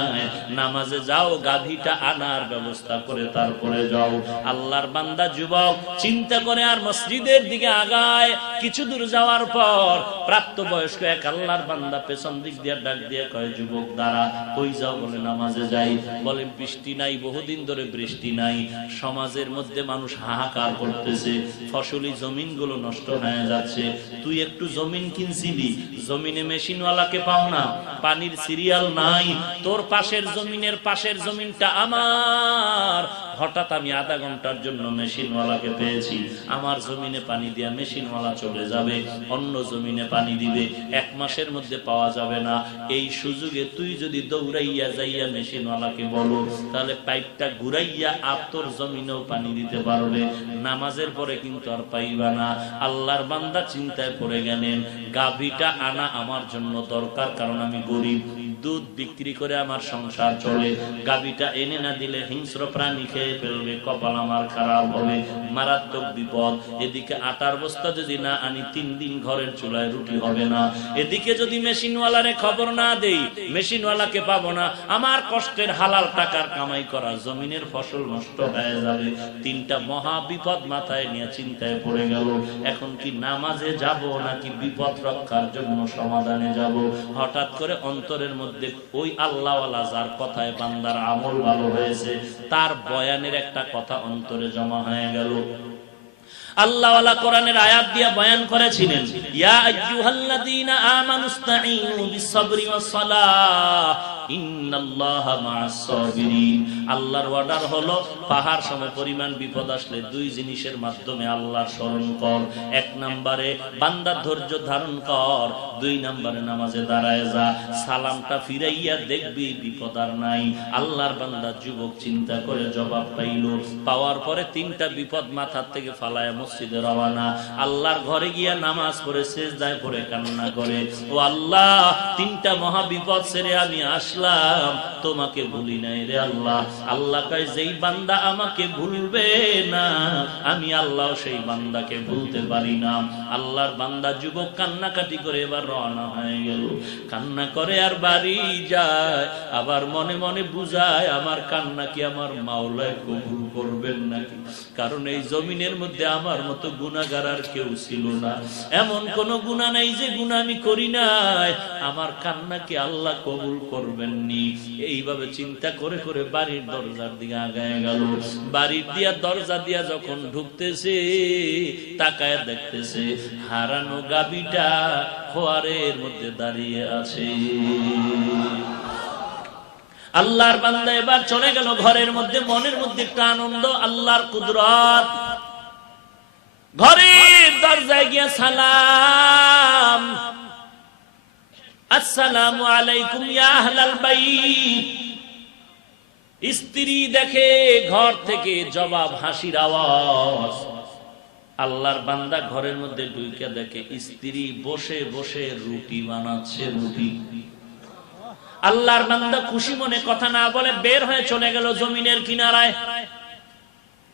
নামাজে যাও, গাভীটা আনার ব্যবস্থা করে তারপরে যাও। আল্লাহর বান্দা যুবক চিন্তা করে আর মসজিদের দিকে আগায়। কিছু দূর যাওয়ার পর প্রাপ্ত বয়স্ক এক আল্লাহর বান্দা পেছন দিক দিয়ে ডাক দিয়ে কয় যুবক দাঁড়া, কই যাও? বলে নামাজে যাই। বলে বৃষ্টি নাই, বহুদিন ধরে বৃষ্টি নাই, সমাজের মধ্যে মানুষ হাহাকার করতেছে, ফসলি জমিনগুলো নষ্ট হয়ে যাচ্ছে। তুই একটু জমিন কিনছিলি, জমিনে মেশিনওয়ালাকে পাও পাও না, পানির সিরিয়াল নাই, তোর পাশের জমিনের পাশের জমিনটা আমার, হঠাৎ আমি আধা ঘন্টার জন্য মেশিনওয়ালাকে পেয়েছি, আমার জমিনে পানি দিয়া মেশিনওয়ালা চলে যাবে, অন্য জমিনে পানি দিবে, 1 মাসের মধ্যে পাওয়া যাবে না। এই সুযোগে তুই যদি দৌড়াইয়া যাইয়া মেশিনওয়ালাকে বলো, তাহলে পাইপটা ঘুরাইয়া তোর জমিনেও পানি দিতে পারবে, নামাজের পরে কিন্তু আর পাইবা না। আল্লাহর বান্দা চিন্তায় পড়ে গেলেন, গাভীটা আনা আমার জন্য দরকার, কারণ আমি গরিব, দুধ বিক্রি করে আমার সংসার চলে, গাভীটা এনে না দিলে হিংস্র প্রাণী খেয়ে ফেলবে, কপাল আমার খারাপ হবে, মারাত্মক বিপদ। এদিকে আটার বস্তা যদি না আনি 3 দিন ঘরের চুলায় রুটি হবে না, এদিকে যদি মেশিনওয়ালারে খবর না দেই, মেশিনওয়ালাকে পাবো না, আমার কষ্টের হালাল টাকার কামাই করা জমিনের ফসল নষ্ট হয়ে যাবে। 3টা মহা বিপদ মাথায় নিয়ে চিন্তায় পড়ে গেল, এখন কি নামাজে যাব নাকি বিপদ রক্ষার জন্য সমাধানে যাব। হঠাৎ করে অন্তরের মধ্যে ওই আল্লাহওয়ালা যার কথায় বান্দার আমল ভালো হয়েছে, তার বয়ানের একটা কথা অন্তরে জমা হয়ে গেল। আল্লাহওয়ালা কোরআনের আয়াত দিয়ে বয়ান করেছিলেন, ইয়া আইয়ুহাল্লাযীনা আমানুস্তাঈনু বিস-সাবরি ওয়াস-সালাহ ইন্নাল্লাহা মা'আস সাবিরিন। আল্লাহর অর্ডার হলো, পাহাড় সম পরিমাণ বিপদ আসলে 2 জিনিসের মাধ্যমে আল্লাহর স্মরণ কর। 1 নম্বরে বান্দা ধৈর্য ধারণ কর, 2 নম্বরে নামাজে দাঁড়ায় যা, সালামটা ফিরাইয়া দেখবি বিপদ আর নাই। আল্লাহর বান্দা যুবক চিন্তা করে জবাব পাইল, পাওয়ার পরে 3টা বিপদ মাথার থেকে ফালায় মসজিদে রওনা। আল্লাহর ঘরে গিয়া নামাজ পড়ে সিজদায় পড়ে কান্না করে, ও আল্লাহ, 3টা মহা বিপদ ছেড়ে আমি আসলাম, তোমাকে ভুলি নাই রে আল্লাহ। আল্লাহ কয়, যেই বান্দা আমাকে ভুলবে না, আমি আল্লাহ সেই বান্দাকে ভুলতে পারি না। আল্লাহর বান্দা যুবক কান্নাকাটি করে এবার রওনা হয়ে গেল, কান্না করে আর বাড়ি যায়, আবার মনে মনে বুঝায়, আমার কান্না কি আমার মাওলায় কবুল করবেন নাকি? কারণ এই জমিনের মধ্যে আমার মতো গুনাহগার আর কেউ ছিল না, এমন কোন গুনাহ নাই যে গুনাহ আমি করি নাই, আমার কান্না কি আল্লাহ কবুল করবেননি? এইভাবে চিন্তা করে করে বাড়ির দরজার দিকে আগায় গেল। বাড়ির দিয়া দরজা দিয়া যখন ঢুকতেছে, তাকায় দেখতেছে হারানো গাভীটা খোয়ারের মধ্যে দাঁড়িয়ে আছে। আল্লাহর বান্দা এবার চলে গেল ঘরের মধ্যে, মনের মধ্যে একটা আনন্দ, আল্লাহর কুদরত। ঘরের দরজায় গিয়া সালাম, আসসালামু আলাইকুম ইয়া আহলাল বাইত। স্ত্রী দেখে ঘর থেকে জবাব হাসির আওয়াজ। আল্লাহর বান্দা ঘরের মধ্যে ঢুকে দেখে স্ত্রী বসে বসে রুটি বানাচ্ছে, রুটি। আল্লাহর বান্দা খুশি মনে কথা না বলে বের হয়ে চলে গেল জমিনের কিনারায়,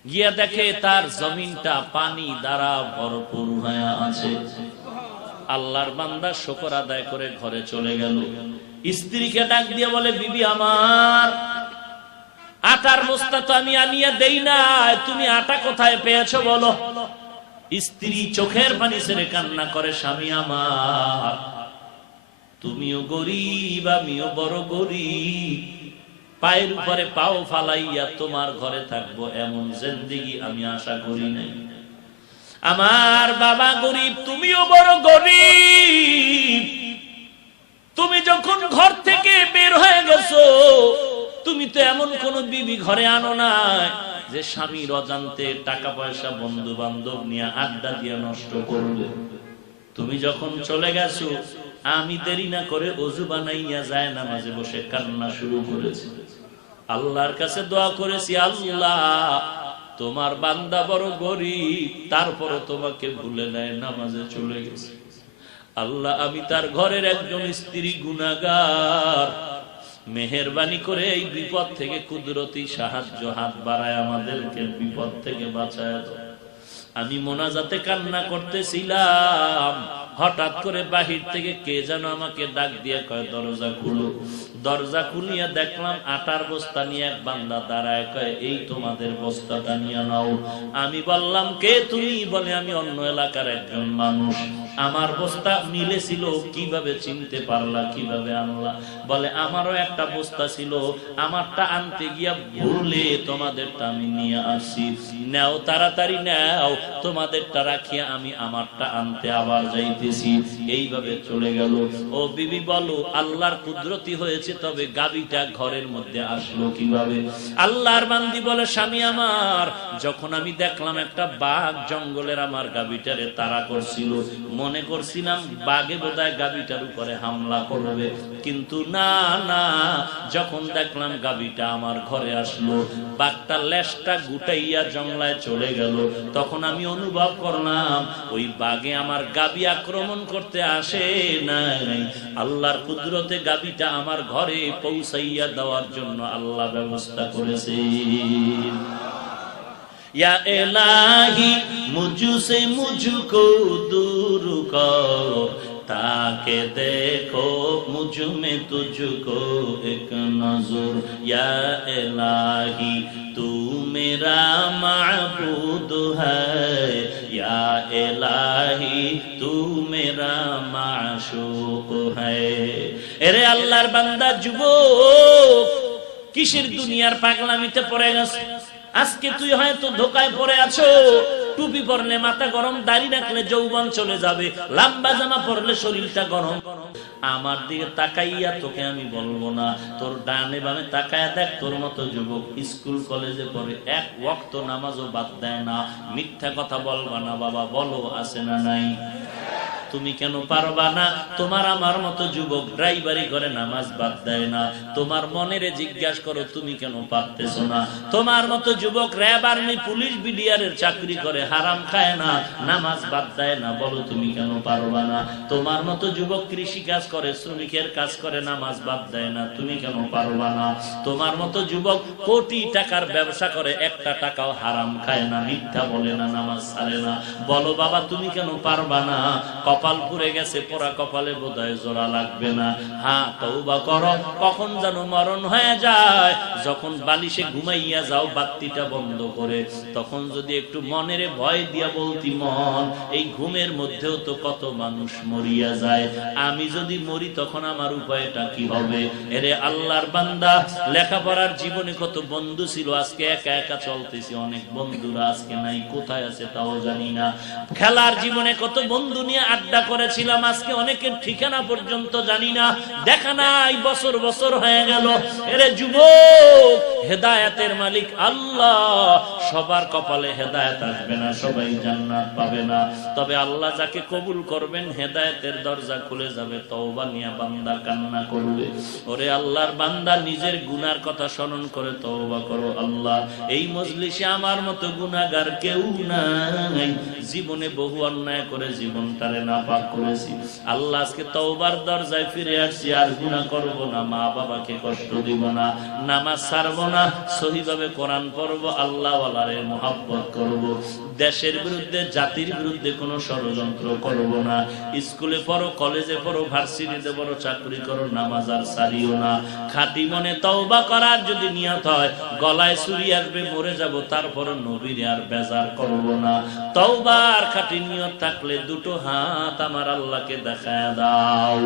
গিয়া দেখে তার জমিনটা পানি দ্বারা ভরপুর হয়ে আছে। আল্লাহর বান্দা শুকর আদায় করে ঘরে চলে গেল। স্ত্রীকে ডাক দিয়ে বলে, বিবি আমার, আটার বস্তা তো আমি আনিয়ে দেই না, তুমি আটা কোথায় পেয়েছো বলো। স্ত্রী চোখের পানি ছেড়ে কান্না করে, স্বামী আমার, তুমিও গরিব, আমিও বড় গরিব, পায়ের উপরে পাও ফালাইয়া তোমার ঘরে থাকবো এমন জিন্দেগি আমি আশা করি নাই। আমার বাবা গরিব, তুমিও বড় গরিব, তুমি যখন ঘর থেকে বের হয়ে গেছো, তুমি তো এমন কোন বিবি ঘরে আনো না যে স্বামীর অজান্তে টাকা পয়সা বন্ধু বান্ধব নিয়ে আড্ডা দিয়ে নষ্ট করবে। তুমি যখন চলে গেছো, আমি দেরি না করে ওযু বানাইয়া যায় নামাজে বসে কান্না শুরু করেছি। আল্লাহর কাছে দোয়া করেছি, আল্লাহ, তোমার বান্দা বড় গরিব, তারপরে তোমাকে ভুলে নেয়, নামাজে চলে গেছে। আল্লাহ, আমি তার ঘরের একজন স্ত্রী গুনাহগার, মেহেরবানি করে এই বিপদ থেকে কুদরতি সাহায্য হাত বাড়ায় আমাদেরকে বিপদ থেকে বাঁচায় দাও। আমি মোনাজাতে কান্না করতেছিলাম, হঠাৎ করে বাহির থেকে কে যেন আমাকে ডাক দিয়ে কয়, দরজা খুলো। দরজা খুলিয়া দেখলাম আটার বস্তা নিয়ে এক বান্দা দাঁড়ায়, কয় এই তোমাদের বস্তাটা নিয়ে নাও। আমি বললাম কে তুমি? বলে আমি অন্য এলাকার একজন মানুষ। আমার বস্তা মিলেছিল, কিভাবে চিনতে পারলা, কিভাবে আনলা? বলে আমারও একটা বস্তা ছিল, আমারটা আনতে গিয়া ভুলে তোমাদেরটা আমি নিয়ে আসি। নাও তাড়াতাড়ি নাও, তোমাদেরটা রাখিয়া আমি আমারটা আনতে আবার যাইতেছি। এইভাবে চলে গেল। ও বিবি বলো আল্লাহর কুদরতি হয়েছে, তবে গাবিটা ঘরের মধ্যে আসলো কিভাবে? আল্লাহর বান্দি বলে স্বামী আমার, যখন আমি দেখলাম একটা বাঘ জঙ্গলের আমার গাবিটারে তাড়া করছিল, মনে করছিলাম বাঘে বোধহয় গাবিটার উপরে হামলা করবে, কিন্তু না না, যখন দেখলাম গাবিটা আমার ঘরে আসলো, বাঘটা লেজটা গুটাইয়া জঙ্গলায় চলে গেল, তখন আমি অনুভব করলাম ওই বাঘে আমার গাবি আক্রমণ করতে আসে নাই, আল্লাহর কুদরতে গাবিটা আমার ঘরে পৌঁছাইয়া দেওয়ার জন্য আল্লাহ ব্যবস্থা করেছে। या इलाही मुझसे मुझको दूर कर, ताके देखो मुझ में तुझको एक नजर। या इलाही तू मेरा माबूद है, या इलाही तू मेरा माशूक है। এরে আল্লাহর বান্দা যুবক, কিসের দুনিয়ার পাগলামিতে পড়ে গেছে? আজকে তুই হয়তো ধোকায় পড়ে আছো। টুপি পরলে মাথা গরম, দাড়ি রাখলে যৌবন চলে যাবে, লম্বা জামা পরলে শরীরটা গরম। আমার দিকে তাকাইয়া তোকে আমি বলবো না, তোর ডানে বামে তাকায়া দেখ, তোর মতো যুবক স্কুল কলেজে পড়ে এক ওয়াক্ত নামাজও বাদ দেয় না। মিথ্যা কথা বলবা না বাবা, বলো আছে না নাই? তুমি কেন পারবা না? তোমার আমার মতো যুবক ড্রাইভারি করে নামাজ বাদ দেয় না। তোমার মনের জিজ্ঞাসা করো তুমি কেন পারতেছো না? তোমার মতো যুবক র্যাব, আর্মি, পুলিশ, বিডিআরের চাকরি করে, হারাম খায় না, নামাজ বাদ দেয় না, বলো তুমি কেন পারবা না? তোমার মতো যুবক কৃষি কাজ করে, শ্রমিকের কাজ করে, নামাজ বাদ দেয় না, তুমি কেন পারবা না? তোমার মতো যুবক কোটি টাকার ব্যবসা করে, একটা টাকাও হারাম খায় না, মিথ্যা বলে না, নামাজ ছাড়ে না, বলো বাবা তুমি কেন পারবা না? কপাল পুড়ে গেছে, পোড়া কপালে বোধহয় জোড়া লাগবে না। হ্যাঁ তওবা করো, কখন যেন মরণ হয়ে যায়। যখন বালিশে ঘুমাইয়া যাও বাতিটা বন্ধ করে, তখন যদি একটু মনের ভয় দিয়া বলতি, মন এই ঘুমের মধ্যেও তো কত মানুষ মরিয়া যায়, আমি যদি মরি তখন আমার উপায়টা কি হবে? এরে আল্লাহর বান্দা, লেখাপড়ার জীবনে কত বন্ধু ছিল, আজকে একা একা চলতেছি, অনেক বন্ধুরা আজকে নাই, কোথায় আছে তাও জানি না। খেলার জীবনে কত বন্ধু নিয়ে আড্ডা করেছিলাম, আজকে অনেকের ঠিকানা পর্যন্ত জানি না, দেখা নাই, বছর বছর হয়ে গেল। এরে যুবক, হেদায়েতের মালিক আল্লাহ, সবার কপালে হেদায়েত আসবে না, সবাই জান্নাত পাবে না, তবে আল্লাহ যাকে কবুল করবেন হেদায়েতের দরজা খুলে যাবে, তওবা নিয়ে বান্দা কান্না করবে। ওরে আল্লাহর বান্দা, নিজের গুনার কথা স্মরণ করে তওবা করো। আল্লাহ, এই মজলিসে আমার মতো গুনাহগার কেউ নাই, জীবনে বহু অন্যায় করে জীবনটারে নাপাক করেছি। আল্লাহ আজকে তওবার দরজায় ফিরে আসছি, আর গুনাহ করব না, মা বাবাকে কষ্ট দিব না, নামাজ ছাড়ব না, সহিভাবে কোরআন পড়ব, আল্লাহ ওয়ালারে মুহাব্বত করব, দেশের বিরুদ্ধে জাতির বিরুদ্ধে কোনো ষড়যন্ত্র করব না। স্কুলে পড়ো, কলেজে পড়ো, ভার্সিটিতে পড়ো, চাকরি করো, নামাজ আর ছাড়িও না। খাঁটি মনে তওবা করার যদি নিয়ত হয়, গলায় ছুরি আসবে, মরে যাব, তারপর নবীর আর বেজার করব না। তওবার খাঁটি নিয়ত থাকলে দুটো হাত আমার আল্লাহকে দেখায় দাও।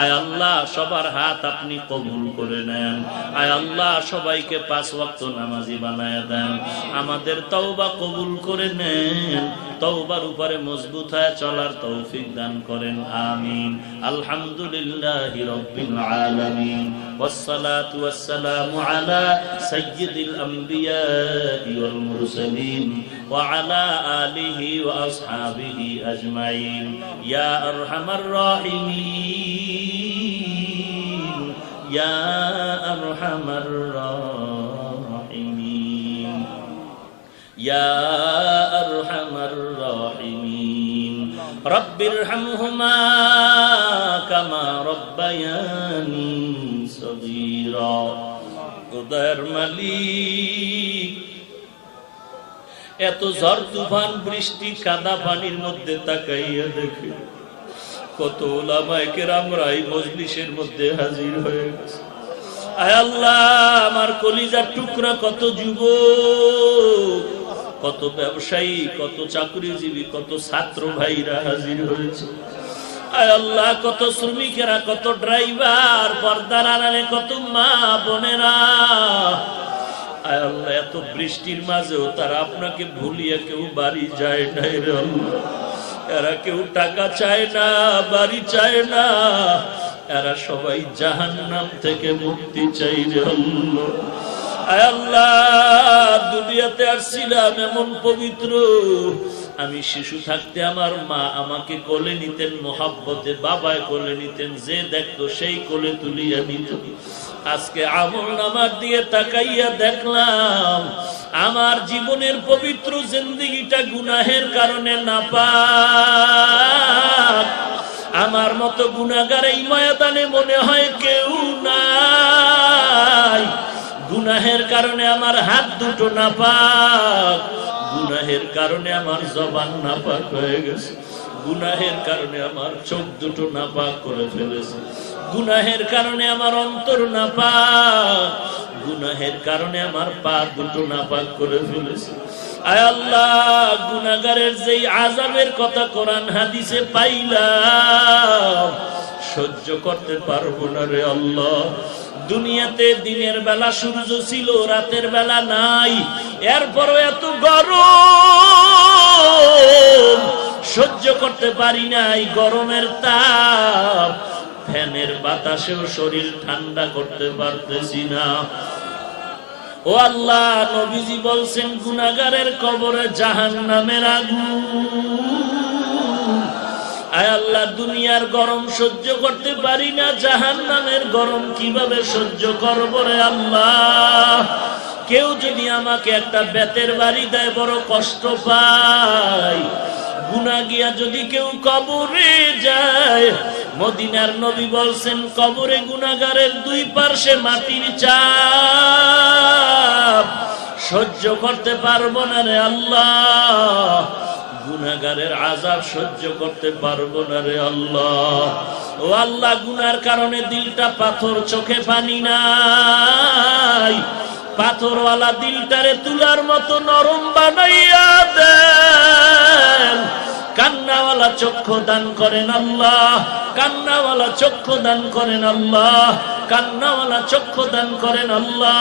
আয় আল্লাহ, সবার হাত আপনি কবুল করে নেন। আয় আল্লাহ, সবাইকে 5 ওয়াক্ত নামাজি বানায় দেন। আমাদের তওবা কবুল করে নেন, তওবার উপরে মজবুত হয়ে চলার তৌফিক দান করেন। আমিন। আলহামদুলিল্লাহি রাব্বিল আলামিন, ওয়াসসালাতু ওয়াসসালামু আলা সাইয়্যিদিল আমবিয়া ওয়াল মুরসালিন ওয়া আলা আলিহি ওয়া আসহাবিহি আজমাইন। ইয়া আরহামার রাহিমিন, ইয়া আরহামার রাহিমিন, ইয়া আরহামার রাহিমিন। রব্বিরহামহুমা কামা রব্বায়ানি সগীরা। খোদার মালিক, এত ঝড় তুফান বৃষ্টি কাদা পানির মধ্যে তাকাইয়া দেখে কত উলামায়ে কেরামরা এই মজলিসের মধ্যে হাজির হয়ে গেছে। আয় আল্লাহ, আমার কলিজার টুকরা কত যুবক, কত ব্যবসায়ী, কত চাকরিজীবী, কত ছাত্র ভাইরা হাজির হয়েছে। আয় আল্লাহ, কত শ্রমিকেরা, কত ড্রাইভার, পর্দার আড়ালে কত মা বোনেরা। আয় আল্লাহ, এত বৃষ্টির মাঝেও তারা আপনাকে ভুলিয়ে কেউ বাড়ি যায় নাই রে আল্লাহ। এরা কেউ টাকা চায় না, বাড়ি চায় না, এরা সবাই জাহান্নাম থেকে মুক্তি চাই রে আল্লাহ। আয় আল্লাহ, দুনিয়াতে আসছিলাম এমন পবিত্র, আমি শিশু থাকতে আমার মা আমাকে কোলে নিতেন মোহাব্বতে, বাবায় কোলে নিতেন, যে দেখতো সেই কোলে তুলিয়া নিত। আজকে আমল নামার দিয়ে তাকাইয়া দেখলাম আমার জীবনের পবিত্র জিন্দেগিটা গুনাহের কারণে নাপাক। আমার মতো গুনাহগার এই ময়দানে মনে হয় কেউ নাই। গুনাহের কারণে আমার হাত দুটো নাপাক, গুনাহের কারণে আমার জবান নাপাক হয়ে গেছে, গুনাহের কারণে আমার চোখ দুটো নাপাক করে ফেলেছে, গুনাহের কারণে আমার অন্তর নাপাক, গুনাহের কারণে আমার পা দুটো নাপাক করে ফেলেছে। আয় আল্লাহ, গুনাহগারের যেই আযাবের কথা কোরআন হাদিসে পাইলাম, সহ্য করতে পারবো না রে আল্লাহ। দুনিয়াতে দিনের বেলা সূর্য ছিল, রাতের বেলা নাই, এরপরও এত গরম সহ্য করতে পারি নাই। গরমের তাপ, ফ্যানের বাতাসেও শরীর ঠান্ডা করতে পারতেছি না। ও আল্লাহ, নবীজি বলছেন গুনাহগারের কবরে জাহান্নামের আগুন। আয় আল্লাহ, দুনিয়ার গরম সহ্য করতে পারি না, জাহান্নামের গরম কিভাবে সহ্য করব রে আল্লাহ। কেউ যদি আমাকে একটা বেতের বাড়ি দেয় বড় কষ্ট পাই। গুনাহ গিয়া যদি কেউ কবরে যায়, মদিনার নবী বলছেন কবরে গুনাহগারের দুই পার্শ্বে মাটির চাপ সহ্য করতে পারবো না রে আল্লাহ। গুনাহগারের আযাব সহ্য করতে পারবো না রে আল্লাহ। ও আল্লাহ, গুনার কারণে দিলটা পাথর, চোখে পানি নাই, পাথরওয়ালা দিলটারে তুলার মতো নরম বানাইয়া দেন। কান্নাওয়ালা চক্ষু দান করেন আল্লাহ, কান্নাওয়ালা চক্ষু দান করেন আল্লাহ, কান্নাওয়ালা চক্ষু দান করেন আল্লাহ।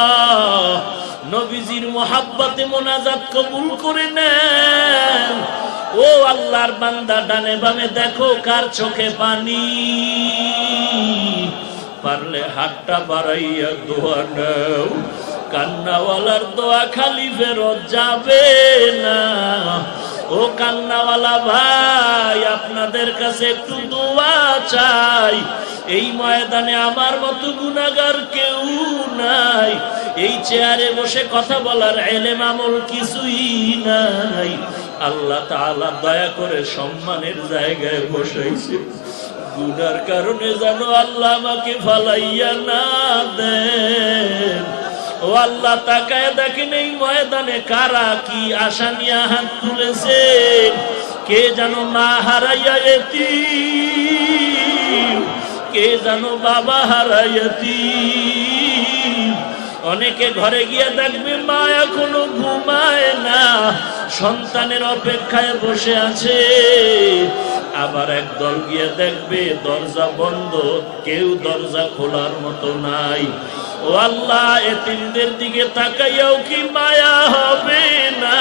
নবীজির মোহাব্বতে মোনাজাত কবুল করে নেন। ও আল্লাহর বান্দা, ডানে বামে দেখো কার চোখে পানি, পারলে হাতটা বাড়াইয়া দোয়া নাও। কান্নাওয়ালার দোয়া খালি ফেরত যাবে না। ও কান্নাওয়ালা ভাই, আপনাদের কাছে একটু দোয়া চাই। এই ময়দানে আমার মতো গুনাহগার কেউ নাই, এই চেয়ারে বসে কথা বলার ইলম আমল কিছুই নাই। আল্লাহ তাআলা দয়া করে সম্মানের জায়গায় বসাইছে, গুনার কারণে যেন আল্লাহ আমাকে ফালাইয়া না দেন। ও আল্লাহ, তাকায় দেখেন এই ময়দানে কারা কি আশা নিয়ে হাত তুলেছেন। কে যেন মা হারাইয়া এতিম, কে যেন বাবা হারাইয়া এতিম। অনেকে ঘরে গিয়ে দেখবে মা এখনো ঘুমায় না, সন্তানের অপেক্ষায় বসে আছে। আবার একদল গিয়ে দেখবে দরজা বন্ধ, কেউ দরজা খোলার মতো নাই। ও আল্লাহ, এতিমদের দিকে তাকাইয়াও কি মায়া হবে না?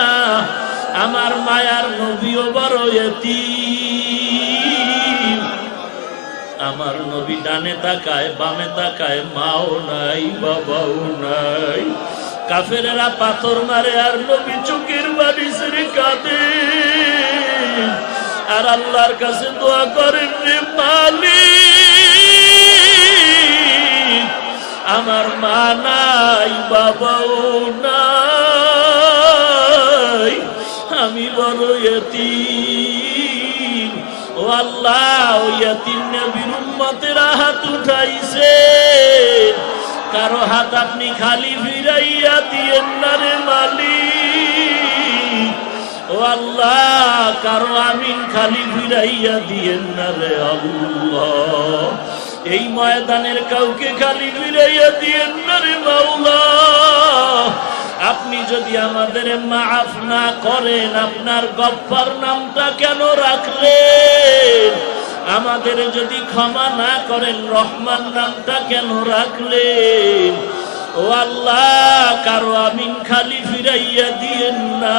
আমার মায়ার নবীও বড় এতিম। আমার নবী ডানে তাকায়, বামে তাকায়, মাও নাই, বাবাও নাই। কাফেরেরা পাথর মারে আর নবী চোখের বাড়ি ছেড়ে কাঁদে আর আল্লাহর কাছে দোয়া করেন, রে মালিক, আমার মা নাই, বাবাও নাই, আমি বড় ইয়তীম। ও আল্লাহ, ওই ইয়তীম নবীর উম্মতেরা হাত উঠাইছে, কারো হাত আপনি খালি ফিরাইয়া দিয়েন না রে মালিক। ও আল্লাহ, কারো আমিন খালি ফিরাইয়া দিয়েন না রে আল্লাহ। এই ময়দানের কাউকে খালি ফিরাইয়া দিয়েন না রে মাওলা। আপনি যদি আমাদের মাফ না করেন, আপনার গফফার নামটা কেন রাখলেন? আমাদের যদি ক্ষমা না করেন, রহমান নামটা কেন রাখলেন? ও আল্লাহ, কারো আমিন খালি ফিরাইয়া দিয়েন না,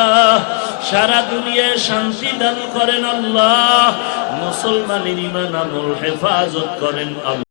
সারা দুনিয়ায় শান্তি দান করেন আল্লাহ। মুসলমানের ঈমান আমল হেফাজত করেন আল্লাহ।